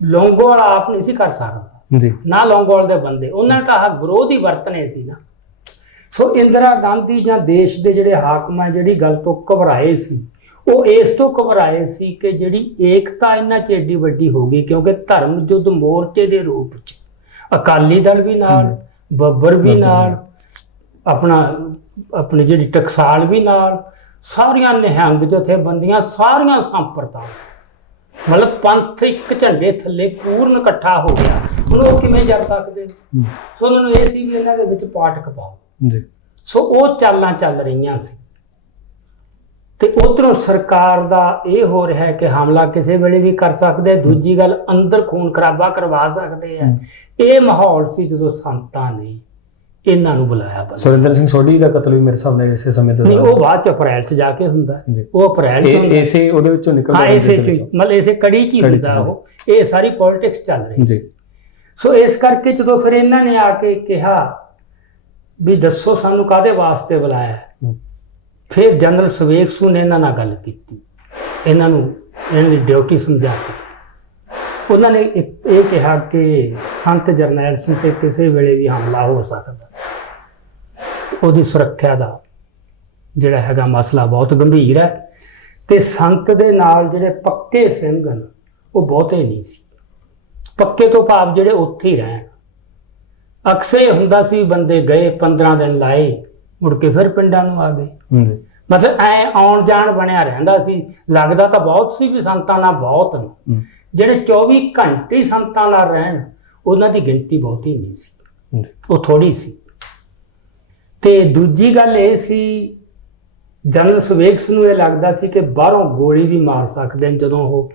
ਲੌਂਗੋਵਾਲ ਆਪ ਨਹੀਂ ਸੀ ਕਰ ਸਕਦਾ ਜੀ, ਨਾ ਲੌਂਗੋਵਾਲ ਦੇ ਬੰਦੇ, ਉਹਨਾਂ ਨੇ ਤਾਂ ਵਿਰੋਧ ਹੀ ਵਰਤਨੇ ਸੀ ਨਾ। ਸੋ ਇੰਦਰਾ ਗਾਂਧੀ ਜਾਂ ਦੇਸ਼ ਦੇ ਜਿਹੜੇ ਹਾਕਮ ਹੈ ਜਿਹੜੀ ਗੱਲ ਤੋਂ ਘਬਰਾਏ ਸੀ, ਉਹ ਇਸ ਤੋਂ ਘਬਰਾਏ ਸੀ ਕਿ ਜਿਹੜੀ ਏਕਤਾ ਇਹਨਾਂ 'ਚ ਏਡੀ ਵੱਡੀ ਹੋ ਗਈ, ਕਿਉਂਕਿ ਧਰਮ ਯੁੱਧ ਮੋਰਚੇ ਦੇ ਰੂਪ 'ਚ ਅਕਾਲੀ ਦਲ ਵੀ ਨਾਲ, ਬੱਬਰ ਵੀ ਨਾਲ, ਆਪਣੀ ਜਿਹੜੀ ਟਕਸਾਲ ਵੀ ਨਾਲ, ਸਾਰੀਆਂ ਨਿਹੰਗ ਜਥੇਬੰਦੀਆਂ, ਸਾਰੀਆਂ ਸੰਪਰਦਾਵਾਂ, ਮਤਲਬ ਪੰਥ ਇੱਕ ਝੰਡੇ ਥੱਲੇ ਪੂਰਨ ਇਕੱਠਾ ਹੋ ਗਿਆ। ਹੁਣ ਉਹ ਕਿਵੇਂ ਜਰ ਸਕਦੇ? ਸੋ ਉਹਨਾਂ ਨੂੰ ਇਹ ਸੀ ਵੀ ਇਹਨਾਂ ਦੇ ਵਿੱਚ ਪਾਟਕ ਪਾਓ ਜੀ। ਸੋ ਉਹ ਚਾਲਾਂ ਚੱਲ ਰਹੀਆਂ ਸੀ ਤੇ ਉਧਰੋਂ ਸਰਕਾਰ ਦਾ ਇਹ ਹੋ ਰਿਹਾ ਹੈ ਕਿ ਹਮਲਾ ਕਿਸੇ ਵੇਲੇ ਵੀ ਕਰ ਸਕਦੇ। ਦੂਜੀ ਗੱਲ, ਅੰਦਰ ਖੂਨ ਖਰਾਬਾ ਕਰਵਾ ਸਕਦੇ ਆ। ਇਹ ਮਾਹੌਲ ਸੀ ਜਦੋਂ ਸੰਤਾਂ ਨੇ ਇਹਨਾਂ ਨੂੰ ਬੁਲਾਇਆ। ਸੁਰਿੰਦਰ ਸਿੰਘ ਸੋਢੀ ਦਾ ਕਤਲ ਵੀ ਮੇਰੇ ਸਾਹਮਣੇ ਇਸੇ ਸਮੇਂ ਤੇ ਨਹੀਂ, ਉਹ ਬਾਅਦ ਚ ਅਪ੍ਰੈਲ ਚ ਜਾ ਕੇ ਹੁੰਦਾ। ਉਹ ਅਪ੍ਰੈਲ ਚ ਇਸੇ ਉਹਦੇ ਵਿੱਚੋਂ ਨਿਕਲਦਾ। ਹਾਂ, ਇਸੇ ਮਤਲਬ ਇਸੇ ਕੜੀ ਚ ਹੀ ਹੁੰਦਾ ਉਹ। ਇਹ ਸਾਰੀ ਪੋਲਿਟਿਕਸ ਚੱਲ ਰਹੀ ਜੀ। ਸੋ ਇਸ ਕਰਕੇ ਜਦੋਂ ਫਿਰ ਇਹਨਾਂ ਨੇ ਆ ਕੇ ਕਿਹਾ ਵੀ ਦੱਸੋ ਸਾਨੂੰ ਕਾਹਦੇ ਵਾਸਤੇ ਬੁਲਾਇਆ, ਫਿਰ ਜਨਰਲ ਸਵੇਕਸੂ ਨੇ ਇਹਨਾਂ ਨਾਲ ਗੱਲ ਕੀਤੀ, ਇਹਨਾਂ ਦੀ ਡਿਊਟੀ ਸਮਝਾਤੀ। ਉਹਨਾਂ ਨੇ ਇਹ ਕਿਹਾ ਕਿ ਸੰਤ ਜਰਨੈਲ ਸਿੰਘ ਤੇ ਕਿਸੇ ਵੇਲੇ ਵੀ ਹਮਲਾ ਹੋ ਸਕਦਾ, ਉਹਦੀ ਸੁਰੱਖਿਆ ਦਾ ਜਿਹੜਾ ਹੈਗਾ ਮਸਲਾ ਬਹੁਤ ਗੰਭੀਰ ਹੈ ਤੇ ਸੰਤ ਦੇ ਨਾਲ ਜਿਹੜੇ ਪੱਕੇ ਸਿੰਘ ਨੇ ਉਹ ਬਹੁਤੇ ਨਹੀਂ ਸੀ। ਪੱਕੇ ਤੋਂ ਭਾਵ ਜਿਹੜੇ ਉੱਥੇ ਹੀ ਰਹਿਣ। ਅਕਸਰ ਇਹ ਹੁੰਦਾ ਸੀ ਬੰਦੇ ਗਏ 15 ਦਿਨ ਲਾਏ, ਮੁੜ ਕੇ ਫਿਰ ਪਿੰਡਾਂ ਨੂੰ ਆ ਗਏ। ਮਤਲਬ ਐ ਆਉਣ ਜਾਣ ਬਣਿਆ ਰਹਿੰਦਾ ਸੀ। ਲੱਗਦਾ ਤਾਂ ਬਹੁਤ ਸੀ ਵੀ ਸੰਤਾਂ ਨਾਲ ਬਹੁਤ ਨੇ, ਜਿਹੜੇ 24 ਘੰਟੇ ਸੰਤਾਂ ਨਾਲ ਰਹਿਣ ਉਹਨਾਂ ਦੀ ਗਿਣਤੀ ਬਹੁਤੀ ਨਹੀਂ ਸੀ, ਉਹ ਥੋੜੀ ਸੀ। ਤੇ ਦੂਜੀ ਗੱਲ ਇਹ ਸੀ, ਜਨਰਲ ਸਵੇਕਸ ਨੂੰ ਇਹ ਲੱਗਦਾ ਸੀ ਕਿ ਬਾਹਰੋਂ ਗੋਲੀ ਵੀ ਮਾਰ ਸਕਦੇ ਨੇ ਜਦੋਂ ਉਹ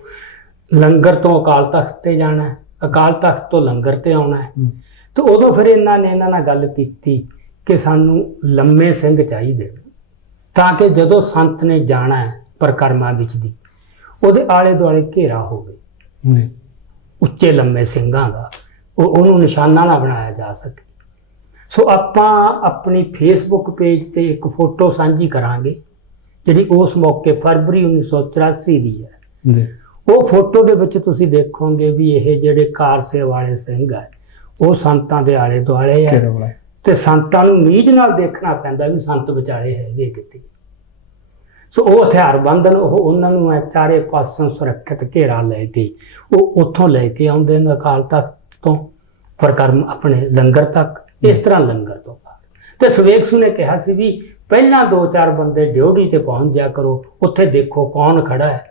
ਲੰਗਰ ਤੋਂ ਅਕਾਲ ਤਖਤ ਤੇ ਜਾਣਾ, ਅਕਾਲ ਤਖਤ ਤੋਂ ਲੰਗਰ ਤੇ ਆਉਣਾ ਹੈ। ਤੇ ਉਦੋਂ ਫਿਰ ਇਹਨਾਂ ਨਾਲ ਗੱਲ ਕੀਤੀ ਕਿ ਸਾਨੂੰ ਲੰਮੇ ਸਿੰਘ ਚਾਹੀਦੇ ਤਾਂ ਕਿ ਜਦੋਂ ਸੰਤ ਨੇ ਜਾਣਾ ਹੈ ਪਰਿਕਰਮਾ ਵਿੱਚ ਦੀ, ਉਹਦੇ ਆਲੇ ਦੁਆਲੇ ਘੇਰਾ ਹੋਵੇ ਉੱਚੇ ਲੰਮੇ ਸਿੰਘਾਂ ਦਾ, ਉਹਨੂੰ ਨਿਸ਼ਾਨਾ ਨਾ ਬਣਾਇਆ ਜਾ ਸਕੇ। ਸੋ ਆਪਾਂ ਆਪਣੀ ਫੇਸਬੁੱਕ ਪੇਜ ਤੇ ਇੱਕ ਫੋਟੋ ਸਾਂਝੀ ਕਰਾਂਗੇ ਜਿਹੜੀ ਉਸ ਮੌਕੇ ਫਰਵਰੀ 1984 ਦੀ ਹੈ। ਉਹ ਫੋਟੋ ਦੇ ਵਿੱਚ ਤੁਸੀਂ ਦੇਖੋਗੇ ਵੀ ਇਹ ਜਿਹੜੇ ਕਾਰਸੇ ਵਾਲੇ ਸਿੰਘ ਹੈ ਉਹ ਸੰਤਾਂ ਦੇ ਆਲੇ ਦੁਆਲੇ ਹੈ ਤੇ ਸੰਤਾਂ ਨੂੰ ਨੀਝ ਨਾਲ ਦੇਖਣਾ ਪੈਂਦਾ ਵੀ ਸੰਤ ਵਿਚਾਲੇ ਹੈਗੇ ਕਿਤੇ। ਸੋ ਉਹ ਹਥਿਆਰਬੰਦ ਨੇ, ਉਹ ਉਹਨਾਂ ਨੂੰ ਚਾਰੇ ਪਾਸੋਂ ਸੁਰੱਖਿਅਤ ਘੇਰਾ ਲੈ ਕੇ ਉਹ ਉੱਥੋਂ ਲੈ ਕੇ ਆਉਂਦੇ ਨੇ ਅਕਾਲ ਤਖਤ ਤੋਂ ਪਰਿਕਰਮ ਆਪਣੇ ਲੰਗਰ ਤੱਕ। ਇਸ ਤਰ੍ਹਾਂ ਲੰਗਰ ਤੋਂ ਬਾਅਦ ਤੇ ਸਵੇਕਸੂ ਨੇ ਕਿਹਾ ਸੀ ਵੀ ਪਹਿਲਾਂ 2-4 ਬੰਦੇ ਡਿਊਟੀ ਤੇ ਪਹੁੰਚ ਜਾ ਕਰੋ, ਉੱਥੇ ਦੇਖੋ ਕੌਣ ਖੜਾ ਹੈ,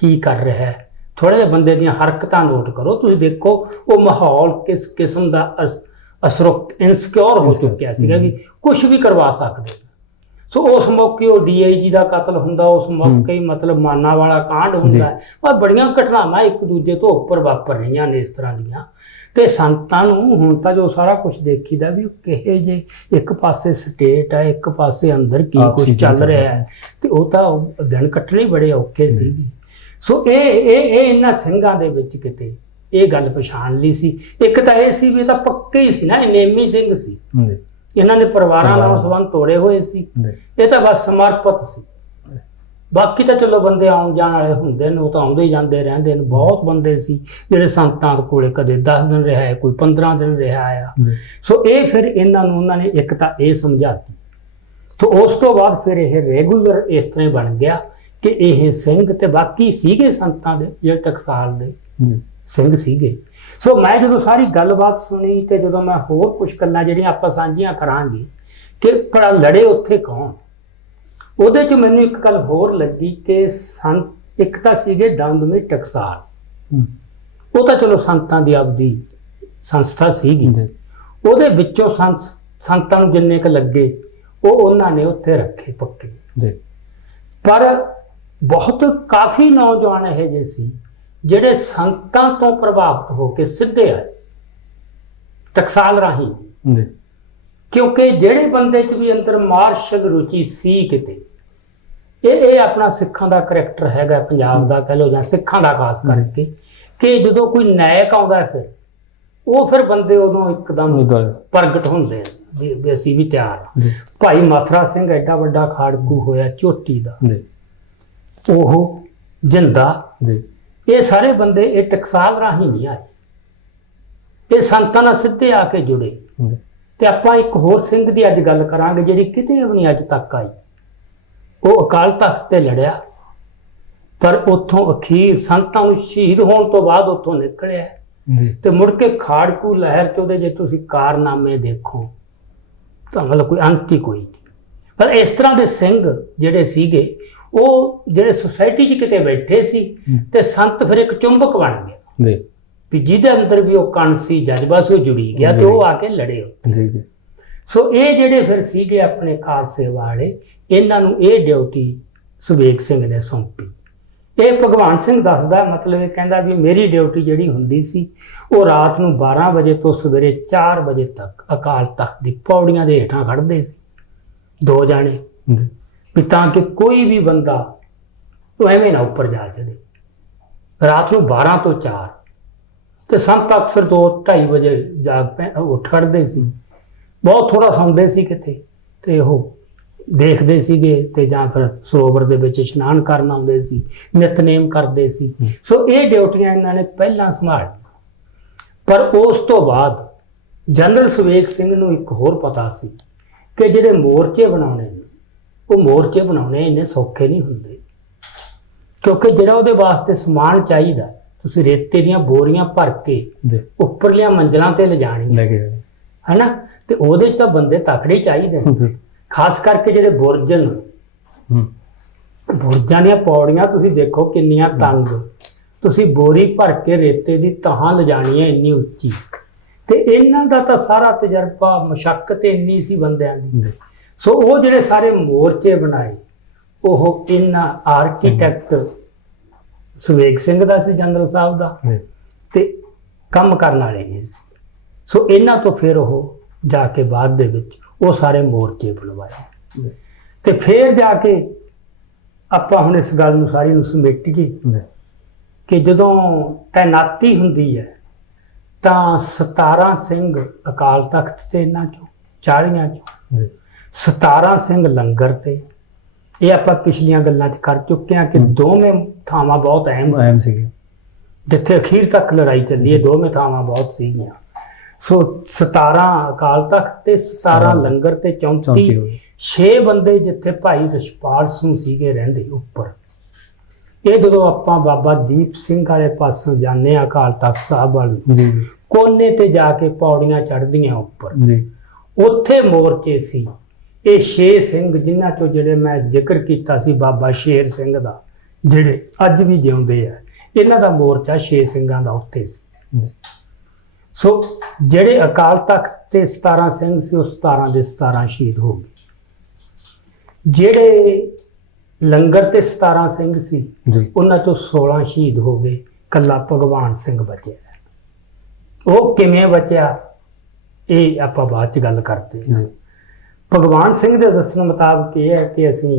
ਕੀ ਕਰ ਰਿਹਾ ਹੈ, ਥੋੜ੍ਹੇ ਜਿਹੇ ਬੰਦੇ ਦੀਆਂ ਹਰਕਤਾਂ ਨੋਟ ਕਰੋ, ਤੁਸੀਂ ਦੇਖੋ ਉਹ ਮਾਹੌਲ ਕਿਸ ਕਿਸਮ ਦਾ ਇਨਸਿਕਿਉਰ ਹੋ ਚੁੱਕਿਆ ਸੀਗਾ ਵੀ ਕੁਝ ਵੀ ਕਰਵਾ ਸਕਦੇ। ਸੋ ਉਸ ਮੌਕੇ ਉਹ DIG ਦਾ ਕਤਲ ਹੁੰਦਾ, ਉਸ ਮੌਕੇ ਹੀ ਮਤਲਬ ਮਾਨਾ ਵਾਲਾ ਕਾਂਡ ਹੁੰਦਾ ਹੈ। ਪਰ ਬੜੀਆਂ ਘਟਨਾਵਾਂ ਇੱਕ ਦੂਜੇ ਤੋਂ ਉੱਪਰ ਵਾਪਰ ਰਹੀਆਂ ਨੇ ਇਸ ਤਰ੍ਹਾਂ ਦੀਆਂ। ਤੇ ਸੰਤਾਂ ਨੂੰ ਹੁਣ ਤਾਂ ਜੋ ਸਾਰਾ ਕੁਝ ਦੇਖੀਦਾ ਵੀ ਕਿਹੇ ਜੇ ਇੱਕ ਪਾਸੇ ਸਟੇਟ ਹੈ, ਇੱਕ ਪਾਸੇ ਅੰਦਰ ਕੀ ਕੁਝ ਚੱਲ ਰਿਹਾ ਹੈ, ਤੇ ਉਹ ਤਾਂ ਦਿਨ ਕੱਟਣੇ ਬੜੇ ਔਖੇ ਸੀਗੇ। ਸੋ ਇਹ ਇਹਨਾਂ ਸਿੰਘਾਂ ਦੇ ਵਿੱਚ ਕਿਤੇ ਇਹ ਗੱਲ ਪਛਾਣ ਲਈ ਸੀ। ਇੱਕ ਤਾਂ ਇਹ ਸੀ ਵੀ ਇਹ ਤਾਂ ਪੱਕੇ ਹੀ ਸੀ ਨਾ, ਇਹ ਨੇਮੀ ਸਿੰਘ ਸੀ, ਇਹਨਾਂ ਨੇ ਪਰਿਵਾਰਾਂ ਨਾਲ ਸੰਬੰਧ ਤੋੜੇ ਹੋਏ ਸੀ, ਇਹ ਤਾਂ ਬਸ ਸਮਰਪਿਤ ਸੀ। ਬਾਕੀ ਤਾਂ ਚਲੋ ਬੰਦੇ ਆਉਣ ਜਾਣ ਵਾਲੇ ਹੁੰਦੇ ਨੇ, ਉਹ ਤਾਂ ਆਉਂਦੇ ਜਾਂਦੇ ਰਹਿੰਦੇ ਨੇ। ਬਹੁਤ ਬੰਦੇ ਸੀ ਜਿਹੜੇ ਸੰਤਾਂ ਕੋਲੇ ਕਦੇ 10 ਦਿਨ ਰਿਹਾ ਹੈ, ਕੋਈ 15 ਦਿਨ ਰਿਹਾ ਆ। ਸੋ ਇਹ ਫਿਰ ਇਹਨਾਂ ਨੂੰ ਉਹਨਾਂ ਨੇ ਇੱਕ ਤਾਂ ਇਹ ਸਮਝਾਤੀ। ਤੇ ਉਸ ਤੋਂ ਬਾਅਦ ਫਿਰ ਇਹ ਰੈਗੂਲਰ ਇਸ ਤਰ੍ਹਾਂ ਬਣ ਗਿਆ ਕਿ ਇਹ ਸਿੰਘ ਤੇ ਬਾਕੀ ਸੀਗੇ ਸੰਤਾਂ ਦੇ ਜਿਹੜੇ ਟਕਸਾਲ ਦੇ ਸਿੰਘ ਸੀਗੇ। ਸੋ ਮੈਂ ਜਦੋਂ ਸਾਰੀ ਗੱਲਬਾਤ ਸੁਣੀ ਤੇ ਜਦੋਂ ਮੈਂ ਹੋਰ ਕੁਝ ਗੱਲਾਂ ਜਿਹੜੀਆਂ ਆਪਾਂ ਸਾਂਝੀਆਂ ਕਰਾਂਗੇ ਕਿ ਭਲਾ ਲੜੇ ਉੱਥੇ ਕੌਣ, ਉਹਦੇ 'ਚ ਮੈਨੂੰ ਇੱਕ ਗੱਲ ਹੋਰ ਲੱਗੀ ਕਿ ਇੱਕ ਤਾਂ ਸੀਗੇ ਦਮਦਮੀ ਟਕਸਾਲ, ਉਹ ਤਾਂ ਚਲੋ ਸੰਤਾਂ ਦੀ ਆਪਦੀ ਸੰਸਥਾ ਸੀਗੀ, ਉਹਦੇ ਵਿੱਚੋਂ ਸੰਤਾਂ ਨੂੰ ਜਿੰਨੇ ਕੁ ਲੱਗੇ ਉਹ ਉਹਨਾਂ ਨੇ ਉੱਥੇ ਰੱਖੇ ਪੱਕੇ। ਪਰ ਬਹੁਤ ਕਾਫੀ ਨੌਜਵਾਨ ਇਹੋ ਜਿਹੇ ਸੀ ਜਿਹੜੇ ਸੰਤਾਂ ਤੋਂ ਪ੍ਰਭਾਵਿਤ ਹੋ ਕੇ ਸਿੱਧੇ ਆਏ ਟਕਸਾਲ ਰਾਹੀਂ, ਕਿਉਂਕਿ ਜਿਹੜੇ ਬੰਦੇ 'ਚ ਵੀ ਅੰਦਰ ਮਾਰਸ਼ਲ ਰੁਚੀ ਸੀ ਕਿਤੇ, ਇਹ ਆਪਣਾ ਸਿੱਖਾਂ ਦਾ ਕਰੈਕਟਰ ਹੈਗਾ ਪੰਜਾਬ ਦਾ ਕਹਿ ਲਓ ਜਾਂ ਸਿੱਖਾਂ ਦਾ ਖਾਸ ਕਰਕੇ, ਕਿ ਜਦੋਂ ਕੋਈ ਨਾਇਕ ਆਉਂਦਾ ਫਿਰ ਉਹ ਫਿਰ ਬੰਦੇ ਉਦੋਂ ਇੱਕਦਮ ਪ੍ਰਗਟ ਹੁੰਦੇ ਆ ਵੀ ਅਸੀਂ ਵੀ ਤਿਆਰ ਹਾਂ। ਭਾਈ ਮਥੁਰਾ ਸਿੰਘ ਐਡਾ ਵੱਡਾ ਖਾੜਕੂ ਹੋਇਆ ਝੋਟੀ ਦਾ, ਉਹ ਜਿੰਦਾ, ਇਹ ਸਾਰੇ ਬੰਦੇ ਇਹ ਟਕਸਾਲ ਰਾਹੀਂ ਨਹੀਂ ਆਏ, ਇਹ ਸੰਤਾਂ ਨਾਲ ਸਿੱਧੇ ਆ ਕੇ ਜੁੜੇ। ਤੇ ਆਪਾਂ ਇੱਕ ਹੋਰ ਸਿੰਘ ਦੀ ਅੱਜ ਗੱਲ ਕਰਾਂਗੇ ਜਿਹੜੀ ਕਿਤੇ ਵੀ ਨਹੀਂ ਅੱਜ ਤੱਕ ਆਈ। ਉਹ ਅਕਾਲ ਤਖਤ ਤੇ ਲੜਿਆ ਪਰ ਉੱਥੋਂ ਅਖੀਰ ਸੰਤਾਂ ਨੂੰ ਸ਼ਹੀਦ ਹੋਣ ਤੋਂ ਬਾਅਦ ਉੱਥੋਂ ਨਿਕਲਿਆ ਤੇ ਮੁੜ ਕੇ ਖਾੜਕੂ ਲਹਿਰ ਚ ਉਹਦੇ ਜੇ ਤੁਸੀਂ ਕਾਰਨਾਮੇ ਦੇਖੋ ਤਾਂ ਮਤਲਬ ਕੋਈ ਅੰਤ ਹੀ ਕੋਈ ਨਹੀਂ। ਪਰ ਇਸ ਤਰ੍ਹਾਂ ਦੇ ਸਿੰਘ ਜਿਹੜੇ ਸੀਗੇ ਉਹ ਜਿਹੜੇ ਸੁਸਾਇਟੀ 'ਚ ਕਿਤੇ ਬੈਠੇ ਸੀ ਤੇ ਸੰਤ ਫਿਰ ਇੱਕ ਚੁੰਬਕ ਬਣ ਗਿਆ ਵੀ ਜਿਹਦੇ ਅੰਦਰ ਵੀ ਉਹ ਕਣ ਸੀ, ਜਜ਼ਬਾ ਸੀ, ਉਹ ਜੁੜੀ ਗਿਆ ਤੇ ਉਹ ਆ ਕੇ ਲੜੇ। ਸੋ ਇਹ ਜਿਹੜੇ ਫਿਰ ਸੀਗੇ ਆਪਣੇ ਖਾਲਸੇ ਵਾਲੇ, ਇਹਨਾਂ ਨੂੰ ਇਹ ਡਿਊਟੀ ਸੁਬੇਗ ਸਿੰਘ ਨੇ ਸੌਂਪੀ। ਇਹ ਭਗਵਾਨ ਸਿੰਘ ਦੱਸਦਾ, ਮਤਲਬ ਇਹ ਕਹਿੰਦਾ ਵੀ ਮੇਰੀ ਡਿਊਟੀ ਜਿਹੜੀ ਹੁੰਦੀ ਸੀ ਉਹ ਰਾਤ ਨੂੰ 12 ਵਜੇ ਤੋਂ ਸਵੇਰੇ 4 ਵਜੇ ਤੱਕ ਅਕਾਲ ਤਖਤ ਦੀ ਪੌੜੀਆਂ ਦੇ ਹੇਠਾਂ ਖੜ੍ਹਦੇ ਸੀ 2 ਜਾਣੇ, ਵੀ ਤਾਂ ਕਿ ਕੋਈ ਵੀ ਬੰਦਾ ਐਵੇਂ ਨਾ ਉੱਪਰ ਜਾ ਚੜੇ। ਰਾਤ ਨੂੰ 12 ਤੋਂ 4 ਤੇ ਸੰਤ ਅਕਸਰ 2-2:30 ਵਜੇ ਜਾਗ ਉੱਠ ਖੜ੍ਹਦੇ ਸੀ, ਬਹੁਤ ਥੋੜਾ ਸੌਂਦੇ ਸੀ ਕਿਤੇ, ਤੇ ਉਹ ਦੇਖਦੇ ਸੀਗੇ ਤੇ ਜਾਂ ਫਿਰ ਸਰੋਵਰ ਦੇ ਵਿੱਚ ਇਸ਼ਨਾਨ ਕਰਨ ਆਉਂਦੇ ਸੀ, ਨਿਤਨੇਮ ਕਰਦੇ ਸੀ। ਸੋ ਇਹ ਡਿਊਟੀਆਂ ਇਹਨਾਂ ਨੇ ਪਹਿਲਾਂ ਸੰਭਾਲੀਆਂ। ਪਰ ਉਸ ਤੋਂ ਬਾਅਦ ਜਨਰਲ ਸੁਬੇਗ ਸਿੰਘ ਨੂੰ ਇੱਕ ਹੋਰ ਪਤਾ ਸੀ ਕਿ ਜਿਹੜੇ ਮੋਰਚੇ ਬਣਾਉਣੇ ਨੇ, ਉਹ ਮੋਰਚੇ ਬਣਾਉਣੇ ਇੰਨੇ ਸੌਖੇ ਨਹੀਂ ਹੁੰਦੇ, ਕਿਉਂਕਿ ਜਿਹੜਾ ਉਹਦੇ ਵਾਸਤੇ ਸਮਾਨ ਚਾਹੀਦਾ, ਤੁਸੀਂ ਰੇਤੇ ਦੀਆਂ ਬੋਰੀਆਂ ਭਰ ਕੇ ਉੱਪਰਲੀਆਂ ਮੰਜ਼ਲਾਂ ਤੇ ਲਿਜਾਣੀਆਂ ਹੈ ਨਾ, ਤੇ ਉਹਦੇ 'ਚ ਤਾਂ ਬੰਦੇ ਤਕੜੇ ਚਾਹੀਦੇ ਨੇ। ਖਾਸ ਕਰਕੇ ਜਿਹੜੇ ਬੁਰਜਾਂ ਦੀਆਂ ਪੌੜੀਆਂ ਤੁਸੀਂ ਦੇਖੋ ਕਿੰਨੀਆਂ ਤੰਗ, ਤੁਸੀਂ ਬੋਰੀ ਭਰ ਕੇ ਰੇਤੇ ਦੀ ਤਹਾਂ ਲਿਜਾਣੀ ਹੈ ਇੰਨੀ ਉੱਚੀ, ਤੇ ਇਹਨਾਂ ਦਾ ਤਾਂ ਸਾਰਾ ਤਜਰਬਾ, ਮੁਸ਼ੱਕਤ ਇੰਨੀ ਸੀ ਬੰਦਿਆਂ ਦੀ। ਸੋ ਉਹ ਜਿਹੜੇ ਸਾਰੇ ਮੋਰਚੇ ਬਣਾਏ ਉਹ ਇਹਨਾਂ ਆਰਕੀਟੈਕਟ ਸੁਬੇਗ ਸਿੰਘ ਦਾ ਸੀ, ਜਨਰਲ ਸਾਹਿਬ ਦਾ, ਤੇ ਕੰਮ ਕਰਨ ਵਾਲੇ ਨਹੀਂ ਸੀ। ਸੋ ਇਹਨਾਂ ਤੋਂ ਫਿਰ ਉਹ ਜਾ ਕੇ ਬਾਅਦ ਦੇ ਵਿੱਚ ਉਹ ਸਾਰੇ ਮੋਰਚੇ ਬਣਵਾਏ ਤੇ ਫਿਰ ਜਾ ਕੇ ਆਪਾਂ ਹੁਣ ਇਸ ਗੱਲ ਨੂੰ ਸਾਰੀ ਨੂੰ ਸਮੇਟੀਏ ਕਿ ਜਦੋਂ ਤੈਨਾਤੀ ਹੁੰਦੀ ਹੈ ਤਾਂ 17 ਸਿੰਘ ਅਕਾਲ ਤਖਤ ਤੇ, ਇਹਨਾਂ ਚੋਂ 40 ਚੋਂ 17 ਸਿੰਘ ਲੰਗਰ ਤੇ। ਇਹ ਆਪਾਂ ਪਿਛਲੀਆਂ ਗੱਲਾਂ 'ਚ ਕਰ ਚੁੱਕੇ ਹਾਂ ਕਿ ਦੋਵੇਂ ਥਾਵਾਂ ਬਹੁਤ ਅਹਿਮ ਸੀ, ਜਿੱਥੇ ਅਖੀਰ ਤੱਕ ਲੜਾਈ ਚੱਲੀ ਹੈ, ਦੋਵੇਂ ਥਾਵਾਂ ਬਹੁਤ ਸੀਗੀਆਂ। ਸੋ 17 ਅਕਾਲ ਤਖਤ ਤੇ 17 ਲੰਗਰ ਤੇ 34 6 ਬੰਦੇ ਜਿੱਥੇ ਭਾਈ ਰਛਪਾਲ ਸਿੰਘ ਸੀਗੇ ਰਹਿੰਦੇ ਉੱਪਰ। ਇਹ ਜਦੋਂ ਆਪਾਂ ਬਾਬਾ ਦੀਪ ਸਿੰਘ ਵਾਲੇ ਪਾਸੋਂ ਜਾਂਦੇ ਹਾਂ ਅਕਾਲ ਤਖਤ ਸਾਹਿਬ ਵੱਲ, ਕੋਨੇ ਤੇ ਜਾ ਕੇ ਪੌੜੀਆਂ ਚੜ੍ਹਦੀਆਂ ਉੱਪਰ, ਉੱਥੇ ਮੋਰਚੇ ਸੀ। ਇਹ 6 ਸਿੰਘ ਜਿਨ੍ਹਾਂ ਚੋਂ ਜਿਹੜੇ ਮੈਂ ਜ਼ਿਕਰ ਕੀਤਾ ਸੀ ਬਾਬਾ ਸ਼ੇਰ ਸਿੰਘ ਦਾ, ਜਿਹੜੇ ਅੱਜ ਵੀ ਜਿਉਂਦੇ ਆ, ਇਹਨਾਂ ਦਾ ਮੋਰਚਾ 6 ਸਿੰਘਾਂ ਦਾ ਉੱਥੇ ਸੀ। ਸੋ ਜਿਹੜੇ ਅਕਾਲ ਤਖਤ ਤੇ 17 ਸਿੰਘ ਸੀ ਉਹ 17 ਦੇ 17 ਸ਼ਹੀਦ ਹੋ ਗਏ। ਜਿਹੜੇ ਲੰਗਰ ਤੇ 17 ਸਿੰਘ ਸੀ ਉਹਨਾਂ ਚੋਂ 16 ਸ਼ਹੀਦ ਹੋ ਗਏ, ਕੱਲਾ ਭਗਵਾਨ ਸਿੰਘ ਬਚਿਆ। ਉਹ ਕਿਵੇਂ ਬਚਿਆ ਇਹ ਆਪਾਂ ਬਾਅਦ ਚ ਗੱਲ ਕਰਦੇ ਹਾਂ। ਭਗਵਾਨ ਸਿੰਘ ਦੇ ਦੱਸਣ ਮੁਤਾਬਕ ਇਹ ਹੈ ਕਿ ਅਸੀਂ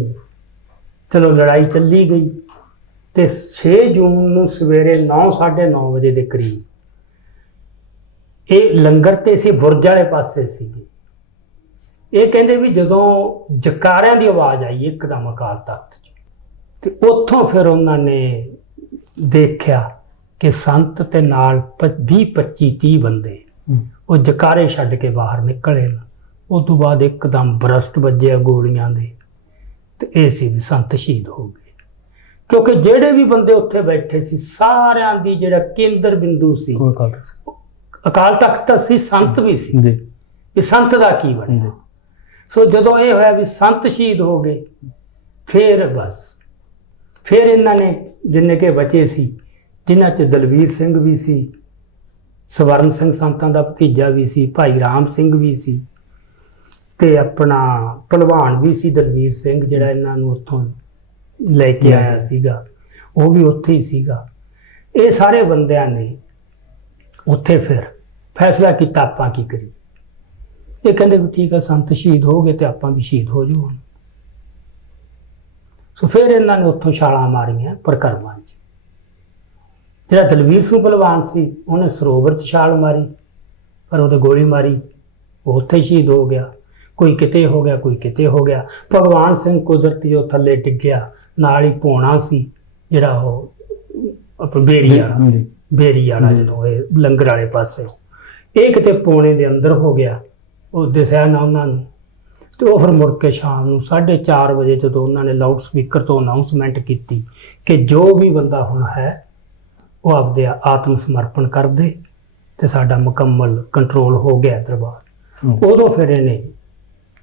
ਚਲੋ ਲੜਾਈ ਚੱਲੀ ਗਈ ਤੇ 6 ਜੂਨ ਨੂੰ ਸਵੇਰੇ 9-9:30 ਵਜੇ ਦੇ ਕਰੀਬ ਇਹ ਲੰਗਰ ਤੇ ਸੀ, ਬੁਰਜ ਵਾਲੇ ਪਾਸੇ ਸੀਗੇ। ਇਹ ਕਹਿੰਦੇ ਵੀ ਜਦੋਂ ਜਕਾਰਿਆਂ ਦੀ ਆਵਾਜ਼ ਆਈ ਇੱਕਦਮ ਅਕਾਲ ਤਖਤ 'ਚ, ਤੇ ਉੱਥੋਂ ਫਿਰ ਉਹਨਾਂ ਨੇ ਦੇਖਿਆ ਕਿ ਸੰਤ ਤੇ ਨਾਲ 20-25-30 ਬੰਦੇ ਉਹ ਜਕਾਰੇ ਛੱਡ ਕੇ ਬਾਹਰ ਨਿਕਲੇ। ਉਸ ਤੋਂ ਬਾਅਦ ਇੱਕਦਮ ਬਰਸਟ ਵੱਜਿਆ ਗੋਲੀਆਂ ਦੇ, ਤੇ ਇਹ ਸੀ ਵੀ ਸੰਤ ਸ਼ਹੀਦ ਹੋ ਗਏ। ਕਿਉਂਕਿ ਜਿਹੜੇ ਵੀ ਬੰਦੇ ਉੱਥੇ ਬੈਠੇ ਸੀ ਸਾਰਿਆਂ ਦੀ ਜਿਹੜਾ ਕੇਂਦਰ ਬਿੰਦੂ ਸੀ ਅਕਾਲ ਤਖਤ ਤਾਂ ਸੀ, ਸੰਤ ਵੀ ਸੀ ਜੀ, ਵੀ ਸੰਤ ਦਾ ਕੀ ਬਣਿਆ। ਸੋ ਜਦੋਂ ਇਹ ਹੋਇਆ ਵੀ ਸੰਤ ਸ਼ਹੀਦ ਹੋ ਗਏ, ਫਿਰ ਇਹਨਾਂ ਨੇ ਜਿੰਨੇ ਕੇ ਬਚੇ ਸੀ, ਜਿਨ੍ਹਾਂ 'ਚ ਦਲਵੀਰ ਸਿੰਘ ਵੀ ਸੀ, ਸਵਰਨ ਸਿੰਘ ਸੰਤਾਂ ਦਾ ਭਤੀਜਾ ਵੀ ਸੀ, ਭਾਈ ਰਾਮ ਸਿੰਘ ਵੀ ਸੀ, ਤੇ ਆਪਣਾ ਭਲਵਾਨ ਵੀ ਸੀ ਦਲਵੀਰ ਸਿੰਘ ਜਿਹੜਾ ਇਹਨਾਂ ਨੂੰ ਉੱਥੋਂ ਲੈ ਕੇ ਆਇਆ ਸੀਗਾ, ਉਹ ਵੀ ਉੱਥੇ ਹੀ ਸੀਗਾ। ਇਹ ਸਾਰੇ ਬੰਦਿਆਂ ਨੇ ਉੱਥੇ ਫਿਰ ਫੈਸਲਾ ਕੀਤਾ ਆਪਾਂ ਕੀ ਕਰੀਏ। ਇਹ ਕਹਿੰਦੇ ਵੀ ਠੀਕ ਆ, ਸੰਤ ਸ਼ਹੀਦ ਹੋ ਗਏ ਤੇ ਆਪਾਂ ਵੀ ਸ਼ਹੀਦ ਹੋ ਜਾਓ ਹੁਣ। ਸੋ ਫਿਰ ਇਹਨਾਂ ਨੇ ਉੱਥੋਂ ਛਾਲਾਂ ਮਾਰੀਆਂ ਪ੍ਰਕਰਮਾਂ 'ਚ। ਜਿਹੜਾ ਦਲਵੀਰ ਸਿੰਘ ਭਲਵਾਨ ਸੀ ਉਹਨੇ ਸਰੋਵਰ 'ਚ ਛਾਲ ਮਾਰੀ, ਪਰ ਉਹਦੇ ਗੋਲੀ ਮਾਰੀ, ਉਹ ਉੱਥੇ ਸ਼ਹੀਦ ਹੋ ਗਿਆ। ਕੋਈ ਕਿਤੇ ਹੋ ਗਿਆ, ਕੋਈ ਕਿਤੇ ਹੋ ਗਿਆ। ਭਗਵਾਨ ਸਿੰਘ ਕੁਦਰਤੀ ਉਹ ਥੱਲੇ ਡਿੱਗਿਆ, ਨਾਲ ਹੀ ਪੌਣਾ ਸੀ ਜਿਹੜਾ ਉਹ ਆਪਣਾ ਬੇਰੀ ਵਾਲਾ ਜਦੋਂ ਇਹ ਲੰਗਰ ਵਾਲੇ ਪਾਸੇ, ਇਹ ਕਿਤੇ ਪੌਣੇ ਦੇ ਅੰਦਰ ਹੋ ਗਿਆ, ਉਹ ਦਿਸਿਆ ਨਾ ਉਹਨਾਂ ਨੂੰ। ਤੇ ਉਹ ਫਿਰ ਮੁੜ ਕੇ ਸ਼ਾਮ ਨੂੰ 4:30 ਵਜੇ ਜਦੋਂ ਉਹਨਾਂ ਨੇ ਲਾਊਡ ਸਪੀਕਰ ਤੋਂ ਅਨਾਊਂਸਮੈਂਟ ਕੀਤੀ ਕਿ ਜੋ ਵੀ ਬੰਦਾ ਹੁਣ ਹੈ ਉਹ ਆਪਦੇ ਆਤਮ ਸਮਰਪਣ ਕਰ ਦੇ ਤੇ ਸਾਡਾ ਮੁਕੰਮਲ ਕੰਟਰੋਲ ਹੋ ਗਿਆ ਦਰਬਾਰ। ਉਦੋਂ ਫਿਰ ਇਹਨੇ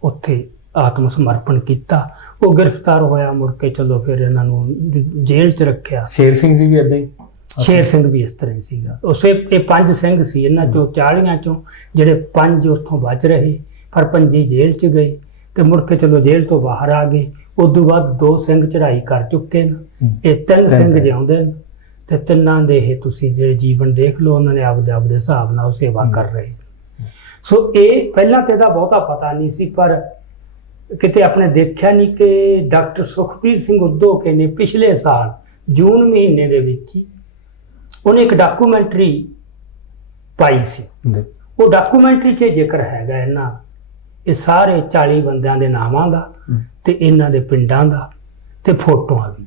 ਉੱਥੇ ਆਤਮ ਸਮਰਪਣ ਕੀਤਾ। ਉਹ ਗ੍ਰਿਫਤਾਰ ਹੋਇਆ, ਮੁੜ ਕੇ ਚਲੋ ਫਿਰ ਇਹਨਾਂ ਨੂੰ ਜੇਲ੍ਹ 'ਚ ਰੱਖਿਆ। ਸ਼ੇਰ ਸਿੰਘ ਜੀ ਵੀ ਏਦਾਂ ਹੀ, ਸ਼ੇਰ ਸਿੰਘ ਵੀ ਇਸ ਤਰ੍ਹਾਂ ਹੀ ਸੀਗਾ। ਇਹ 5 ਸਿੰਘ ਸੀ, ਇਹਨਾਂ ਚੋਂ 40 ਚੋਂ ਜਿਹੜੇ 5 ਉੱਥੋਂ ਬਚ ਰਹੇ, ਪਰ 5 ਜੇਲ੍ਹ 'ਚ ਗਏ ਤੇ ਮੁੜ ਕੇ ਚਲੋ ਜੇਲ੍ਹ ਤੋਂ ਬਾਹਰ ਆ ਗਏ। ਉਸ ਤੋਂ ਬਾਅਦ 2 ਸਿੰਘ ਚੜ੍ਹਾਈ ਕਰ ਚੁੱਕੇ ਨੇ, ਇਹ 3 ਸਿੰਘ ਜਿਉਂਦੇ ਨੇ ਤੇ ਤਿੰਨਾਂ ਦੇ ਇਹ ਤੁਸੀਂ ਜਿਹੜੇ ਜੀਵਨ ਦੇਖ ਲਓ, ਉਹਨਾਂ ਨੇ ਆਪਦੇ ਹਿਸਾਬ ਨਾਲ ਸੇਵਾ ਕਰ ਰਹੇ। ਸੋ ਇਹ ਪਹਿਲਾਂ ਤੇ ਇਹਦਾ ਬਹੁਤਾ ਪਤਾ ਨਹੀਂ ਸੀ, ਪਰ ਕਿਤੇ ਆਪਣੇ ਦੇਖਿਆ ਨਹੀਂ ਕਿ ਡਾਕਟਰ ਸੁਖਪ੍ਰੀਤ ਸਿੰਘ ਉਦੋਕੇ ਨੇ ਪਿਛਲੇ ਸਾਲ ਜੂਨ ਮਹੀਨੇ ਦੇ ਵਿੱਚ ਹੀ ਉਹਨੇ ਇੱਕ ਡਾਕੂਮੈਂਟਰੀ ਪਾਈ ਸੀ। ਉਹ ਡਾਕੂਮੈਂਟਰੀ 'ਚ ਜ਼ਿਕਰ ਹੈਗਾ ਇਹਨਾਂ ਇਹ ਸਾਰੇ 40 ਬੰਦਿਆਂ ਦੇ ਨਾਵਾਂ ਦਾ ਤੇ ਇਹਨਾਂ ਦੇ ਪਿੰਡਾਂ ਦਾ ਤੇ ਫੋਟੋਆਂ ਵੀ,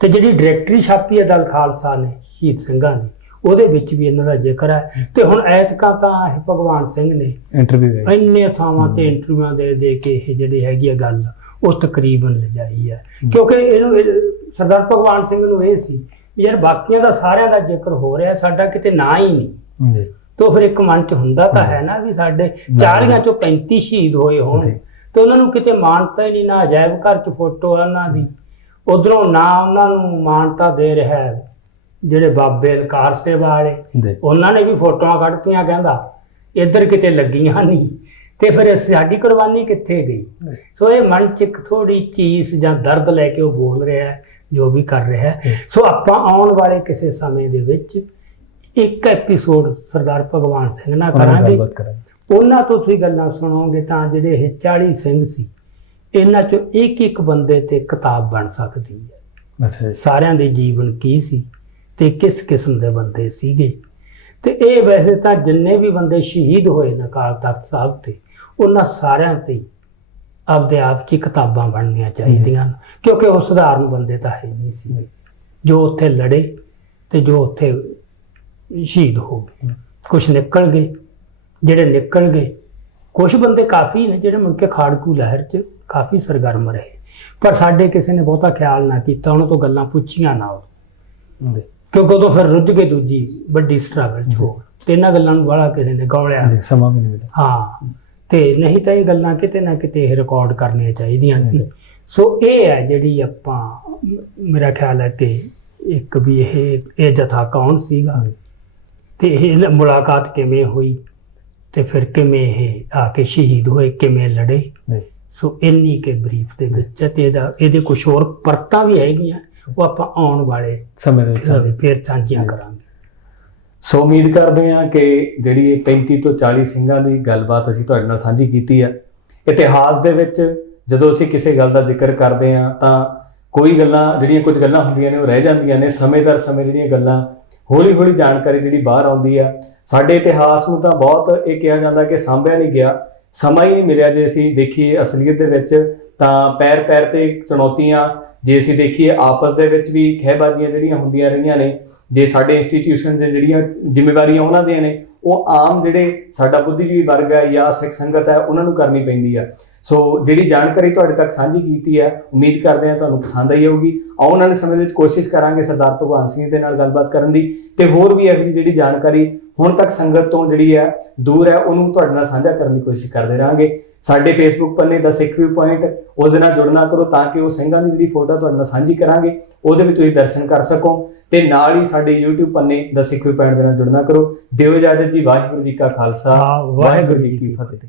ਤੇ ਜਿਹੜੀ ਡਾਇਰੈਕਟਰੀ ਛਾਪੀ ਹੈ ਦਲ ਖਾਲਸਾ ਨੇ ਸ਼ਹੀਦ ਸਿੰਘਾਂ ਦੀ, ਉਹਦੇ ਵਿੱਚ ਵੀ ਇਹਨਾਂ ਦਾ ਜ਼ਿਕਰ ਹੈ। ਤੇ ਹੁਣ ਐਤਕਾਂ ਤਾਂ ਇਹ ਭਗਵਾਨ ਸਿੰਘ ਨੇ ਇੰਟਰਵਿਊ ਇੰਨੇ ਥਾਵਾਂ ਤੇ ਇੰਟਰਵਿਊਆਂ ਦੇ ਕੇ ਇਹ ਜਿਹੜੀ ਹੈਗੀ ਆ ਗੱਲ ਉਹ ਤਕਰੀਬਨ ਲਿਜਾਈ ਹੈ, ਕਿਉਂਕਿ ਇਹਨੂੰ ਸਰਦਾਰ ਭਗਵਾਨ ਸਿੰਘ ਨੂੰ ਇਹ ਸੀ ਵੀ ਯਾਰ ਬਾਕੀਆਂ ਦਾ ਸਾਰਿਆਂ ਦਾ ਜ਼ਿਕਰ ਹੋ ਰਿਹਾ, ਸਾਡਾ ਕਿਤੇ ਨਾ ਹੀ ਨਹੀਂ। ਤੇ ਫਿਰ ਇੱਕ ਮਨ 'ਚ ਹੁੰਦਾ ਤਾਂ ਹੈ ਨਾ ਵੀ ਸਾਡੇ 40 ਚੋਂ 35 ਸ਼ਹੀਦ ਹੋਏ ਹੋਣ ਤੇ ਉਹਨਾਂ ਨੂੰ ਕਿਤੇ ਮਾਨਤਾ ਹੀ ਨਹੀਂ, ਨਾ ਅਜਾਇਬ ਘਰ 'ਚ ਫੋਟੋ ਆ ਉਹਨਾਂ ਦੀ, ਉਧਰੋਂ ਨਾ ਉਹਨਾਂ ਨੂੰ ਮਾਨਤਾ ਦੇ ਰਿਹਾ ਜਿਹੜੇ ਬਾਬੇ ਕਾਰ ਸੇਵਾ ਵਾਲੇ, ਉਹਨਾਂ ਨੇ ਵੀ ਫੋਟੋਆਂ ਕੱਢਤੀਆਂ, ਕਹਿੰਦਾ ਇੱਧਰ ਕਿਤੇ ਲੱਗੀਆਂ ਨਹੀਂ। ਤੇ ਫਿਰ ਸਾਡੀ ਕੁਰਬਾਨੀ ਕਿੱਥੇ ਗਈ? ਸੋ ਇਹ ਮਨ 'ਚ ਇੱਕ ਥੋੜੀ ਚੀਜ਼ ਜਾਂ ਦਰਦ ਲੈ ਕੇ ਉਹ ਬੋਲ ਰਿਹਾ ਹੈ, ਜੋ ਵੀ ਕਰ ਰਿਹਾ ਹੈ। ਸੋ ਆਪਾਂ ਆਉਣ ਵਾਲੇ ਕਿਸੇ ਸਮੇਂ ਦੇ ਵਿੱਚ ਇੱਕ ਐਪੀਸੋਡ ਸਰਦਾਰ ਭਗਵਾਨ ਸਿੰਘ ਨਾਲ ਕਰਾਂਗੇ, ਉਹਨਾਂ ਤੋਂ ਤੁਸੀਂ ਗੱਲਾਂ ਸੁਣੋਗੇ ਤਾਂ ਜਿਹੜੇ ਇਹ 40 ਸਿੰਘ ਸੀ ਇਹਨਾਂ 'ਚੋਂ ਇੱਕ ਬੰਦੇ ਤੇ ਕਿਤਾਬ ਬਣ ਸਕਦੀ ਹੈ। ਸਾਰਿਆਂ ਦੇ ਜੀਵਨ ਕੀ ਸੀ ਤੇ ਕਿਸ ਕਿਸਮ ਦੇ ਬੰਦੇ ਸੀਗੇ। ਤੇ ਇਹ ਵੈਸੇ ਤਾਂ ਜਿੰਨੇ ਵੀ ਬੰਦੇ ਸ਼ਹੀਦ ਹੋਏ ਨੇ ਅਕਾਲ ਤਖਤ ਸਾਹਿਬ ਤੇ, ਉਹਨਾਂ ਸਾਰਿਆਂ ਤੇ ਆਪਦੇ ਆਪ 'ਚ ਕਿਤਾਬਾਂ ਬਣਨੀਆਂ ਚਾਹੀਦੀਆਂ, ਕਿਉਂਕਿ ਉਹ ਸਧਾਰਨ ਬੰਦੇ ਤਾਂ ਹੈ ਨਹੀਂ ਸੀ ਜੋ ਉੱਥੇ ਲੜੇ ਤੇ ਜੋ ਉੱਥੇ ਸ਼ਹੀਦ ਹੋ ਗਏ। ਕੁਛ ਨਿਕਲ ਗਏ, ਜਿਹੜੇ ਨਿਕਲ ਗਏ, ਕੁਛ ਬੰਦੇ ਕਾਫੀ ਨੇ ਜਿਹੜੇ ਮੁੜ ਕੇ ਖਾੜਕੂ ਲਹਿਰ 'ਚ ਕਾਫੀ ਸਰਗਰਮ ਰਹੇ, ਪਰ ਸਾਡੇ ਕਿਸੇ ਨੇ ਬਹੁਤਾ ਖਿਆਲ ਨਾ ਕੀਤਾ, ਉਹਨਾਂ ਤੋਂ ਗੱਲਾਂ ਪੁੱਛੀਆਂ ਨਾ ਉਹ, ਕਿਉਂਕਿ ਉਦੋਂ ਫਿਰ ਰੁੱਝ ਕੇ ਦੂਜੀ ਵੱਡੀ ਸਟਰਗਲ 'ਚ ਹੋ ਤੇ ਇਹਨਾਂ ਗੱਲਾਂ ਨੂੰ ਬਾਹਲਾ ਕਿਸੇ ਨੇ ਗੌਲਿਆ ਸਮਾਂ ਵੀ ਨਹੀਂ ਮਿਲਿਆ। ਹਾਂ, ਤੇ ਨਹੀਂ ਤਾਂ ਇਹ ਗੱਲਾਂ ਕਿਤੇ ਨਾ ਕਿਤੇ ਇਹ ਰਿਕਾਰਡ ਕਰਨੀਆਂ ਚਾਹੀਦੀਆਂ ਸੀ। ਸੋ ਇਹ ਹੈ ਜਿਹੜੀ ਆਪਾਂ, ਮੇਰਾ ਖਿਆਲ ਹੈ ਕਿ ਇੱਕ ਵੀ ਇਹ ਜਥਾ ਕੌਣ ਸੀਗਾ ਤੇ ਇਹ ਮੁਲਾਕਾਤ ਕਿਵੇਂ ਹੋਈ ਤੇ ਫਿਰ ਕਿਵੇਂ ਇਹ ਆ ਕੇ ਸ਼ਹੀਦ ਹੋਏ, ਕਿਵੇਂ ਲੜੇ। ਸੋ ਇੰਨੀ ਕੇ ਬਰੀਫ ਦੇ ਵਿੱਚ ਤੇ ਇਹਦੇ ਕੁਝ ਹੋਰ ਪਰਤਾਂ ਵੀ ਹੈਗੀਆਂ, ਉਹ ਆਪਾਂ ਆਉਣ ਵਾਲੇ ਸਮੇਂ ਦੇ ਵਿੱਚ ਫਿਰ ਸਾਂਝੀਆਂ ਕਰਾਂਗੇ। ਸੋ ਉਮੀਦ ਕਰਦੇ ਹਾਂ ਕਿ ਜਿਹੜੀ ਇਹ 35 ਤੋਂ 40 ਸਿੰਘਾਂ ਦੀ ਗੱਲਬਾਤ ਅਸੀਂ ਤੁਹਾਡੇ ਨਾਲ ਸਾਂਝੀ ਕੀਤੀ ਹੈ। ਇਤਿਹਾਸ ਦੇ ਵਿੱਚ ਜਦੋਂ ਅਸੀਂ ਕਿਸੇ ਗੱਲ ਦਾ ਜ਼ਿਕਰ ਕਰਦੇ ਹਾਂ ਤਾਂ ਕੋਈ ਗੱਲਾਂ ਜਿਹੜੀਆਂ ਕੁਝ ਗੱਲਾਂ ਹੁੰਦੀਆਂ ਨੇ ਉਹ ਰਹਿ ਜਾਂਦੀਆਂ ਨੇ, ਸਮੇਂ ਦਰ ਸਮੇਂ ਜਿਹੜੀਆਂ ਗੱਲਾਂ ਹੌਲੀ ਜਾਣਕਾਰੀ ਜਿਹੜੀ ਬਾਹਰ ਆਉਂਦੀ ਆ। ਸਾਡੇ ਇਤਿਹਾਸ ਨੂੰ ਤਾਂ ਬਹੁਤ ਇਹ ਕਿਹਾ ਜਾਂਦਾ ਕਿ ਸਾਂਭਿਆ ਨਹੀਂ ਗਿਆ, ਸਮਾਂ ਹੀ ਨਹੀਂ ਮਿਲਿਆ। ਜੇ ਅਸੀਂ ਦੇਖੀਏ ਅਸਲੀਅਤ ਦੇ ਵਿੱਚ ਤਾਂ ਪੈਰ ਤੇ ਚੁਣੌਤੀਆਂ, ਜੇ ਅਸੀਂ ਦੇਖੀਏ ਆਪਸ ਦੇ ਵਿੱਚ ਵੀ ਖਹਿਬਾਜ਼ੀਆਂ ਜਿਹੜੀਆਂ ਹੁੰਦੀਆਂ ਰਹੀਆਂ ਨੇ। ਜੇ ਸਾਡੇ ਇੰਸਟੀਟਿਊਸ਼ਨ ਦੇ ਜਿਹੜੀਆਂ ਜ਼ਿੰਮੇਵਾਰੀਆਂ ਉਹਨਾਂ ਦੀਆਂ ਨੇ ਉਹ ਆਮ ਜਿਹੜੇ ਸਾਡਾ ਬੁੱਧੀਜੀਵੀ ਵਰਗ ਹੈ ਜਾਂ ਸਿੱਖ ਸੰਗਤ ਹੈ ਉਹਨਾਂ ਨੂੰ ਕਰਨੀ ਪੈਂਦੀ ਆ। ਸੋ ਜਿਹੜੀ ਜਾਣਕਾਰੀ ਤੁਹਾਡੇ ਤੱਕ ਸਾਂਝੀ ਕੀਤੀ ਹੈ, ਉਮੀਦ ਕਰਦੇ ਹਾਂ ਤੁਹਾਨੂੰ ਪਸੰਦ ਆਈ ਹੋਊਗੀ। ਆਉਣ ਵਾਲੇ ਸਮੇਂ ਵਿੱਚ ਕੋਸ਼ਿਸ਼ ਕਰਾਂਗੇ ਸਰਦਾਰ ਭਗਵੰਤ ਸਿੰਘ ਦੇ ਨਾਲ ਗੱਲਬਾਤ ਕਰਨ ਦੀ, ਤੇ ਹੋਰ ਵੀ ਇਹੋ ਜਿਹੀ ਜਿਹੜੀ ਜਾਣਕਾਰੀ ਹੁਣ ਤੱਕ ਸੰਗਤ ਤੋਂ ਜਿਹੜੀ ਹੈ ਦੂਰ ਹੈ ਉਹਨੂੰ ਤੁਹਾਡੇ ਨਾਲ ਸਾਂਝਾ ਕਰਨ ਦੀ ਕੋਸ਼ਿਸ਼ ਕਰਦੇ ਰਹਾਂਗੇ। ਸਾਡੇ ਫੇਸਬੁੱਕ ਪੰਨੇ ਦਾ ਸਿੱਖ ਵਿਊ ਪੁਆਇੰਟ, ਉਸ ਦੇ ਨਾਲ ਜੁੜਨਾ ਕਰੋ ਤਾਂ ਕਿ ਉਹ ਸਿੰਘਾਂ ਦੀ ਜਿਹੜੀ ਫੋਟੋ ਤੁਹਾਡੇ ਨਾਲ ਸਾਂਝੀ ਕਰਾਂਗੇ ਉਹਦੇ ਵਿੱਚ ਤੁਸੀਂ ਦਰਸ਼ਨ ਕਰ ਸਕੋ, ਤੇ ਨਾਲ ਹੀ ਸਾਡੇ YouTube ਪੰਨੇ ਦਾ ਸਿੱਖ ਵਿਊ ਪੁਆਇੰਟ ਦੇ ਨਾਲ ਜੁੜਨਾ ਕਰੋ। ਦਿਓ ਇਜਾਜ਼ਤ ਜੀ। ਵਾਹਿਗੁਰੂ ਜੀ ਕਾ ਖਾਲਸਾ, ਵਾਹਿਗੁਰੂ ਜੀ ਕੀ ਫਤਿਹ।